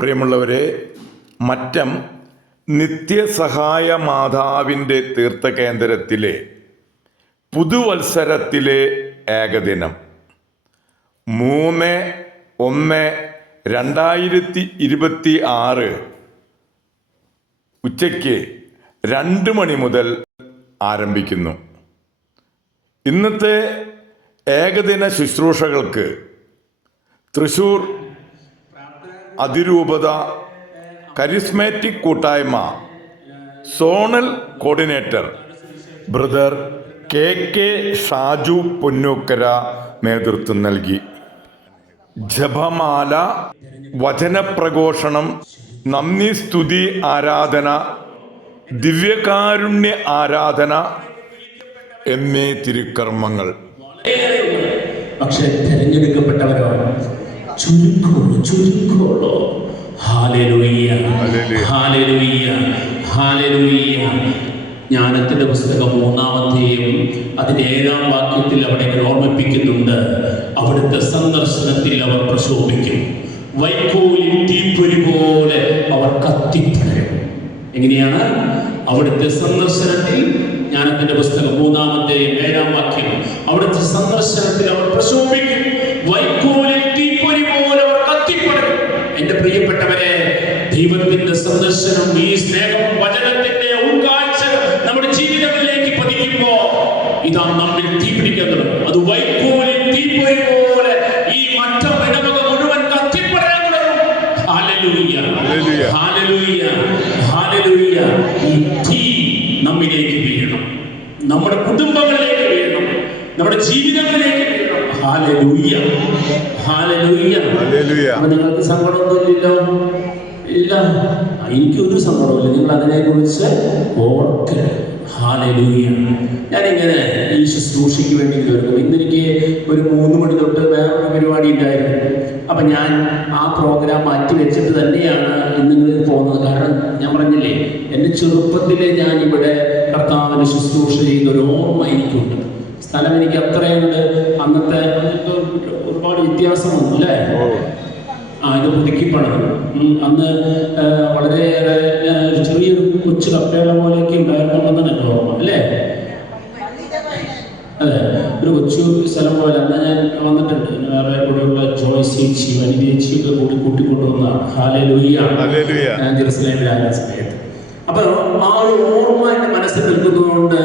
പ്രിയമുള്ളവരെ, മറ്റം നിത്യസഹായ മാതാവിൻ്റെ തീർത്ഥകേന്ദ്രത്തിലെ പുതുവത്സരത്തിലെ ഏകദിനം 3/1/2026 ഉച്ചയ്ക്ക് 2 മണി മുതൽ ആരംഭിക്കുന്നു. ഇന്നത്തെ ഏകദിന ശുശ്രൂഷകൾക്ക് തൃശ്ശൂർ അതിരൂപത കരിസ്മാറ്റിക് കൂട്ടായ്മ zonal coordinator brother KK Shaju Ponnookkara നേതൃത്വം നൽകി. ജപമാല, വചനപ്രഘോഷണം, നന്ദി സ്തുതി ആരാധന, ദിവ്യകാരുണ്യ ആരാധന എന്നീ തിരുക്കർമ്മങ്ങൾ. പക്ഷെ തിരഞ്ഞെടുക്കപ്പെട്ടവരോ ചുരുക്കമുള്ളൂ. ഹല്ലേലൂയ, ഹല്ലേലൂയ, ഹല്ലേലൂയ. ജ്ഞാനത്തിന്റെ പുസ്തകം 3-ാമത്തെയും അതിന്റെ 7-ാം വാക്യത്തിൽ അവിടെ ഓർമ്മിപ്പിക്കുന്നുണ്ട്, അവിടുത്തെ സന്ദർശനത്തിൽ അവർ പ്രശോഭിക്കും, വൈക്കോലിൽ തീപ്പൊരി പോലെ അവർ കത്തിപ്പടരും. എങ്ങനെയാണ്? അവിടുത്തെ സന്ദർശനത്തിൽ, ജ്ഞാനത്തിന്റെ പുസ്തകം 3-ാമത്തെയും 7-ാം വാക്യം, അവിടുത്തെ സന്ദർശനത്തിൽ അവർ പ്രശോഭിക്കും, വൈക്കോലിൽ തീപ്പൊരി പോലെ അവർ കത്തിപ്പടരും. എന്റെ പ്രിയപ്പെട്ടവരെ, ദൈവത്തിന്റെ സന്ദർശനം, ഈ സ്നേഹം, വചനത്തിന്റെ ഉൾക്കാഴ്ച നമ്മുടെ ജീവിതങ്ങളിലേക്ക് പതിക്കുമ്പോ ഇതാ നമ്മിൽ തീപിടിക്കുന്നത്. അത് വൈക്കോലിൽ തീപ്പൊരി പോലെ ഈ മറ്റം ഇടവക മുഴുവൻ കത്തിപ്പടരാൻ തുടങ്ങും. ഹല്ലേലൂയ, ഹല്ലേലൂയ, ഹല്ലേലൂയ. ഈ തീ നമ്മിലേക്ക് വീഴണം, നമ്മുടെ കുടുംബങ്ങളിലേക്ക് വീഴണം, നമ്മുടെ ജീവിതങ്ങളിലേക്ക് വീഴണം. ഹല്ലേലൂയ, ഹല്ലേലൂയ, ഹല്ലേലൂയ. നിങ്ങൾക്ക് സങ്കടമൊന്നുമില്ലല്ലോ? ഇല്ല, എനിക്കൊരു സംഭവമില്ല. നിങ്ങൾ അതിനെക്കുറിച്ച് ഓർക്കരുത്. ഹല്ലേലൂയ. ഞാനിങ്ങനെ ഈ ശുശ്രൂഷയ്ക്ക് വേണ്ടി വരുന്നു. ഇന്നെനിക്ക് ഒരു 3 മണി തൊട്ട് വേറൊരു പരിപാടി ഉണ്ടായിരുന്നു. അപ്പം ഞാൻ ആ പ്രോഗ്രാം മാറ്റി വെച്ചിട്ട് തന്നെയാണ് ഇന്നിങ്ങനെ പോകുന്നത്. കാരണം ഞാൻ പറഞ്ഞില്ലേ, എൻ്റെ ചെറുപ്പത്തിലെ ഞാൻ ഇവിടെ കർത്താവിനെ ശുശ്രൂഷ ചെയ്തൊരു ഓർമ്മ എനിക്കുണ്ട്. സ്ഥലം എനിക്ക് അത്രയുണ്ട്. അന്നത്തെ ഒരുപാട് വ്യത്യാസമൊന്നും അല്ലേ? ഇത് പുതുക്കിപ്പണത്. അന്ന് വളരെയേറെ ചെറിയൊരു കൊച്ചു കപ്പേള പോലെയൊക്കെ ഉണ്ടായിരുന്നുണ്ടെന്നാണ് എൻ്റെ ഓർമ്മ, അല്ലേ? അതെ, ഒരു കൊച്ചു സ്ഥലം പോലെ. അന്ന് ഞാൻ വന്നിട്ടുണ്ട്. വേറെ കൂടെയുള്ള ജോയ്സ് ചേച്ചി, വനിത ചേച്ചിയൊക്കെ കൂട്ടിക്കൊണ്ടുവന്നതാണ്. ഹല്ലേലൂയ, ഞാൻ ജെറുസലേമിലായ സമയത്ത്. അപ്പൊ ആ ഒരു ഓർമ്മ എൻ്റെ മനസ്സിൽ നിൽക്കുന്നതുകൊണ്ട്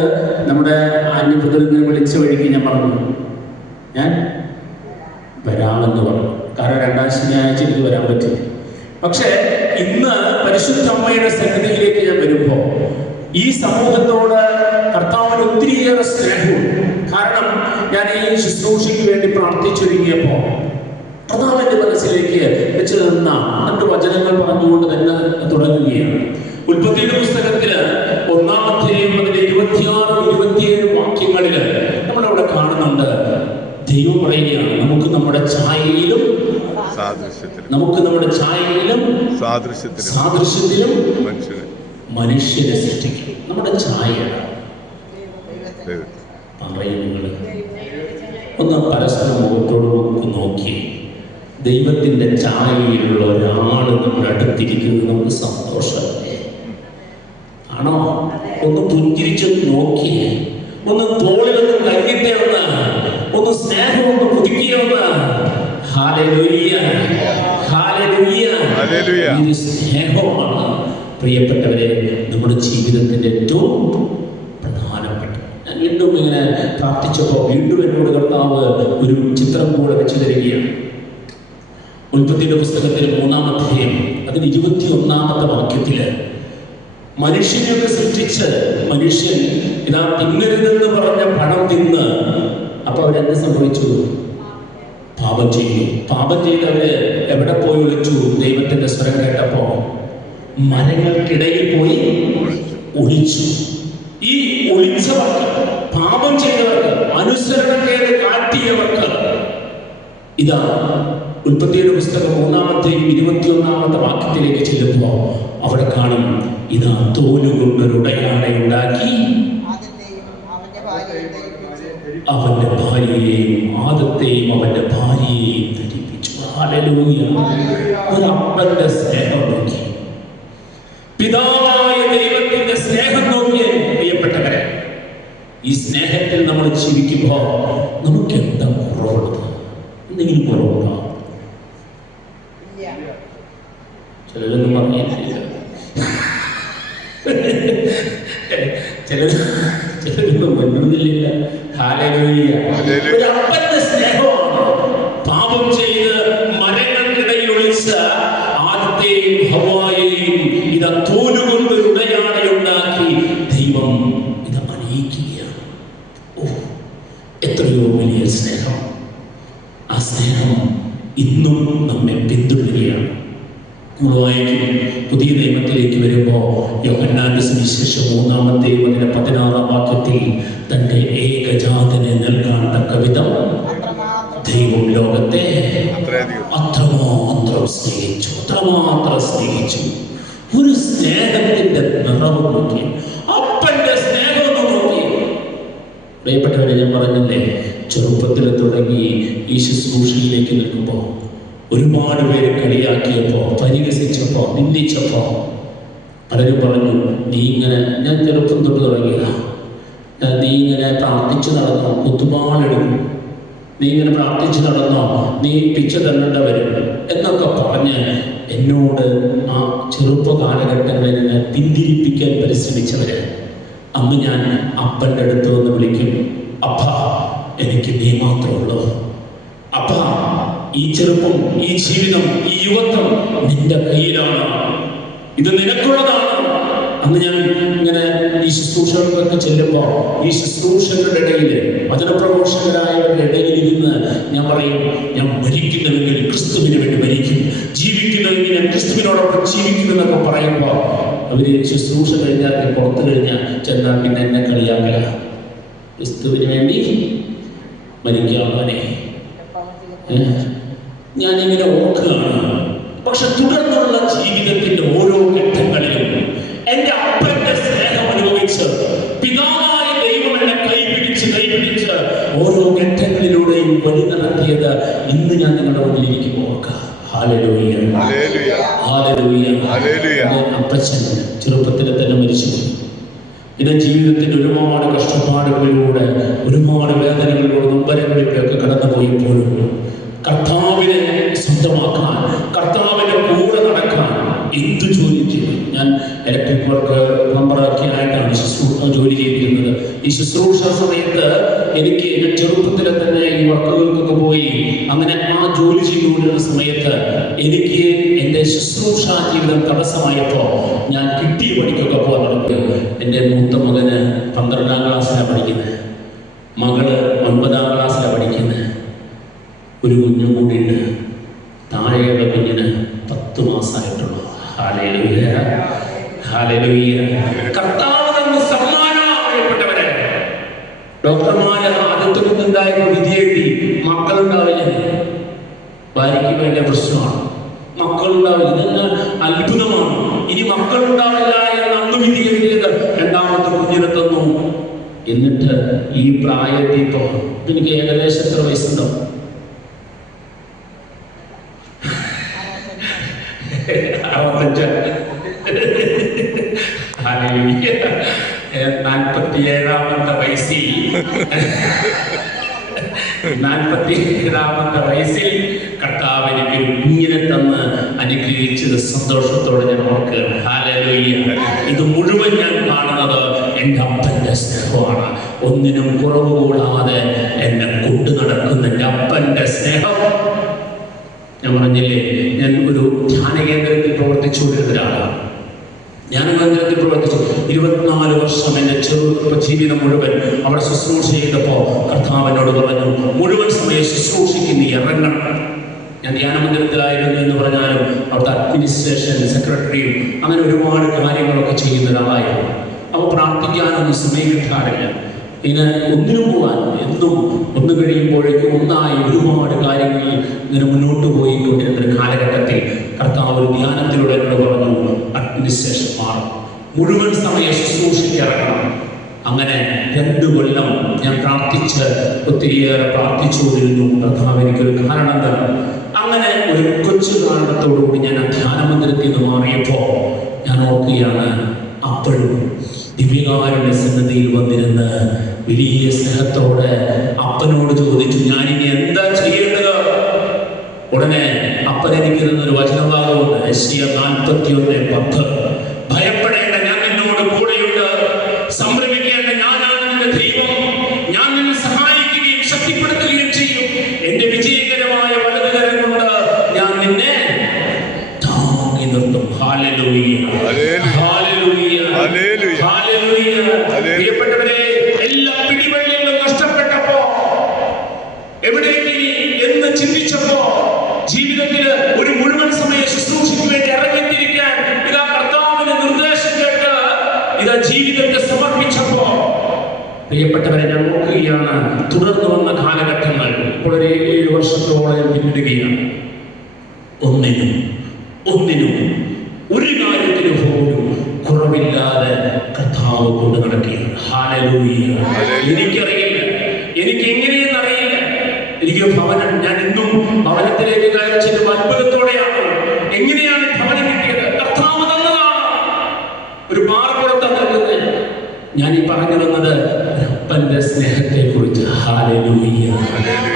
നമ്മുടെ ആന്യപ്രതിനിധിനെ വിളിച്ച വഴിക്ക് ഞാൻ പറഞ്ഞു, ഞാൻ വരാമെന്ന് പറഞ്ഞു. കാരണം 2-ാം ശനിയാഴ്ച എനിക്ക് വരാൻ പറ്റില്ല. പക്ഷെ ഇന്ന് പരിശുദ്ധ അമ്മയുടെ സന്നിധിയിലേക്ക് ഞാൻ വരുമ്പോൾ ഈ സമൂഹത്തോട് കർത്താവിന് ഒത്തിരിയേറെ സ്നേഹമുണ്ട്. കാരണം ഞാൻ ഈ ശുശ്രൂഷയ്ക്ക് വേണ്ടി പ്രാർത്ഥിച്ചൊരുങ്ങിയപ്പോൾ കർത്താവിന്റെ മനസ്സിലേക്ക് വെച്ച് നിന്ന 2 വചനങ്ങൾ പറഞ്ഞുകൊണ്ട് തന്നെ തുടങ്ങുകയാണ്. ഉൽപ്പത്തിയുടെ പുസ്തകത്തില് 1-ാമത്തെയും അതിന്റെ 26-27 വാക്യങ്ങളില് നമ്മളവിടെ കാണുന്നുണ്ട്, ദൈവം പറയുകയാണ്, നമുക്ക് നമ്മുടെ ഛായയിലും സാദൃശ്യത്തിലും മനുഷ്യനെ സൃഷ്ടിക്കും. നമ്മുടെ ഛായ പറയുന്നത് ഒന്ന് പരസ്പരം മുഖത്തോട് നമുക്ക് നോക്കി, ദൈവത്തിന്റെ ഛായയിലുള്ള ഒരാൾ നമ്മുടെ അടുത്തിരിക്കുന്നത് നമുക്ക് സന്തോഷമല്ലേ? ആണോ? ഒന്ന് പുഞ്ചിരിച്ച് നോക്കിയേ, ഒന്ന് തോളിലൊന്ന് കരുതിട്ടേ, ഒന്ന് സ്നേഹം ഒന്ന് പുതുക്കിയൊന്ന്. ഹല്ലേലൂയ, ഹല്ലേലൂയ, ഹല്ലേലൂയ. ഈ സ്നേഹമാണ് പ്രിയപ്പെട്ടവരെ നമ്മുടെ ജീവിതത്തിന്റെ ഏറ്റവും പ്രധാനപ്പെട്ട. ഞാൻ വീണ്ടും ഇങ്ങനെ പ്രാർത്ഥിച്ചപ്പോൾ വീണ്ടും എന്നോട് കർത്താവ് ഒരു ചിത്രം കൂടെ വെച്ചു തരികയാണ്. ഉൽപ്പത്തിയുടെ പുസ്തകത്തിലെ 3-ാം അധ്യായം അതിന് 21-ാമത്തെ വാക്യത്തില്, മനുഷ്യനെയൊക്കെ സൃഷ്ടിച്ച് മനുഷ്യൻ ഇതാ തിന്നരുതെന്ന് പറഞ്ഞ പഴം തിന്ന്, അപ്പൊ അവരെന്ത് സംഭവിച്ചു? പാപം ചെയ്തു. പാപം ചെയ്തവര് എവിടെ പോയി ഒളിച്ചു? ദൈവത്തിന്റെ സ്വരം കേട്ടപ്പോ മരങ്ങൾക്കിടയിൽ പോയി ഒളിച്ചു. ഈ ഒളിച്ചവർക്ക്, പാപം ചെയ്തവർക്ക്, അനുസരണക്കേട് കാട്ടിയവർക്ക് ഇതാ ഉൽപ്പത്തിയുടെ പുസ്തകം 3-ാം അധ്യായം 21-ാമത്തെ വാക്യത്തിലേക്ക് ചെല്ലുമ്പോ അവിടെ കാണും, ഇതാ തോലുകൊണ്ടൊരുടയാട ഉണ്ടാക്കി അവന്റെ ഭാര്യയെയും ആദത്തെയും അവന്റെ ഭാര്യയെയും ധരിപ്പിച്ചു. ഹല്ലേലൂയ. ഒരു അപ്പന്റെ സ്നേഹം നമ്മൾ ജീവിക്കുമ്പോൾ നമുക്ക് എന്താ കുറവുള്ളത്? എന്തെങ്കിലും കുറവുണ്ടോ? ചിലരൊന്നും പറഞ്ഞില്ല, ചിലരൊന്നും മുന്നില്ല. ഒരു അപ്പന്റെ സ്നേഹമാണ് പാപം ചെയ്ത് മരങ്ങൾക്കിടയിൽ ഒളിച്ച ആദ്യത്തെയും ഹവ്വായെയും ഇത് തോലുകൊണ്ട് ഉടയാടയുണ്ടാക്കി ദൈവം ഇത് അണിയിക്കുകയാണ്. എത്രയോ വലിയ സ്നേഹം! ആ സ്നേഹം ഇന്നും നമ്മെ പിന്തുടരുകയാണ്. പുതിയ നിയമത്തിലേക്ക് വരുമ്പോൾ യോഹന്നാന്റെ സുവിശേഷം 3-ാം വാക്യത്തിൽ തന്റെ ഏകജാതനെ നൽകാൻ തക്കവിധം ദൈവം ലോകത്തെ അത്രമാത്രം സ്നേഹിച്ചു. ഒരു സ്നേഹത്തിന്റെ നിറവ് നോക്കി, അപ്പന്റെ സ്നേഹം നോക്കി. പ്രിയപ്പെട്ടവരെ, ഞാൻ പറഞ്ഞല്ലേ, ചെറുപ്പത്തിൽ തുടങ്ങി ഈ ശുശ്രൂഷയിലേക്ക് നിൽക്കുമ്പോൾ ഒരുപാട് പേര് കളിയാക്കിയപ്പോ, പരിഹസിച്ചപ്പോ, നിന്ദിച്ചപ്പോ പലരും പറഞ്ഞു, നീ ഇങ്ങനെ, ഞാൻ ചെറുപ്പം തൊട്ട് തുടങ്ങിയതാ, നീ ഇങ്ങനെ പ്രാർത്ഥിച്ചു നടന്നോ, കുത്തുപാടെടുക്കും, നീ ഇങ്ങനെ പ്രാർത്ഥിച്ചു നടന്നോ, നീ പിച്ച തന്നേണ്ട വരും എന്നൊക്കെ പറഞ്ഞ് എന്നോട് ആ ചെറുപ്പ കാലഘട്ടങ്ങളിൽ നിന്ന് പിന്തിരിപ്പിക്കാൻ പരിശ്രമിച്ചവര് അന്ന് ഞാൻ അപ്പൻ്റെ അടുത്ത് വന്ന് വിളിക്കും, അപ്പാ എനിക്ക് നീ മാത്രമുള്ളൂ, അപ്പാ ഈ ചെറുപ്പം, ഈ ജീവിതം, ഈ യുവത്വം നിന്റെ കയ്യിലാണ്, ഇത് നിനക്കുള്ളതാണ്. അന്ന് ഞാൻ ഇങ്ങനെ ഈ ശുശ്രൂഷകൾക്കൊക്കെ ചെല്ലുമ്പോൾ ഈ ശുശ്രൂഷകളുടെ ഇടയിൽ, വചനപ്രഘോഷകരായവരുടെ ഇടയിൽ ഇരുന്ന് ഞാൻ പറയും, ഞാൻ മരിക്കുന്നുവെങ്കിൽ ക്രിസ്തുവിന് വേണ്ടി മരിക്കും, ജീവിക്കുന്നുവെങ്കിൽ ഞാൻ ക്രിസ്തുവിനോടൊപ്പം ജീവിക്കുമെന്നൊക്കെ പറയുമ്പോൾ അവര് ശുശ്രൂഷ കഴിഞ്ഞാൽ, പുറത്തു കഴിഞ്ഞാൽ ചെന്നാൽ പിന്നെ എന്നെ കളിയാക്കല, ക്രിസ്തുവിന് വേണ്ടി മരിക്കാവുന്നവനെ. ഞാനിങ്ങനെ ഓർക്കുകയാണ്. പക്ഷെ തുടർന്നുള്ള ജീവിതത്തിന്റെ ഓരോ ഘട്ടങ്ങളിലും എന്റെ അപ്പന്റെ സ്നേഹം അനുഭവിച്ച് പിതാവായ ദൈവം എന്നെ കൈപിടിച്ച് ഓരോ ഘട്ടങ്ങളിലൂടെയും വഴി നടത്തിയത് ഇന്ന് ഞാൻ നിങ്ങളുടെ മുന്നിൽ ഇരിക്കുമ്പോൾ ഓർക്കാം. ഹല്ലേലൂയ, ഹല്ലേലൂയ, ഹല്ലേലൂയ. അപ്പച്ചൻ ചെറുപ്പത്തിൽ തന്നെ മരിച്ചുപോയി. ഇത് ജീവിതത്തിന്റെ ഒരുപാട് കഷ്ടപ്പാടുകളിലൂടെ, ഒരുപാട് വേദനകളിലൂടെ, നൊമ്പരങ്ങളിലൊക്കെ കടന്നുപോയപ്പോഴും കർത്താവിനെ സ്വന്തമാക്കാൻ, കർത്താവിന്റെ കൂടെ നടക്കാൻ എന്ത് ജോലി ചെയ്തു? ഞാൻ ഇലക്ട്രിക് വർക്ക് പ്ലംബറൊക്കെ ആയിട്ടാണ് ജോലി ചെയ്തിരുന്നത്. ഈ ശുശ്രൂഷ സമയത്ത് എനിക്ക് ചെറുപ്പത്തിലെ തന്നെ ഈ വർക്കുകൾക്കൊക്കെ പോയി അങ്ങനെ ആ ജോലി ചെയ്തുകൊണ്ടിരുന്ന സമയത്ത് എനിക്ക് എൻ്റെ ശുശ്രൂഷ ജീവിതം തടസ്സമായപ്പോൾ ഞാൻ കിട്ടിയ പണിക്കൊക്കെ പോകാൻ തുടങ്ങി. എൻ്റെ മൂത്ത മകന് 12ാം ക്ലാസ്സിലാണ് പഠിക്കുന്നത്, മകള് 9ാം ക്ലാസ്സിലാണ് പഠിക്കുന്നത്. ഒരു കുഞ്ഞും കൂടിയുണ്ട്, താഴെയുള്ള കുഞ്ഞിന് 10 മാസമായിട്ടുള്ളൂ. Hallelujah, hallelujah. കർത്താവ് തന്ന സമ്മാനമാകപ്പെട്ടവരെ, ഡോക്ടർമാര് ആദ്യത്തെ കുഞ്ഞുണ്ടായപ്പോൾ വിധി എഴുതി മക്കളുണ്ടാവില്ല, ഭാര്യയ്ക്ക് വേണ്ട പ്രശ്നമാണ്, മക്കളുണ്ടാവില്ല. ഇതെല്ലാം അത്ഭുതമാണ്. ഇനി മക്കളുണ്ടാവില്ല എന്ന് അന്ന് വിധി എഴുതിയത് 2ാമത്തെ കുഞ്ഞിനെ തന്നു. എന്നിട്ട് ഈ പ്രായത്തിൽ ഇപ്പോൾ എനിക്ക് ഏകദേശം എത്ര വയസ്സുണ്ടോ? 67ാമത്തെ വയസ്സിൽ കർത്താവ് എനിക്ക് ഒരു കുഞ്ഞിനെ തന്ന് അനുഗ്രഹിച്ചത് സന്തോഷത്തോടെ ഞാൻ ഓർക്കുകയാണ്. ഹല്ലേലൂയ. ഇത് മുഴുവൻ ഞാൻ കാണുന്നത് എൻ്റെ അപ്പൻ്റെ സ്നേഹമാണ്. ഒന്നിനും കുറവ് കൂടാതെ എന്നെ കൊണ്ടു നടക്കുന്ന എൻ്റെ അപ്പൻ്റെ സ്നേഹം. ഞാൻ പറഞ്ഞില്ലേ, ഞാൻ ഒരു ധ്യാന കേന്ദ്രത്തിൽ പ്രവർത്തിച്ചുകൊണ്ടിരുന്ന ഒരാളാണ്. ധ്യാനകേന്ദ്രത്തിൽ പ്രവർത്തിച്ചു 24 വർഷം. എൻ്റെ ചെറുപ്പ ജീവിതം മുഴുവൻ അവിടെ ശുശ്രൂഷ ചെയ്തപ്പോൾ കർത്താവിനോട് പറഞ്ഞു, മുഴുവൻ സമയം ശുശ്രൂഷയ്ക്ക് നീ ഇറങ്ങണം. ഞാൻ ധ്യാനമന്ദിരത്തിലായിരുന്നു എന്ന് പറഞ്ഞാലും അവിടുത്തെ അഡ്മിനിസ്ട്രേഷൻ, സെക്രട്ടറിയും അങ്ങനെ ഒരുപാട് കാര്യങ്ങളൊക്കെ ചെയ്യുന്ന ഒരാളായിരുന്നു. അപ്പോൾ പ്രാർത്ഥിക്കാനൊന്നും സമയം കിട്ടാറില്ല. ഇങ്ങനെ ഒന്നിനും പോകാൻ എന്നും ഒന്ന് കഴിയുമ്പോഴേക്കും ഒന്നായി ഒരുപാട് കാര്യങ്ങൾ ഇങ്ങനെ മുന്നോട്ട് പോയിക്കൊണ്ടിരുന്നൊരു കാലഘട്ടത്തിൽ കർത്താവ് ഒരു ധ്യാനത്തിലൂടെ എന്നോട് പറഞ്ഞു, അഡ്മിനിസ്ട്രേഷൻ മാറും, മുഴുവൻ സമയം ശുശ്രൂഷയ്ക്ക് ഇറങ്ങണം. അങ്ങനെ 2 കൊല്ലം ഞാൻ ഒത്തിരിയേറെ പ്രാർത്ഥിച്ചുകൊണ്ടിരുന്നു. കർത്താവ് എനിക്കൊരു കാരണം തന്നു. അങ്ങനെ ഒരു കൊച്ചു കാരണത്തോടുകൂടി ഞാൻ ആ ധ്യാനമന്ദിരത്തിൽ നിന്ന് മാറിയപ്പോൾ ഞാൻ ഓർക്കുകയാണ്, അപ്പോഴും ദിവ്യകാരുണ്യ സന്നിധിയിൽ വന്നിരുന്ന് വലിയ സ്നേഹത്തോടെ അപ്പനോട് ചോദിച്ചു, ഞാനിനി എന്താ ചെയ്യേണ്ടത്? ഉടനെ അപ്പൻ എനിക്ക് തന്നൊരു വചനഭാഗമുണ്ട്, യെശയ്യാ 41:10. ഭയപ്പെടേണ്ട, ഞാൻ നിന്നോട് കൂടെയുണ്ട്. സംരംഭിക്കേണ്ട, ഞാനാണ് നിന്റെ ദൈവം. ഞാൻ നിന്നെ സഹായിക്കുകയും ശക്തിപ്പെടുത്തുകയും ചെയ്യും. എന്റെ വിജയകരമായ വലതുകരം കൊണ്ട് ഞാൻ നിന്നെ താങ്ങി നിർത്തും. ഹല്ലേലൂയ, ഹല്ലേലൂയ, ഹല്ലേലൂയ. പ്രിയപ്പെട്ടവരെ, എല്ലാ പിടിവള്ളികളും നഷ്ടപ്പെട്ടപ്പോ, എവിടേക്ക് എന്ന് ചിന്തിച്ചപ്പോ, ജീവിതത്തിൽ ഒരു മുഴുവൻ സമയ ശുശ്രൂഷയ്ക്ക് വേണ്ടി ഇറങ്ങിത്തിരിക്കാൻ ഇതാ കർത്താവിന്റെ നിർദ്ദേശം കേട്ട് ഇതാ ജീവിതത്തെ സമർപ്പിച്ചപ്പോ, പ്രിയപ്പെട്ടവരെ, ഞാൻ നോക്കുകയാണ് തുടർന്നു വന്ന കാലഘട്ടങ്ങൾ. ഇപ്പോൾ ഒരു 7 വർഷത്തോളം പിന്നിടുകയാണ്. ഒന്നിനും ഒരു കാര്യത്തിന് പോലും കുറവില്ലാതെ കർത്താവ് കൊണ്ട് നടക്കുകയാണ്. ഹല്ലേലൂയ. എനിക്കറിയില്ല, എനിക്ക് എങ്ങനെയെന്നറിയില്ല. എനിക്ക് ഭവനം, ഞാൻ ഇന്നും ഭവനത്തിലേക്ക് കയറിച്ചത് അത്ഭുതത്തോടെയാണ്. എങ്ങനെയാണ് ഭവനം കിട്ടിയത്? കർത്താവ് തന്നതാണ്. ഒരു പാറപ്പുറത്ത് നിൽക്കുന്നത്. ഞാൻ ഈ പറഞ്ഞു വന്നത് അപ്പന്റെ സ്നേഹത്തെ കുറിച്ച്. ഹല്ലേലൂയ.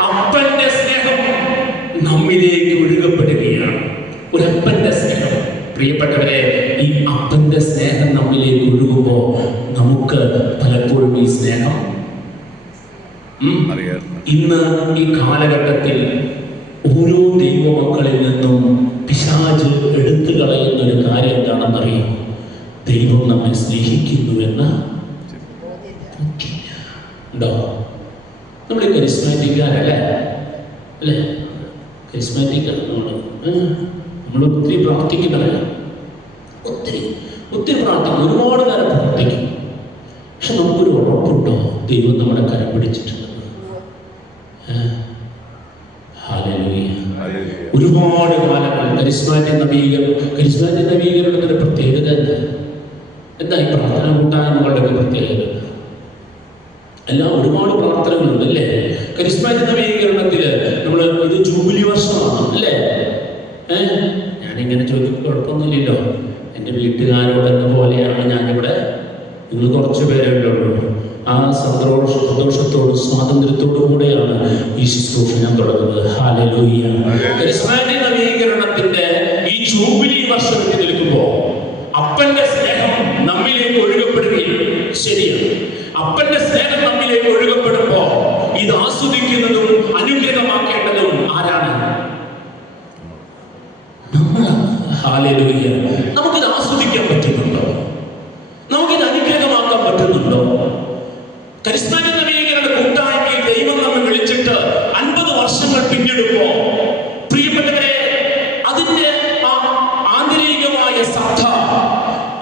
അപ്പന്റെ സ്നേഹം നമ്മിലേക്ക് ഒഴുകപ്പെടുകയാണ്. ഒരു അപ്പന്റെ സ്നേഹം. പ്രിയപ്പെട്ടവരെ, ഈ അപ്പന്റെ സ്നേഹം നമ്മിലേക്ക് ഒഴുകുമ്പോൾ നമുക്ക് പലപ്പോഴും ഈ സ്നേഹം ഇന്ന് ഈ കാലഘട്ടത്തിൽ ഓരോ ദൈവമക്കളിൽ നിന്നും പിശാച് എടുത്തു കളയുന്ന ഒരു കാര്യം എന്താണെന്നറിയാം? ദൈവം നമ്മെ സ്നേഹിക്കുന്നുവെന്ന് ഉണ്ടോ? നമ്മൾ കരിസ്മാറ്റിക്കാരല്ലേ? അല്ലേ? കരിസ്മാറ്റിക്കാണ് നമ്മൾ ഒത്തിരി പ്രാർത്ഥിക്കുന്നവരാണ്. ഒത്തിരി പ്രാർത്ഥിക്കും, ഒരുപാട് നേരം പ്രാർത്ഥിക്കും. പക്ഷെ നമുക്കൊരു ഉറപ്പുണ്ടോ ദൈവം നമ്മുടെ കരം പിടിച്ചിട്ടുണ്ട്? ഒരുപാട് കാലങ്ങൾ കരിസ്മാറ്റിക് നവീകരണത്തിന്റെ പ്രത്യേകത എന്താ? ഈ പ്രാർത്ഥന കൂട്ടായ്മകളുടെ പ്രത്യേകത എല്ലാം ഒരുപാട് പ്രാർത്ഥനകളുണ്ട് അല്ലേ? കരിസ്മാറ്റിക് നവീകരണത്തില് നമ്മൾ ഇത് ജൂബിലി വർഷമാണ് അല്ലേ? ഞാനിങ്ങനെ ചോദിക്കുമ്പോൾ കുഴപ്പമൊന്നുമില്ലല്ലോ. എൻ്റെ വീട്ടുകാരോടെന്ന പോലെയാണ് ഞാനിവിടെ. നിങ്ങൾ കുറച്ച് പേരേ ഉള്ളൂ. ആ സന്തോഷത്തോടും സ്വാതന്ത്ര്യത്തോടും കൂടെയാണ് ഈ ശുശ്രൂഷ ഞാൻ തുടങ്ങുന്നത്. ഹല്ലേലൂയ. കരിസ്മാറ്റിക് നവീകരണത്തിന്റെ ഈ ജൂബിലി വർഷം നിൽക്കുമ്പോൾ അപ്പന്റെ സ്നേഹം നമ്മിലേക്ക് ഒഴുകപ്പെടുകയാണ്. ശരിയാണ്, അപ്പന്റെ സ്നേഹം നമ്മിലേക്ക് ഒഴുകപ്പെടുമ്പോ ഇത് ആസ്വദിക്കുന്നതും അനുഗ്രഹമാക്കേണ്ടതും ആരാണ്? നമ്മളാണ്. ഹല്ലേലൂയ. നമുക്കിത് ആസ്വദിക്കാൻ പറ്റുന്നുണ്ടോ? നമുക്കിത് അനുഗ്രഹമാക്കാൻ പറ്റുന്നുണ്ടോ? കരിസ്മാറ്റിക് നവീകരണ കൂട്ടായ്മയിൽ ദൈവം നമ്മെ വിളിച്ചിട്ട് 50 വർഷങ്ങൾ പിന്നിടുമ്പോ, പ്രിയപ്പെട്ടവരെ, അതിന്റെ ആ ആന്തരികമായ ശ്രദ്ധ,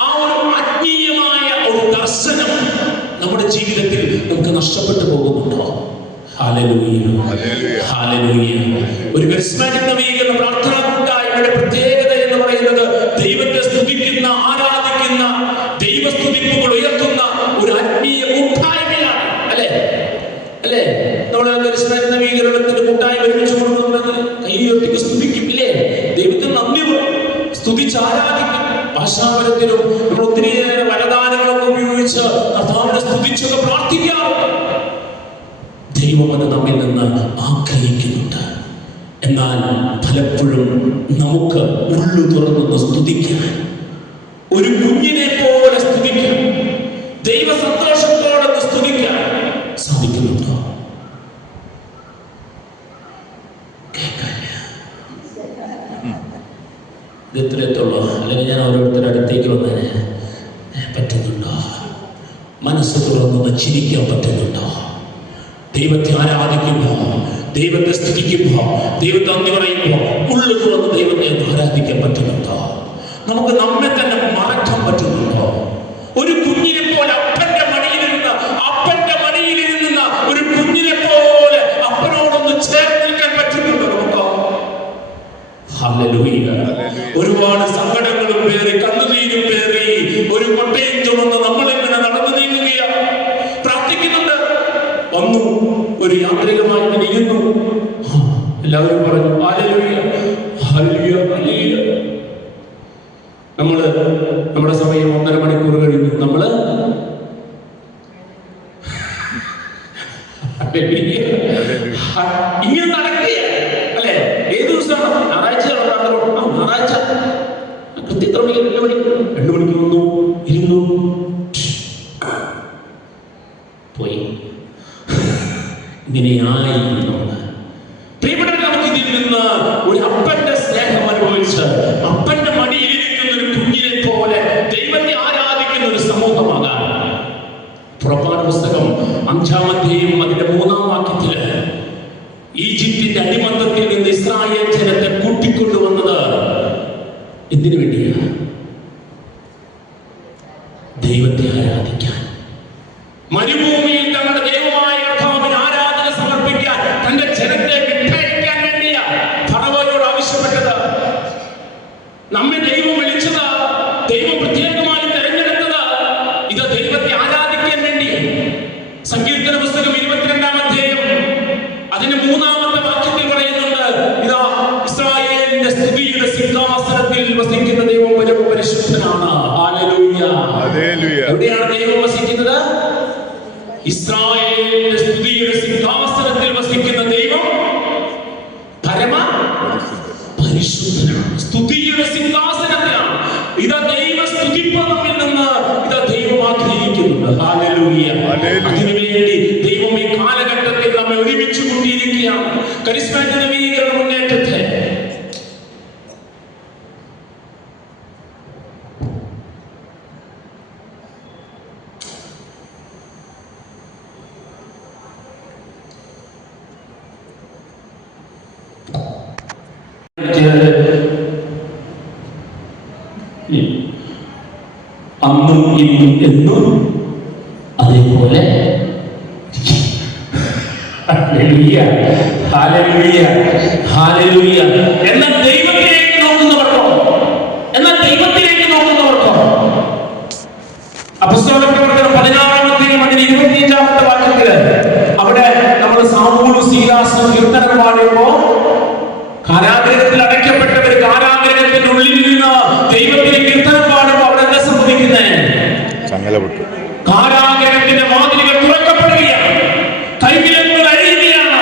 ആ ഒരു ആത്മീയമായ ഒരു ദർശനം നമ്മുടെ ജീവിതത്തിൽ നമുക്ക് നഷ്ടപ്പെട്ടു പോകുന്നുണ്ടോ? Hallelujah, hallelujah. ഒരു കരിസ്മാറ്റിക് നവീകരണ പ്രാർത്ഥനാ കൂട്ടായ്മയുടെ പ്രത്യേകത എന്ന് പറയുന്നത് ദൈവത്തെ സ്തുതിക്കുന്ന, ആരാധിക്കുന്ന, ദൈവസ്തുതിപ്പുകൾ ഉയർത്തുന്ന ഒരു ആത്മീയ കൂട്ടായ്മയാണ്. അല്ലേ? നമ്മൾ കരിസ്മാറ്റിക് നവീകരണത്തിന്റെ കൂട്ടായ്മ ഒരുമിച്ച് കൊണ്ടുവന്നത് കൈയൊട്ടിക്ക് സ്തുതിക്കും ഇല്ലേ? ദൈവത്തിന് നന്ദി സ്തുതിച്ച് ആരാധിക്കും. ഭാഷാപരത്തിലും നമ്മൾ ഒത്തിരിയേറെ വരദാനങ്ങളൊക്കെ ഉപയോഗിച്ച് കർത്താവിനെ സ്തുതിച്ചൊക്കെ പ്രാർത്ഥിക്കാറുണ്ട്. ദൈവം അത് നമ്മിൽ നിന്ന് ആഗ്രഹിക്കുന്നുണ്ട്. എന്നാൽ പലപ്പോഴും നമുക്ക് ഉള്ളു തുറന്നൊന്ന് സ്തുതിക്കാൻ, ഒരു കുഞ്ഞിനെ പോലെ സ്തുതിക്കാൻ, ദൈവ സന്തോഷത്തോടെ സ്തുതിക്കാൻ സാധിക്കുന്നുണ്ടോ? ഇത് ഇത്രയത്തുള്ളൂ. അല്ലെങ്കിൽ ഞാൻ ഓരോരുത്തരുടെ അടുത്തേക്ക് വന്നതിന് പറ്റുന്നുണ്ടോ? മനസ്സ് തുറന്നൊന്ന് ചിരിക്കാൻ പറ്റുന്നുണ്ടോ? ദൈവത്തെ ആരാധിക്കുമ്പോ, ദൈവത്തെ സ്തുതിക്കുമ്പോ, ദൈവത്തെ നന്ദി പറയുമ്പോ ഉള്ളു തുറന്ന് ദൈവത്തെ ആരാധിക്കാൻ പറ്റുന്നുണ്ടോ? നമുക്ക് നമ്മെ തന്നെ മറക്കാൻ പറ്റുന്നുണ്ടോ? ഒരു കുഞ്ഞിനെ പോലെ അപ്പന്റെ മടിയിലിരുന്ന ഒരു കുഞ്ഞിനെ പോലെ അപ്പനോടൊന്ന് ചേർന്ന് നിൽക്കാൻ പറ്റുന്നുണ്ടോ നമുക്ക്? ഹല്ലേലൂയ. ഒരുപാട് സങ്കടങ്ങളും പേറി, കണ്ണുനീരും പേറി, ഒരു കൊട്ടയും ചുമന്ന് നമ്മളിങ്ങനെ നടന്നു നീങ്ങുകയാണ്. പ്രാർത്ഥിക്കുന്നുണ്ട്. വന്നു ഒരു യാന്ത്രികമായി നീങ്ങുന്നു. എല്ലാവരും പറഞ്ഞു ഹല്ലേലൂയ, ഹല്ലേലൂയ, ഹല്ലേലൂയ. നമ്മുടെ സമയം 1.5 മണിക്കൂർ കഴിഞ്ഞു. ഇങ്ങനെ നടക്കുക അല്ലെ? ഏത് ദിവസമാണ്? ഞായറാഴ്ച കൃത്യം 2 മണിക്ക് വന്നു, ഇരുന്നു, പോയി. ഇങ്ങനെയായി പ്രിയപ്പെട്ടവരെ, നമുക്ക് ഇതിൽ നിന്ന് ഒരു അപ്പന്റെ സ്നേഹം അനുഭവിച്ച് അപ്പന്റെ മടിയിലിരിക്കുന്ന ഒരു കുഞ്ഞിനെ പോലെ ദൈവത്തെ ആരാധിക്കുന്ന ഒരു സമൂഹമാകാൻ. പുറപ്പാട് പുസ്തകം 5-ാം അധ്യായം അതിന്റെ 3-ാം വാക്യത്തില് ഈജിപ്തിന്റെ അടിമത്തത്തിൽ നിന്ന് ഇസ്രായേൽ ജനത്തെ കൂട്ടിക്കൊണ്ടുവന്നത് എന്തിനു വേണ്ടിയാണ്? ദൈവത്തെ ആരാധിക്കാൻ. മരുഭൂമിയിൽ തങ്ങളുടെ ദൈവമായ കർത്താവിന് ആരാധന സമർപ്പിക്കാൻ തന്റെ ജനത്തെ വിട്ടയക്കാൻ വേണ്ടിയാ ഫറവോയോട് ആവശ്യപ്പെട്ടത്. നമ്മെ ദൈവം വിളിച്ചത്, ദൈവം പ്രത്യേകമായി തെരഞ്ഞെടുത്തത് ഇത് ദൈവത്തെ ആരാധിക്കാൻ വേണ്ടി. സങ്കീർത്തന പുസ്തകം 22-ാം അധ്യായം അതിന്റെ 3-ാമത്തെ വാക്യത്തിൽ പറയുന്നുണ്ട്, ഇതാ ഇസ്രായേലിന്റെ സ്തുതിയുടെ സിംഹാസനത്തിൽ വസിക്കുന്ന ദൈവം പരിശുദ്ധനാണ്. ഹല്ലേലൂയ. എവിടെയാണ് ദൈവം വസിക്കുന്നത്? ഇസ്രായേലിന്റെ സ്തുതിയുടെ സിംഹാസനത്തിൽ വസിക്കുന്ന ദൈവം പരമ പരിശുദ്ധനാണ്. സ്തുതിയുടെ സിംഹാസനത്തിലാണ്. ഇതാ ദൈവ സ്തുതിപ്പദത്തിൽ നിന്ന് ഇതാ ദൈവം ആഗ്രഹിക്കുന്നുണ്ട്. ഹല്ലേലൂയ. അതിനുവേണ്ടി ദൈവം ഈ കാലഘട്ടത്തിൽ നമ്മെ ഒരുമിച്ച് കൂട്ടിയിരിക്കുകയാണ്. കരിസ്മാറ്റിക് നവീകരണ മുന്നേറ്റത്തെ അന്നും ഇന്നും എന്നും അതേപോലെ. ഹല്ലേലൂയ, ഹല്ലേലൂയ, ഹല്ലേലൂയ. എന്നാൽ ദൈവത്തിലേക്ക് നോക്കുന്നവർക്കോ അപ്പോസ്തലപ്രവർത്തനം 16-ാം അധ്യായം അതിന്റെ 25-ാമത്തെ വാക്യത്തില് അവിടെ നമ്മൾ സാമൂലും സീലാസും കീർത്തനം പാടുമ്പോ കാരാഗ്രഹത്തിൽ അടയ്ക്കപ്പെട്ടവർ കാരാഗ്രഹത്തിന്റെ ഉള്ളിൽ നിന്ന് ദൈവത്തിന് കീർത്തനം പാടുമ്പോൾ അവിടെ എന്താ സംഭവിക്കുന്നത്? കാരാഗ്രഹത്തിന്റെ വാതിലുകൾ തുറക്കപ്പെടുകയാണ്, കൈവിലങ്ങുകൾ അഴിയുകയാണ്.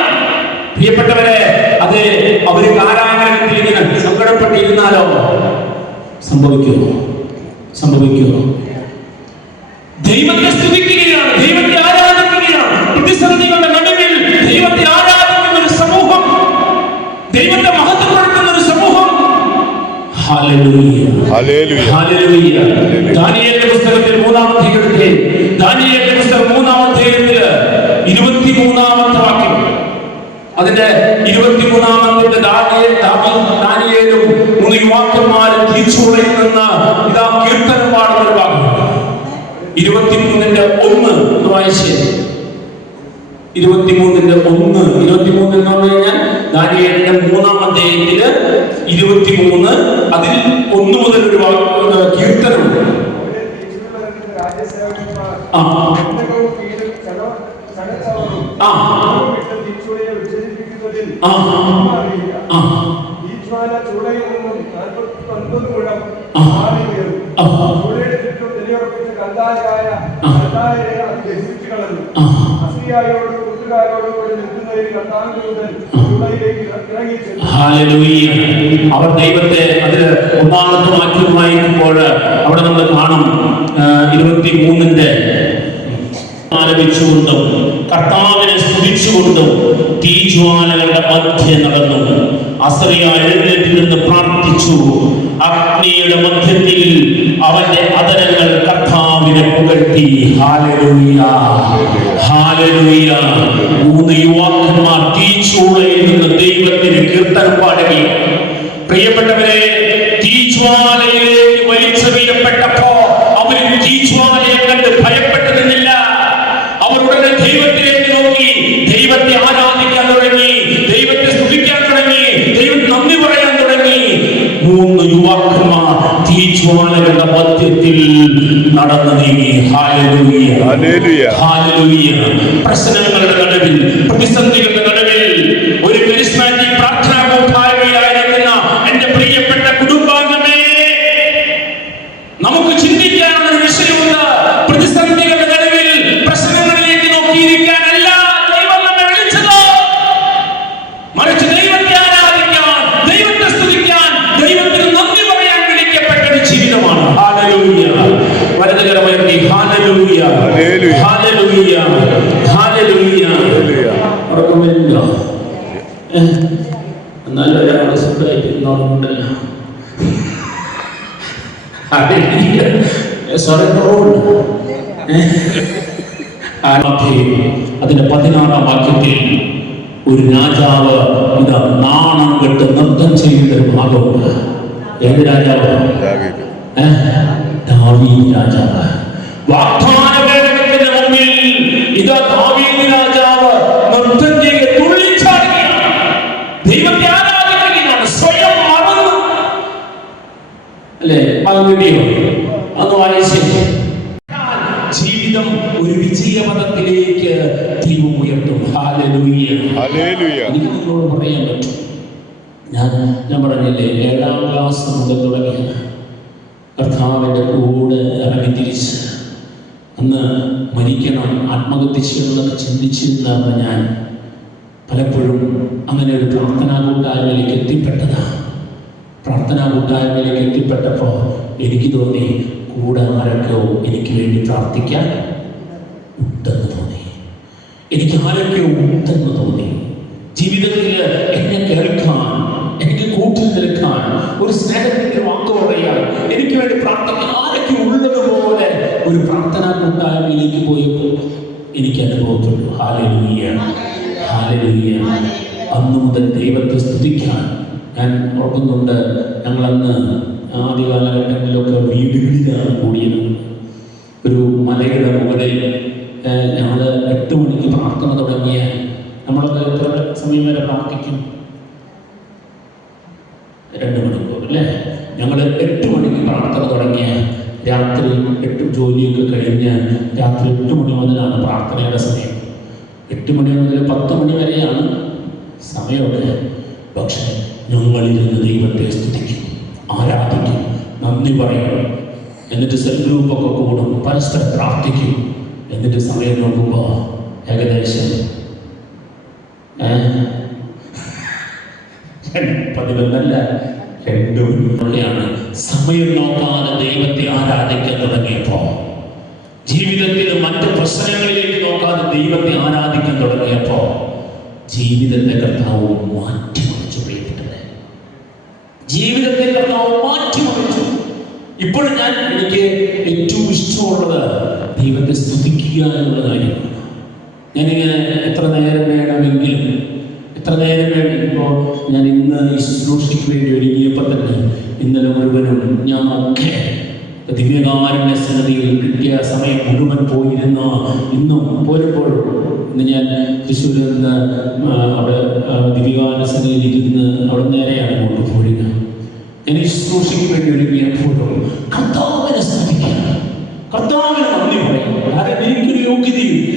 പ്രിയപ്പെട്ടവരെ, അത് അവര് കാരാഗ്രഹത്തിൽ ഇങ്ങനെ സങ്കടപ്പെട്ടിരുന്നാലോ സംഭവിക്കുമോ? ദൈവത്തെ സ്തുതിക്കുകയാണ്, ദൈവത്തെ ആരാധിക്കുകയാണ്. പ്രതിസന്ധികളുടെ നടുവിൽ ദൈവത്തെ ആരാധിക്കുന്ന ഒരു സമൂഹം, ദൈവത്തെ മഹത്വപ്പെടുത്തുന്ന ഒരു സമൂഹം. ഹല്ലേലൂയ, ഹല്ലേലൂയ, ഹല്ലേലൂയ. ദാനിയേലിന്റെ പുസ്തകത്തിൽ 3-ാം അധ്യായത്തിൽ, ദാനിയേലിന്റെ പുസ്തകം 3-ാം അധ്യായത്തിൽ 23-ാമത്തെ വാക്യം, അതിന്റെ 23-ാമത്തെ ദാനിയേലും 3 യുവാക്കന്മാരും തിരിച്ചുടയിൽ നിന്ന് ഇതാ കീർത്തനം പാടുന്ന ഒരു ഭാഗം. 23-ന്റെ 1 വായിച്ചേ. 23-ന്റെ 1 എന്ന് പറഞ്ഞു കഴിഞ്ഞാൽ ദാനിയേലിന്റെ 3-ാം അധ്യായത്തില് 23 അതിൽ 1 മുതൽ ഒരു കീർത്തനമുണ്ട്. അവർ ദൈവത്തെ അതില് 1-ാമത്തെ വാക്യം വായിക്കുമ്പോൾ അവിടെ നമ്മൾ കാണും 23-ന്റെ ആലപിച്ചുകൊണ്ടും കർത്താവിനെ സ്തുതിച്ചുകൊണ്ടും തീജ്വാലകളുടെ മധ്യേ നടന്നു. അസറിയ എഴുന്നേറ്റ് നിന്ന് പ്രാർത്ഥിച്ചു. അഗ്നിയുടെ മധ്യത്തിൽ അവന്റെ അധരങ്ങൾ കർത്താവിനെ പുകഴ്ത്തി. Hallelujah, hallelujah. 3 യുവാക്കന്മാർ തീച്ചൂളയിൽ നിന്ന് ദൈവത്തിന് കീർത്തനം പാടുകയും, പ്രിയപ്പെട്ടവരെ, തീജ്വാലയിലേക്ക് വലിച്ചെറിയപ്പെട്ടപ്പോ അവരും തീജ്വാലയെ കണ്ട് ഭയപ്പെട്ടു നിന്നില്ല. അവർ ഉടനെ ദൈവത്തിലേക്ക് നോക്കി, ദൈവത്തെ ആരാധിക്കാൻ തുടങ്ങി, ദൈവത്തെ സ്തുതിക്കാൻ തുടങ്ങി, ദൈവം നന്ദി പറയാൻ തുടങ്ങി. 3 യുവാക്കന്മാർ തീജ്വാലകളുടെ മധ്യത്തിൽ നടന്നു നീങ്ങി. ഹല്ലേലൂയ, ഹല്ലേലൂയ, ഹല്ലേലൂയ. പ്രശ്നങ്ങളുടെ നടുവിൽ, പ്രതിസന്ധികളുടെ നടുവിൽ ഒരു കരിസ്മാറ്റിക് പ്രാർത്ഥനാ കൂട്ടായ്മയായിരിക്കുന്ന എന്റെ പ്രിയപ്പെട്ട കുടുംബാംഗമേ, നമുക്ക് ചിന്തിക്കാനുള്ള ഒരു വിഷയമുണ്ട്. പ്രതിസന്ധികളുടെ നടുവിൽ പ്രശ്നങ്ങളിലേക്ക് നോക്കിയിരിക്കാനല്ല ദൈവം നമ്മെ അതിന്റെ 16-ാം വാക്യത്തിൽ ഒരു രാജാവ് ഇതാ നാണം കെട്ട് നൃത്തം ചെയ്യുന്ന ഒരു ഭാഗമുണ്ട്. ഏത് രാജാവ്? ദാവീദ് രാജാവ്. വാഗ്ദാന പേടകത്തിന്റെ മുമ്പിൽ ഇതാ ദാവീദ് രാജാവ് നൃത്തം ചെയ്ത് തുള്ളിച്ചാടുകയാണ്, ദൈവത്തെ ആരാധിക്കുകയാണ്, സ്വയം മറന്നു. അല്ലേ? മകന്റെയോ അത് വായിച്ചേ. ജീവിതം ഒരു വിജയപഥത്തിലേക്ക് ദൈവം ഉയർത്തും. Hallelujah, hallelujah. എനിക്ക് നിങ്ങളോട് പറയാൻ പറ്റും, ഞാൻ പറഞ്ഞില്ലേ, 7ാം ക്ലാസ് മുതൽ തുടങ്ങിയ കർത്താവിന്റെ കൂടെ ഇറങ്ങി തിരിച്ച് അന്ന് മരിക്കണം, ആത്മഹത്യ ചെയ്യണമെന്നൊക്കെ ചിന്തിച്ചിരുന്ന ഞാൻ പലപ്പോഴും അങ്ങനെ ഒരു പ്രാർത്ഥനാ കൂട്ടായ്മയിലേക്ക് എത്തിപ്പെട്ടതാണ്. പ്രാർത്ഥനാ കൂട്ടായ്മയിലേക്ക് എത്തിപ്പെട്ടപ്പോൾ എനിക്ക് തോന്നി കൂടെ ആരൊക്കെയോ എനിക്ക് വേണ്ടി പ്രാർത്ഥിക്കാൻ ഉണ്ടെന്ന് തോന്നി. എനിക്ക് ആരൊക്കെയോ ഉണ്ടെന്ന് തോന്നി. ജീവിതത്തിൽ എന്നെ കേൾക്കാൻ, എനിക്ക് കൂട്ടിൽ നിൽക്കാൻ, ഒരു സ്നേഹത്തിന്റെ വാക്ക് പറയാൻ, എനിക്ക് വേണ്ടി പ്രാർത്ഥിക്കാൻ ആരൊക്കെ ഉള്ളതുപോലെ ഒരു പ്രാർത്ഥനാ കൂട്ടായ്മയിലേക്ക് പോയപ്പോൾ എനിക്ക് അനുഭവപ്പെട്ടു. Hallelujah, hallelujah. അന്നു മുതൽ ദൈവത്തെ സ്തുതിക്കാൻ ഞാൻ ഓർക്കുന്നുണ്ട്. ഞങ്ങളന്ന് ആദ്യ കാലഘട്ടങ്ങളിലൊക്കെ വീടുകളിലാണ് കൂടിയത്. ഒരു മലയുടെ മുകളിൽ ഞങ്ങൾ 8 മണിക്ക് പ്രാർത്ഥന തുടങ്ങിയ, നമ്മളൊക്കെ എത്ര സമയം വരെ പ്രാർത്ഥിക്കും? 2 മണിക്കൂർ അല്ലേ? ഞങ്ങൾ 8 മണിക്ക് പ്രാർത്ഥന തുടങ്ങിയ രാത്രി 8 ജോലിയൊക്കെ കഴിഞ്ഞ് രാത്രി 8 മണി മുതലാണ് പ്രാർത്ഥനയുടെ സമയം. 8 മണി മുതൽ 10 മണി വരെയാണ് സമയമൊക്കെ. പക്ഷെ ഞങ്ങളിരുന്ന് ദൈവത്തെ സ്തുതിക്കും, ആരാധിക്കും, നന്ദി പറയും. എന്നിട്ട് സെൽ ഗ്രൂപ്പൊക്കെ കൂടും, പരസ്പരം പ്രാർത്ഥിക്കും. എന്നിട്ട് സമയം നോക്കുമ്പോൾ ഏകദേശം 11 2 മണിയാണ്. സമയം നോക്കാതെ ദൈവത്തെ ആരാധിക്കാൻ തുടങ്ങിയപ്പോ, ജീവിതത്തിൽ മറ്റു പ്രശ്നങ്ങളിലേക്ക് നോക്കാതെ ദൈവത്തെ ആരാധിക്കാൻ തുടങ്ങിയപ്പോ ജീവിതത്തെ കർത്താവ് മാറ്റിമറിച്ചു. പ്രിയപ്പെട്ടവരെ, ജീവിതത്തെ കർത്താവ് മാറ്റിമറിച്ചു. ഇപ്പോഴും എനിക്ക് ഏറ്റവും ഇഷ്ടമുള്ളത് ദൈവത്തെ സ്തുതിക്കുക എന്നുള്ള കാര്യമാണ്. ഞാനിങ്ങനെ എത്ര നേരം വേണമെങ്കിലും ഇപ്പോൾ ഞാൻ ഇന്ന് ഈ ശുശ്രൂഷയ്ക്ക് വേണ്ടി ഒരുങ്ങിയപ്പോൾ തന്നെ ഇന്നലെ മുഴുവനും ഞാൻ ഒക്കെ ദിവ്യകാരുണ്യ സന്നിധിയിൽ കിട്ടിയ സമയം മുഴുവൻ പോയിരുന്ന, ഇന്നും പോരുമ്പോൾ ഇന്ന് ഞാൻ തൃശ്ശൂരിൽ നിന്ന് അവിടെ ദിവ്യകാരുണ്യ സന്നിധിയിൽ ഇരുന്ന് അവിടെ നേരെയാണ് കൊണ്ടുപോവുക. ഞാൻ ഈ ശുശ്രൂഷയ്ക്ക് വേണ്ടി ഒരുങ്ങിയപ്പോഴും കർത്താവിനെ സ്തുതിക്കുക, കർത്താവിന് നന്ദി പറയും. കാരണം എനിക്കൊരു യോഗ്യതയില്ല.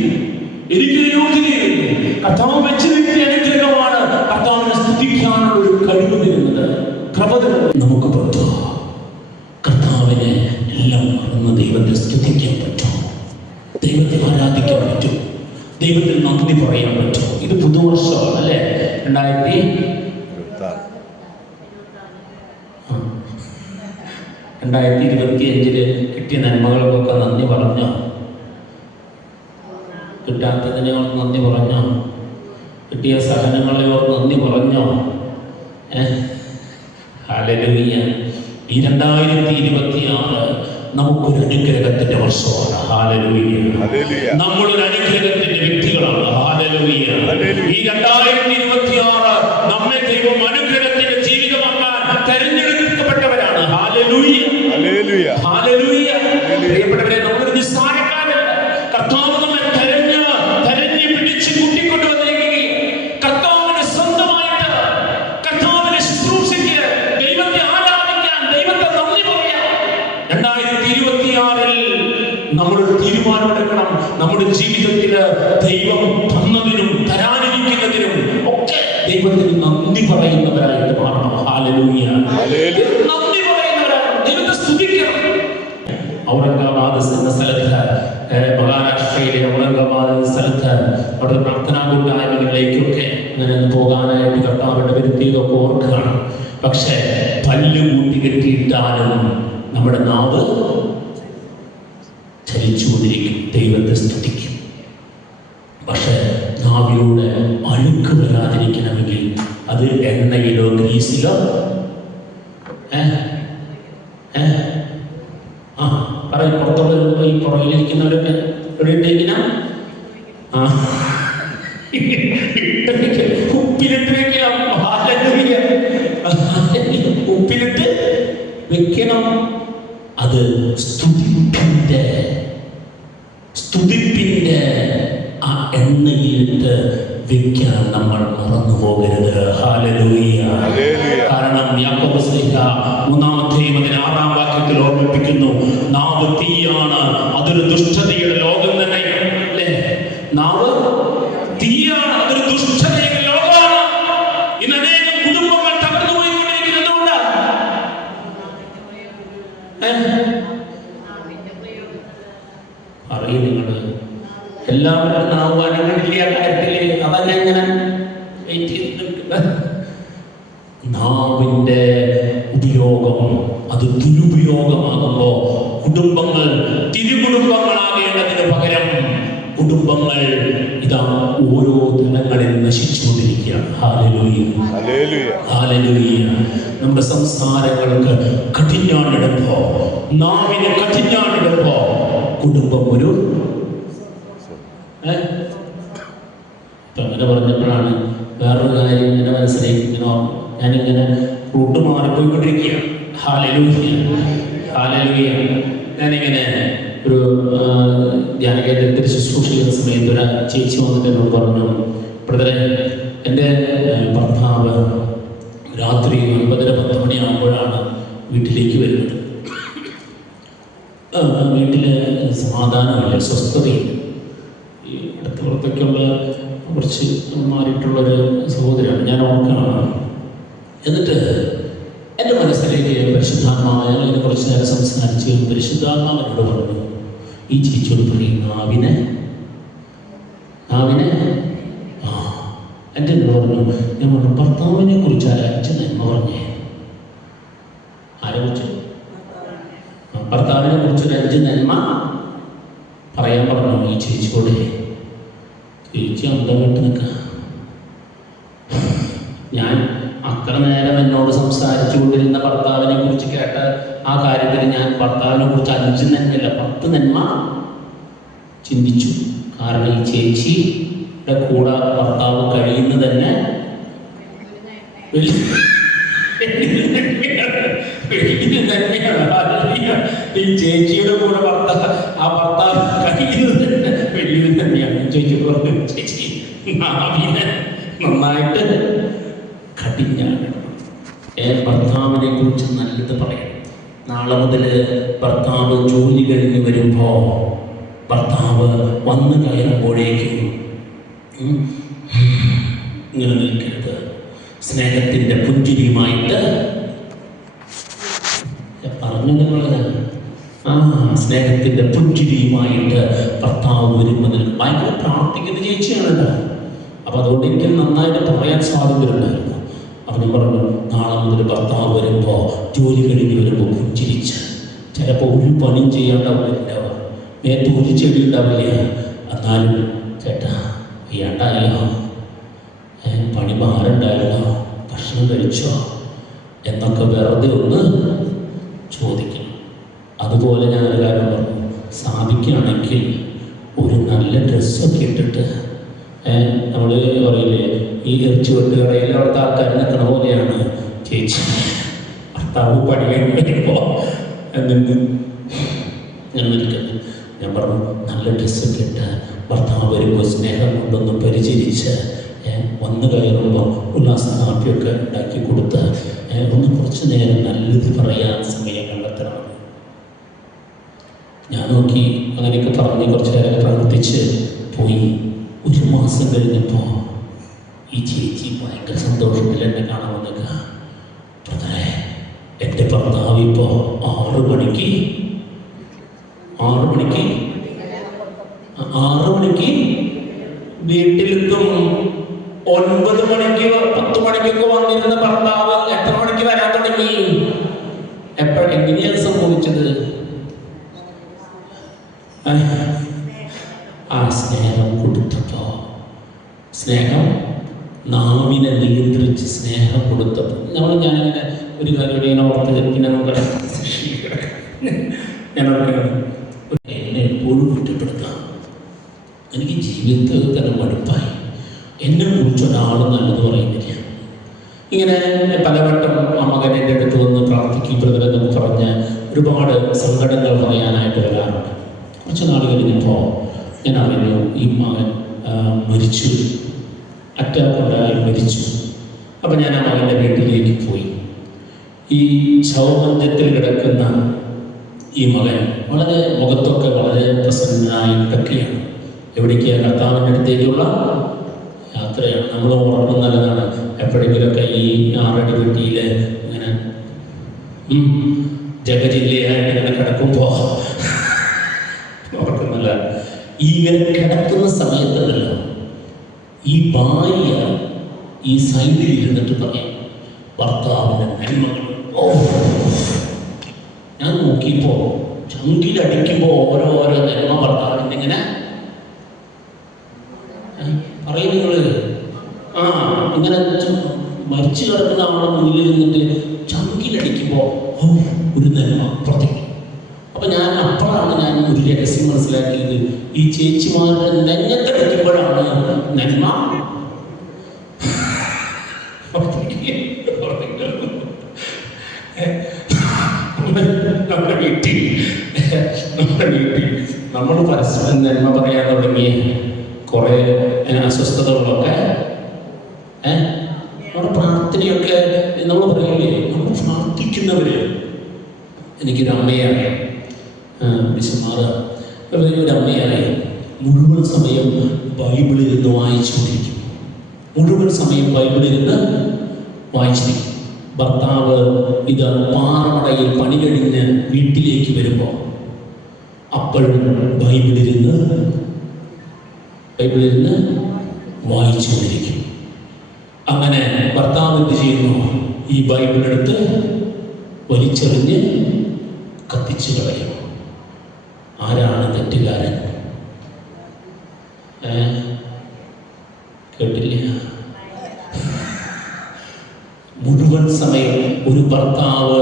കർത്താവ് വെച്ച് വ്യക്തി അനുഗ്രഹമാണ് കർത്താവിനെ സ്തുതിക്കാനുള്ള ഒരു കഴിവ് തരുന്നത്, കൃപ തരുന്നത്. നമുക്ക് പറ്റോ കർത്താവിനെ എല്ലാം മറന്ന് ദൈവത്തെ സ്തുതിക്കാൻ പറ്റും, ദൈവത്തെ ആരാധിക്കാൻ പറ്റും, ദൈവത്തിൽ നന്ദി പറയാൻ പറ്റും. ഇത് പുതുവർഷമാണ് അല്ലേ? 2025 കിട്ടിയ നന്മകൾക്കൊക്കെ നന്ദി പറഞ്ഞോ? കിട്ടാത്തതിനെ ഓർത്ത് നന്ദി പറഞ്ഞോ? കിട്ടിയ സഹനങ്ങളെ ഓർത്ത് നന്ദി പറഞ്ഞോ? ഹല്ലേലൂയ. ഈ 2026 നമുക്കൊരു അനുഗ്രഹത്തിന്റെ വർഷമാണ്. ഹല്ലേലൂയ. നമ്മളൊരു അനുഗ്രഹത്തിന്റെ വ്യക്തികളാണ്. ഹല്ലേലൂയ. ഈ 2026 നമ്മെ ദൈവം അനുഗ്രഹത്തിന്റെ ജീവിതമാക്കാൻ തെരഞ്ഞെടുക്കപ്പെട്ടവരാണ്. Hallelujah, hallelujah. പ്രിയപ്പെട്ടവരെ, നമ്മളൊരു നിസ്സാരക്കാരല്ല. കർത്താവ് നമ്മെ തെരഞ്ഞു പിടിച്ച് കൂട്ടിക്കൊണ്ടുവന്നിരിക്കുകയും കർത്താവിനെ സ്വന്തമായിട്ട് കർത്താവിനെ ശുശ്രൂഷയ്ക്ക്, ദൈവത്തെ ആരാധിക്കാൻ, ദൈവത്തെ നന്ദി പറയാൻ 2026 നമ്മളൊരു തീരുമാനമെടുക്കണം. നമ്മുടെ ജീവിതത്തിൽ ദൈവം തന്നതിനും തരാനിരിക്കുന്നതിനും ഒക്കെ ദൈവത്തിന് നന്ദി പറയുന്നവരായിട്ട് മാറണം. ഹല്ലേലൂയ, നന്ദി പറയുന്നവരാണ്. ദൈവത്തെ സ്തുതിക്കണം. ഔറംഗാബാദ് എന്ന സ്ഥലത്ത്, മഹാരാഷ്ട്രയിലെ ഔറംഗാബാദ് എന്ന സ്ഥലത്ത് അവിടെ പ്രാർത്ഥനാ കൂട്ടായ്മകളിലേക്കൊക്കെ അങ്ങനെ പോകാനായിട്ട് കർത്താവിന്റെ വരുത്തിയതൊക്കെ ഓർക്കുകയാണ്. പക്ഷെ പല്ല് കൂട്ടി കെട്ടിയിട്ടാലും നമ്മുടെ നാവ് ചലിച്ചുകൊണ്ടിരിക്കും, ദൈവത്തെ സ്തുതിക്കും. പക്ഷെ നാവിലൂടെ അഴുക്ക് വരാതിരിക്കണമെങ്കിൽ അത് എണ്ണയിലോ ഗ്രീസിലോ പറയും പുറത്തുള്ള ഈ പുറകിലിരിക്കുന്നവരൊക്കെ എവിടെയിട്ടിരിക്കുന്ന ഉപ്പിലിട്ട് വെക്കണം. ഉപ്പിലിട്ട് വെക്കണം. അത് സ്തുതിപ്പിന്റെ ആ എണ്ണയിലിട്ട് വെക്കാൻ നമ്മൾ മറന്നു പോകരുത്. ഹല്ലേലൂയ. കാരണം യാക്കോബ് ശ്ലീഹ 3-ാം വാക്യത്തിൽ ഓർമ്മിപ്പിക്കുന്നു, നാവ് തീയാണ്, അതൊരു ദുഷ്ടതയുടെ ലോകം തന്നെ. അല്ലേ? നാവ് തീയാണ്, അതൊരു ദുഷ്ടതയുടെ ലോകമാണ്. ഇന്ന് അനേകം കുടുംബങ്ങൾ തകർന്നു പോയിക്കൊണ്ടിരിക്കുന്നതുകൊണ്ട് അറിയും നിങ്ങൾ എല്ലാവരും നാവ് അനങ്ങില്ല കാര്യത്തില്. അതല്ല ഇങ്ങനെ വെയിറ്റ് ചെയ്തിട്ടുണ്ട്. നാവിന്റെ ഉപയോഗം അത് ദുരുപയോഗമാകുമ്പോ കുടുംബങ്ങൾ തിരുകുടുംബങ്ങളാകേണ്ടതിന് പകരം കുടുംബങ്ങൾ ഇതാ ഓരോ തലങ്ങളിൽ നശിച്ചുകൊണ്ടിരിക്കുകയാണ്. ഹല്ലേലൂയ, ഹല്ലേലൂയ. നമ്മുടെ സംസാരങ്ങൾക്ക് കടിഞ്ഞാണിടുമ്പോ, നാവിന് കടിഞ്ഞാണിടുമ്പോ കുടുംബം ഒരു അങ്ങനെ പറഞ്ഞപ്പോഴാണ് വേറൊരു കാര്യം ഇങ്ങനെ മനസ്സിലാക്കിക്കണോ. ഞാനിങ്ങനെ റൂട്ട് മാറിപ്പോയിക്കൊണ്ടിരിക്കുകയാണ്. Hallelujah, hallelujah. ഞാനിങ്ങനെ ഒരു ധ്യാനകേന്ദ്രത്തിൽ ശുശ്രൂഷ ചെയ്യുന്ന സമയത്ത് ഒരു ചേച്ചി വന്നിട്ട് എന്നോട് പറഞ്ഞു, ബ്രദറെ, എൻ്റെ ഭർത്താവ് രാത്രി 9-10 മണിയാകുമ്പോഴാണ് വീട്ടിലേക്ക് വരുന്നത്. വീട്ടില് സമാധാനമില്ല, സ്വസ്ഥതയില്ല. ഈ അടുത്ത പുറത്തൊക്കെയുള്ള കുറച്ച് മാറിയിട്ടുള്ളൊരു സഹോദരമാണ് ഞാൻ ഓർക്കുകയാണ്. എന്നിട്ട് എൻ്റെ മനസ്സിലേക്ക് പരിശുദ്ധാത്മാവ്, ഞാനിങ്ങനെ കുറച്ച് നേരം സംസാരിച്ച് പരിശുദ്ധാത്മാവിനോട് പറഞ്ഞു, ഈ ചേച്ചിയോട് പറയും, നാവിനെ എൻ്റെ പറഞ്ഞു. ഞാൻ പറഞ്ഞു, ഭർത്താവിനെ കുറിച്ച് അച്ഛൻ നന്മ പറഞ്ഞേ. ആരെ കുറിച്ച്? ഭർത്താവിനെ കുറിച്ചൊരു 5 നന്മ പറയാൻ പറഞ്ഞു ഈ ചേച്ചിയോട്. ചേച്ചി അന്തം വിട്ട് നിൽക്കുക. ഞാൻ അത്ര നേരം എന്നോട് സംസാരിച്ചുകൊണ്ടിരുന്ന ഭർത്താവിനെ കുറിച്ച് കേട്ട ആ കാര്യത്തിൽ ഞാൻ ഭർത്താവിനെ കുറിച്ച് 5 നന്മയില്ല 10 നന്മ ചിന്തിച്ചു. കാരണം ഈ ചേച്ചിയുടെ കൂടെ ഭർത്താവ് കഴിയുന്നത് തന്നെ ഈ ചേച്ചിയുടെ കൂടെ ഭർത്താവ് കഴിയുന്നത് തന്നെ വലിയത് തന്നെയാണ്. ചേച്ചി പറഞ്ഞു, ചേച്ചി നാവിനെ നന്നായിട്ട് കടിഞ്ഞാണ്. ഭർത്താവിനെ കുറിച്ച് നല്ലത് പറയണം. നാളെ മുതൽ ഭർത്താവ് ജോലി കഴിഞ്ഞ് വരുമ്പോ, ഭർത്താവ് വന്നു കയറുമ്പോഴേക്കും ഇങ്ങനെ നിൽക്കരുത്. സ്നേഹത്തിന്റെ പുഞ്ചിരിയുമായിട്ട് പറഞ്ഞു നിങ്ങള് സ്നേഹത്തിന്റെ പുഞ്ചിരിയുമായിട്ട് ഭർത്താവ് വരുമ്പോൾ ഭയങ്കര പ്രാർത്ഥിക്കുന്ന ചേച്ചിയാണ്. അപ്പൊ അതുകൊണ്ട് എനിക്ക് നന്നായിട്ട് പറയാൻ സ്വാതന്ത്ര്യമുണ്ടായിരുന്നു. അപ്പൊ ഞാൻ പറഞ്ഞു, നാളെ മുതൽ ഭർത്താവ് വരുമ്പോ, ജോലി കഴിഞ്ഞ് വരുമ്പോ പുഞ്ചിരിച്ച്, ചിലപ്പോ ഒരു പണിയും ചെയ്യാണ്ടാവില്ല, നേരത്തെ ഒരു ചെടി ഉണ്ടാവില്ല, എന്നാലും ചേട്ടാ വയ്യാണ്ടായല്ലോ, പണി മാറുണ്ടായല്ലോ, ഭക്ഷണം കഴിച്ചോ എന്നൊക്കെ വെറുതെ ഒന്ന് ചോദിക്കണം. അതുപോലെ ഞാനൊരു കാര്യം പറഞ്ഞു, സാധിക്കുകയാണെങ്കിൽ ഒരു നല്ല ഡ്രസ്സൊക്കെ ഇട്ടിട്ട്, നമ്മൾ പറയില്ലേ ഈ ഇറച്ചി വെട്ടുകടയിൽ അവിടുത്തെ ആൾക്കാർ നിൽക്കണ പോലെയാണ് ചേച്ചി ഭർത്താവ് പണിയാൻ വരുമ്പോ എന്നിട്ട് ഞാൻ നിൽക്കുന്നത്. ഞാൻ പറഞ്ഞു, നല്ല ഡ്രസ്സൊക്കെ ഇട്ട് ഭർത്താവ് വരുമ്പോൾ സ്നേഹം കൊണ്ടൊന്ന് പരിചരിച്ച്, വന്നു കയറുമ്പോൾ ഉല്ലാസ കാപ്പിയൊക്കെ ഉണ്ടാക്കി കൊടുത്ത് ഒന്ന് കുറച്ച് നേരം നല്ലത് പറയാൻ സമയം കണ്ടെത്തണം. ഞാൻ നോക്കി അങ്ങനെയൊക്കെ പറഞ്ഞ് കുറച്ച് നേരം പ്രവർത്തിച്ച് പോയി. 1 മാസം കഴിഞ്ഞപ്പോൾ ഈ ചേച്ചി ഭയങ്കര സന്തോഷത്തിൽ എന്നെ കാണാൻ വന്നില്ല. ബ്രദറെ, എൻ്റെ ഭർത്താവ് ഇപ്പോൾ 6 മണിക്ക് വീട്ടിലെത്തും. 9 മണിക്ക് 10 മണിക്കൊക്കെ വന്നിരുന്ന ഭർത്താവ് എത്ര മണിക്ക് വരാൻ തുടങ്ങി? എങ്ങനെയാണ് സംഭവിച്ചത്? ആ സ്നേഹം കൊടുത്തപ്പോ, സ്നേഹം നാവിനെ നിയന്ത്രിച്ച് സ്നേഹം കൊടുത്തപ്പോൾ ഞാനിങ്ങനെ ഒരു കാര്യം ഇങ്ങനെ ഓർത്ത് പിന്നെ നമുക്ക് ഞാൻ എന്നെ എപ്പോഴും കുറ്റപ്പെടുത്താം. എനിക്ക് ജീവിതത്തിൽ തന്നെ മടുപ്പായി. എന്നെ കുറിച്ച് ഒരാളും നല്ലത് പറയുന്നില്ല. ഇങ്ങനെ പലവട്ടം ആ മകൻ എൻ്റെ അടുത്ത് വന്ന് പ്രാർത്ഥിക്കും ബ്രദറെന്ന് പറഞ്ഞ് ഒരുപാട് സങ്കടങ്ങൾ പറയാനായിട്ട് വരാറുണ്ട്. കുറച്ച് നാൾ കഴിഞ്ഞപ്പോൾ ഞാൻ അറിഞ്ഞു ഈ മകൻ മരിച്ചു, അറ്റാക്കുണ്ടായി മരിച്ചു. അപ്പം ഞാൻ ആ മകൻ്റെ വീട്ടിലേക്ക് പോയി. ഈ ശവമഞ്ചത്തിൽ കിടക്കുന്ന ഈ മകൻ വളരെ മുഖത്തൊക്കെ വളരെ പ്രസന്നനായി കിടക്കുകയാണ്. എവിടേക്കാണ്? കർത്താവിൻ്റെ അടുത്തേക്കുള്ള യാത്രയാണ്. നമ്മൾ ഓർമ്മ നല്ലതാണ്. എപ്പോഴെങ്കിലുമൊക്കെ ഈ 6 അടി പെട്ടിയിൽ ഇങ്ങനെ ജഗജില്ലയായിട്ട് ഇങ്ങനെ കിടക്കുമ്പോൾ ഓർക്കുന്നില്ല. ഈ ഇങ്ങനെ കിടക്കുന്ന സമയത്തല്ലോ ഈ ഭാര്യ ഈ സൈഡിൽ ഇരുന്നിട്ട് പറയും ഭർത്താവിൻ്റെ നന്മകൾ. ഞാൻ നോക്കിയപ്പോൾ ചങ്കിലടിക്കുമ്പോൾ ഓരോ നന്മ ഭർത്താവിൻ്റെ ഇങ്ങനെ പറയും. നിങ്ങള് ഇങ്ങനെ മരിച്ചു കിടക്കുന്ന നമ്മുടെ മുന്നിൽ നിന്നിട്ട് ചങ്കിലടിക്കുമ്പോൾ ഒരു നന്മ അപ്പുറത്തേക്ക്. അപ്പൊ അപ്പോഴാണ് ഞാൻ ഒരു രഹസ്യം മനസ്സിലാക്കിയത്. ഈ ചേച്ചിമാരുടെ നെഞ്ഞത്തടിക്കുമ്പോഴാണ് നന്മ നമ്മുടെ വീട്ടിൽ നമ്മൾ പരസ്പരം നന്മ പറയാൻ തുടങ്ങിയ കുറെ അസ്വസ്ഥതകളൊക്കെ നമ്മുടെ പ്രാർത്ഥനയൊക്കെ നമ്മൾ പറയില്ലേ, നമ്മൾ പ്രാർത്ഥിക്കുന്നവര്. എനിക്കൊരു അമ്മയാണ്, ഒരു അമ്മയായി മുഴുവൻ സമയം ബൈബിളിൽ നിന്ന് വായിച്ചുകൊണ്ടിരിക്കും. മുഴുവൻ സമയം ബൈബിളിൽ നിന്ന് വായിച്ചിരിക്കും. ഭർത്താവ് ഇത് പാറമടയിൽ പണി കഴിഞ്ഞ് വീട്ടിലേക്ക് വരുമ്പോൾ അപ്പോഴും ബൈബിളിൽ നിന്ന് വായിച്ചുകൊണ്ടിരിക്കും. അങ്ങനെ ഭർത്താവ് എന്ത് ചെയ്യുന്നു? ഈ ബൈബിളെടുത്ത് വലിച്ചെറിഞ്ഞ് കത്തിച്ചു കളയും. ആരാണ് തെറ്റുകാരൻ? കേട്ടില്ല? മുഴുവൻ സമയം ഒരു ഭർത്താവ്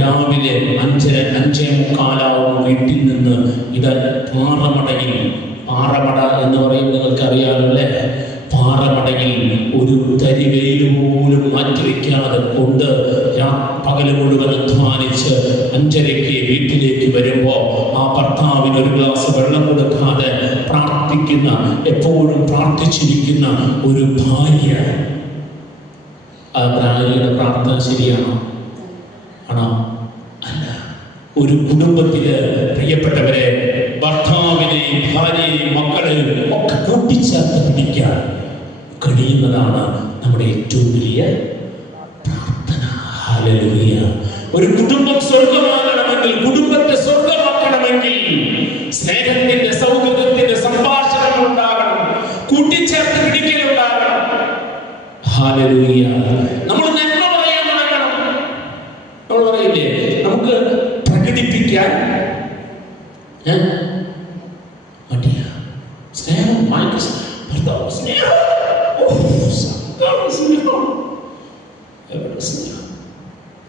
രാവിലെ 5:45 വീട്ടിൽ നിന്ന് ഇത് പാറമട എന്ന് പറയും, നിങ്ങൾക്ക് അറിയാമല്ലേ? പാറമടയിൽ ഒരു തരി വെയിൽ പോലും മാറ്റിവെക്കാതെ കൊണ്ട് പകല് മുഴുവൻ അധ്വാനിച്ച് 5:30 വീട്ടിലേക്ക് വരുമ്പോൾ ആ ഭർത്താവിന് ഒരു ഗ്ലാസ് വെള്ളം കൊടുക്കാതെ പ്രാർത്ഥിക്കുന്ന, എപ്പോഴും പ്രാർത്ഥിച്ചിരിക്കുന്ന ഒരു ഭാര്യ. ആ ഭാര്യയുടെ പ്രാർത്ഥന ശരിയാണോ? ആണോ? അല്ല. ഒരു കുടുംബത്തില് പ്രിയപ്പെട്ടവരെ ഭർത്താവിനെയും ഭാര്യയെയും മക്കളെയും ഒക്കെ കൂട്ടിച്ചേർത്ത് പിടിക്കാൻ കഴിയുന്നതാണ് നമ്മുടെ ഏറ്റവും വലിയ പ്രാർത്ഥന. ഹല്ലേലൂയ. ഒരു കുടുംബം സ്വർഗമാകണമെങ്കിൽ, കുടുംബത്തെ സ്വർഗമാക്കണമെങ്കിൽ സ്നേഹത്തിന്റെ, സൗഹൃദത്തിന്റെ സംഭാഷണങ്ങൾ ഉണ്ടാകണം, കൂട്ടിച്ചേർത്ത് പിടിക്കലുണ്ടാകണം. ഹല്ലേലൂയ. നമ്മൾ നന്മ പറയാൻ തുടങ്ങണം. നമ്മൾ പറയില്ലേ, നമുക്ക് പ്രകടിപ്പിക്കാൻ മടിയ സ്നേഹം, ഭർത്താവ് സ്നേഹം,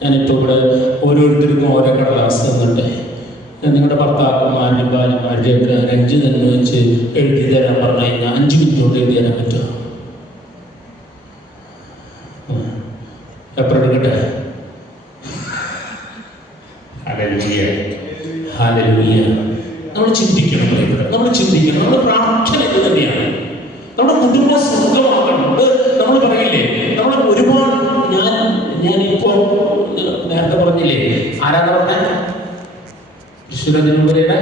ഞാനിപ്പോൾ ഇവിടെ ഓരോരുത്തർക്കും ഓരോ കടലാസ് തന്നിട്ട് നിങ്ങളുടെ ഭർത്താക്കന്മാരുടെയും ഭാര്യമാരുടെയും ഒക്കെ 5 തന്നെ വെച്ച് എഴുതി തരാൻ പറഞ്ഞു കഴിഞ്ഞാൽ 5 മിനിറ്റ് കൊണ്ട് എഴുതി തരാൻ പറ്റുമോ? എപ്പോഴും എടുക്കട്ടെ? Hallelujah, hallelujah. നമ്മൾ ചിന്തിക്കണം, നമ്മുടെ പ്രാർത്ഥന ഇത് തന്നെയാണ്. നമ്മുടെ കുടുംബ സ്വർഗമാകണം. നമ്മൾ പറയില്ലേ, നമ്മൾ ഒരുപാട് ഞാനിപ്പോ നേരത്തെ പറഞ്ഞില്ലേ, ആരാണ് പറഞ്ഞ തൃശ്ശൂരതിനുപരിയുടെ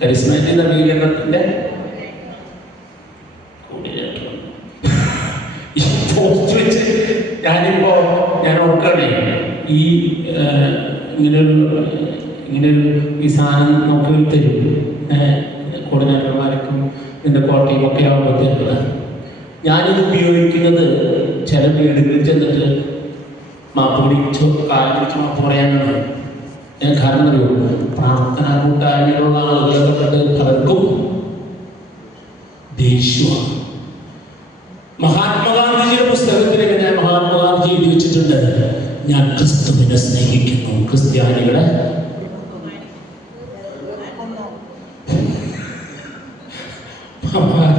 കരിസ്മാറ്റിക് നവീകരണത്തിന്റെ ഞാൻ ഓർക്കണേ, ഈ ഇങ്ങനൊരു ഈ സാധനം നമുക്ക് തരും കോർഡിനേറ്റർമാർക്കും ഇതിൻ്റെ കോട്ടയും ഒക്കെ ആകുമ്പോഴത്തേക്കുള്ള ഞാനിത് ഉപയോഗിക്കുന്നത് ചില വീടുകളിൽ ചെന്നിട്ട് മാപ്പ് പിടിച്ചോ കാലം പിടിച്ച് മാപ്പ് പറയാനാണ് ഞാൻ. കാരണം ഒരു പ്രാർത്ഥനാ കൂട്ടായ്മയിലുള്ള ആളുകളെ കണ്ട് പലർക്കും ദേഷ്യമാണ്. മഹാത്മാഗാന്ധിജിയുടെ പുസ്തകത്തിൽ ഇങ്ങനെ മഹാത്മാഗാന്ധി എഴുതി വെച്ചിട്ടുണ്ട്, ഞാൻ ക്രിസ്തുവിനെ സ്നേഹിക്കുന്നു, ക്രിസ്ത്യാനികളെ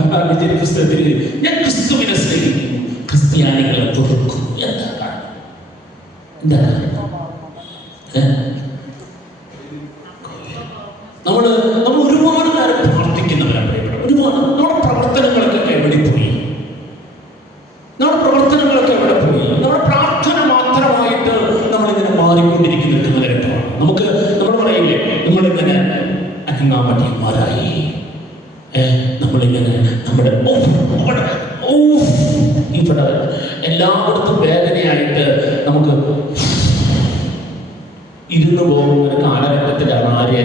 പുസ്തകത്തിൽ ഞാൻ ക്രിസ്തുവിനെ സ്നേഹിക്കും, ക്രിസ്ത്യാനികളെ വെറുക്കും. എന്താ കാരണം? എന്താ നമ്മൾ ഒരുപാട് നേരം പ്രാർത്ഥിക്കുന്നവരാണ്. ഒരുപാട് നമ്മുടെ പ്രവർത്തനങ്ങളൊക്കെ എവിടെ പോയി? നമ്മുടെ പ്രാർത്ഥന മാത്രമായിട്ട് നമ്മളിങ്ങനെ മാറിക്കൊണ്ടിരിക്കുന്ന നേരത്താണ് നമ്മൾ പറയില്ലേ, നമ്മളിങ്ങനെ അനങ്ങാമട്ടിയന്മാരായി. നമ്മളിങ്ങനെ നമ്മുടെ ഇവിടെ എല്ലായിടത്തും വേദനയായിട്ട് നമുക്ക് ഇരുന്നു പോകുന്ന ഒരു കാലഘട്ടത്തിലാണ് ആര്യ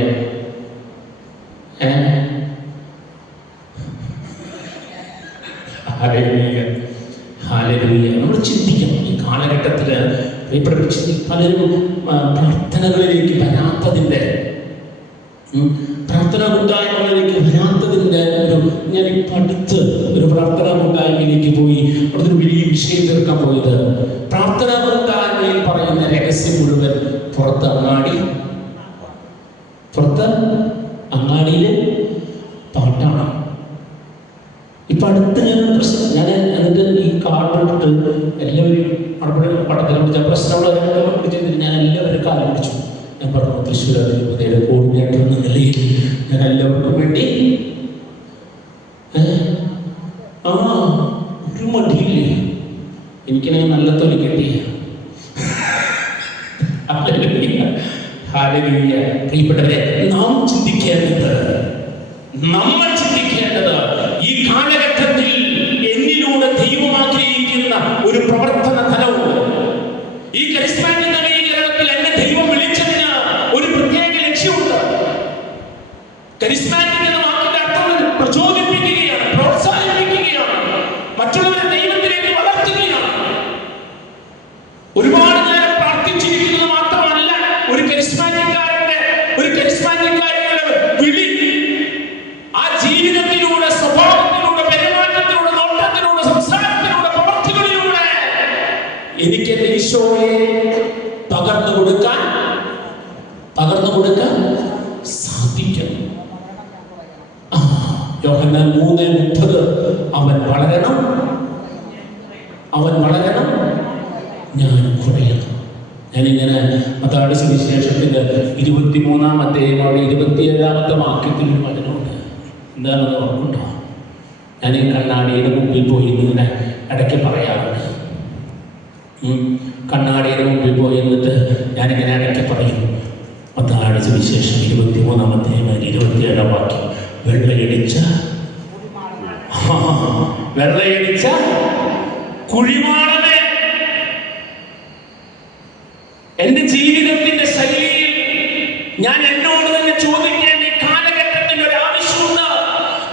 നമ്മൾ ചിന്തിക്കണം. ഈ കാലഘട്ടത്തില് പലരും പ്രാർത്ഥനകളിലേക്ക് വരാത്തതിന്റെ, പ്രാർത്ഥനാ കൂട്ടായ്മകളിലേക്ക് വരാത്തതിന്റെ ഞാനിപ്പോൾ അടുത്ത് ഒരു പ്രാർത്ഥനാ കൂട്ടായ്മയിലേക്ക് പോയി. അവിടുത്തെ ഒരു വലിയ വിഷയം തീർക്കാൻ പോയത്, പ്രാർത്ഥനാ കൂട്ടായ്മയിൽ പറയുന്ന രഹസ്യം മുഴുവൻ പുറത്ത് അങ്ങാടിയില് പാട്ടാണ്. ഇപ്പൊ അടുത്ത് ഞാൻ എന്നിട്ട് ഈ കാർഡിട്ട് എല്ലാവരും അവിടെ പടത്തിൽ പിടിച്ച പ്രശ്നമുള്ള ചെയ്തിട്ട് ഞാൻ എല്ലാവരും കാലം പിടിച്ചു. ഞാൻ പറഞ്ഞു, തൃശ്ശൂർ അതിരൂപതയുടെ കോർഡിനേറ്റർ എന്ന നിലയിൽ ഞാൻ എല്ലാവർക്കും വേണ്ടി ഒരു മടിയില്ലേ, എനിക്കിനെ നല്ല തൊലി കിട്ടിയ. പ്രിയപ്പെട്ടവരെ, നമ്മൾ ചിന്തിക്കേണ്ടത് ഈ കാലഘട്ടത്തിൽ എന്നിലൂടെ ദൈവം ആഗ്രഹിക്കുന്ന ഒരു പ്രവർത്തന തലമുണ്ട്. ഈ കരിസ്മാറ്റിക് നവീകരണത്തിൽ എന്നെ ദൈവം വിളിച്ചതിന് ഒരു പ്രത്യേക ലക്ഷ്യമുണ്ട്. കരിസ്മാറ്റിക് എന്ന വാക്കിന്റെ അർത്ഥം പ്രചോദിപ്പിക്കുകയാണ്, പ്രോത്സാഹിപ്പിക്കുകയാണ്, മറ്റുള്ളവരെ ദൈവത്തിലേക്ക് വളർത്തുകയാണ്. ഒരുപാട് നേരം പ്രാർത്ഥിച്ചിരിക്കുന്നത് മാത്രമല്ല ഒരു കരിസ്മാറ്റിക്കാരന്റെ വിളി. ആ ജീവിതത്തിലൂടെ, സ്വഭാവത്തിലൂടെ, പെരുമാറ്റത്തിലൂടെ, നോട്ടത്തിലൂടെ, സംസാരത്തിലൂടെ, പ്രവർത്തികളിലൂടെ എനിക്ക് എന്റെ ഈശോയെ പകർന്നു കൊടുക്കാൻ സാധിക്കണം. യോഹന്നാൻ 3:30 അവൻ വളരണം, ഞാൻ കുറയണം. ഞാനിങ്ങനെ മത്തായിയുടെ സുവിശേഷത്തിന്റെ 23-ാമത്തെ 27-ാമത്തെ വാക്യത്തിൽ ഒരു വചനമുണ്ട്. എന്താണെന്ന് ഓർക്കുണ്ടോ? ഞാൻ ഈ കണ്ണാടിയുടെ മുമ്പിൽ പോയി ഇങ്ങനെ ഇടയ്ക്ക് പറയാറുണ്ട്. കണ്ണാടിയുടെ മുമ്പിൽ പോയി എന്നിട്ട് ഞാനിങ്ങനെ ഇടയ്ക്ക് പറയും, മത്തായിയുടെ സുവിശേഷം 23-ാമത്തെ 27-ാം വാക്യം, വെള്ളയടിച്ച കുഴിമാടമേ, എന്റെ ജീവിതത്തിന്റെ ശൈലിയിൽ ഞാൻ എന്നോട് തന്നെ ചോദിക്കേണ്ട ഈ കാലഘട്ടത്തിന്റെ ഒരു ആവശ്യമുണ്ട്.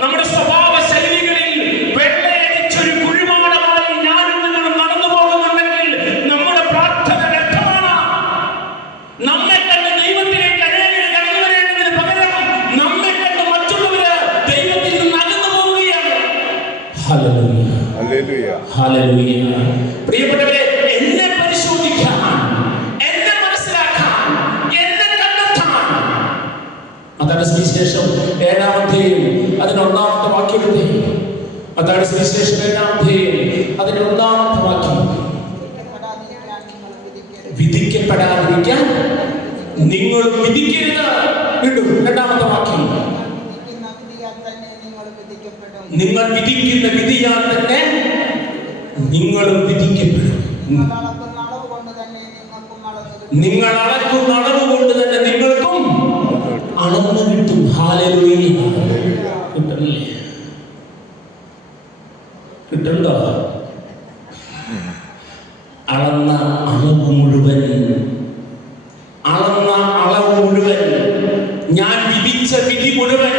നമ്മുടെ സ്വഭാവ ശൈലികളിൽ വെള്ളയടിച്ചൊരു കുഴിമാടമായി ഞാനും നിങ്ങളും നടന്നു പോകുന്നുണ്ടെങ്കിൽ നമ്മുടെ പ്രാർത്ഥന വ്യർത്ഥമാണ്. നമ്മെ കണ്ട് ദൈവത്തിലേക്ക് അനേകർ കടന്നു വരേണ്ടതിന് പകരം നമ്മെ കണ്ട് മറ്റുള്ളവര് ദൈവത്തിൽ നിന്ന് അകന്നു പോവുകയാണ്. ഹല്ലേലൂയ. പ്രിയപ്പെട്ടവരെ, എന്നെ പരിശോധിക്കാൻ, എന്നെ മനസ്സിലാക്കാൻ, എന്നെ കണ്ടെത്താൻ മത്തായിയുടെ സുവിശേഷം 7-ാം അധ്യായം അതിന്റെ 1-ാമത്തെ വാക്യത്തെ, മത്തായിയുടെ സുവിശേഷം 7-ാം അധ്യായം അതിന്റെ 1-ാമത്തെ വാക്യം, വിധിക്കപ്പെടാതിരിക്കാൻ നിങ്ങൾ വിധിക്കരുത്. വീണ്ടും 2-ാമത്തെ വാക്യം, നിങ്ങൾ വിധിക്കുന്ന വിധിയാൽ തന്നെ നിങ്ങളും വിധിക്കപ്പെടും. നിങ്ങൾ അളക്കുന്ന അളവ് കൊണ്ട് തന്നെ നിങ്ങൾക്കും അളന്ന് കിട്ടും. ഹല്ലേലൂയ. കിട്ടണ്ടോ? അളന്ന അളവ് മുഴുവൻ, ഞാൻ വിധിച്ച വിധി മുഴുവൻ,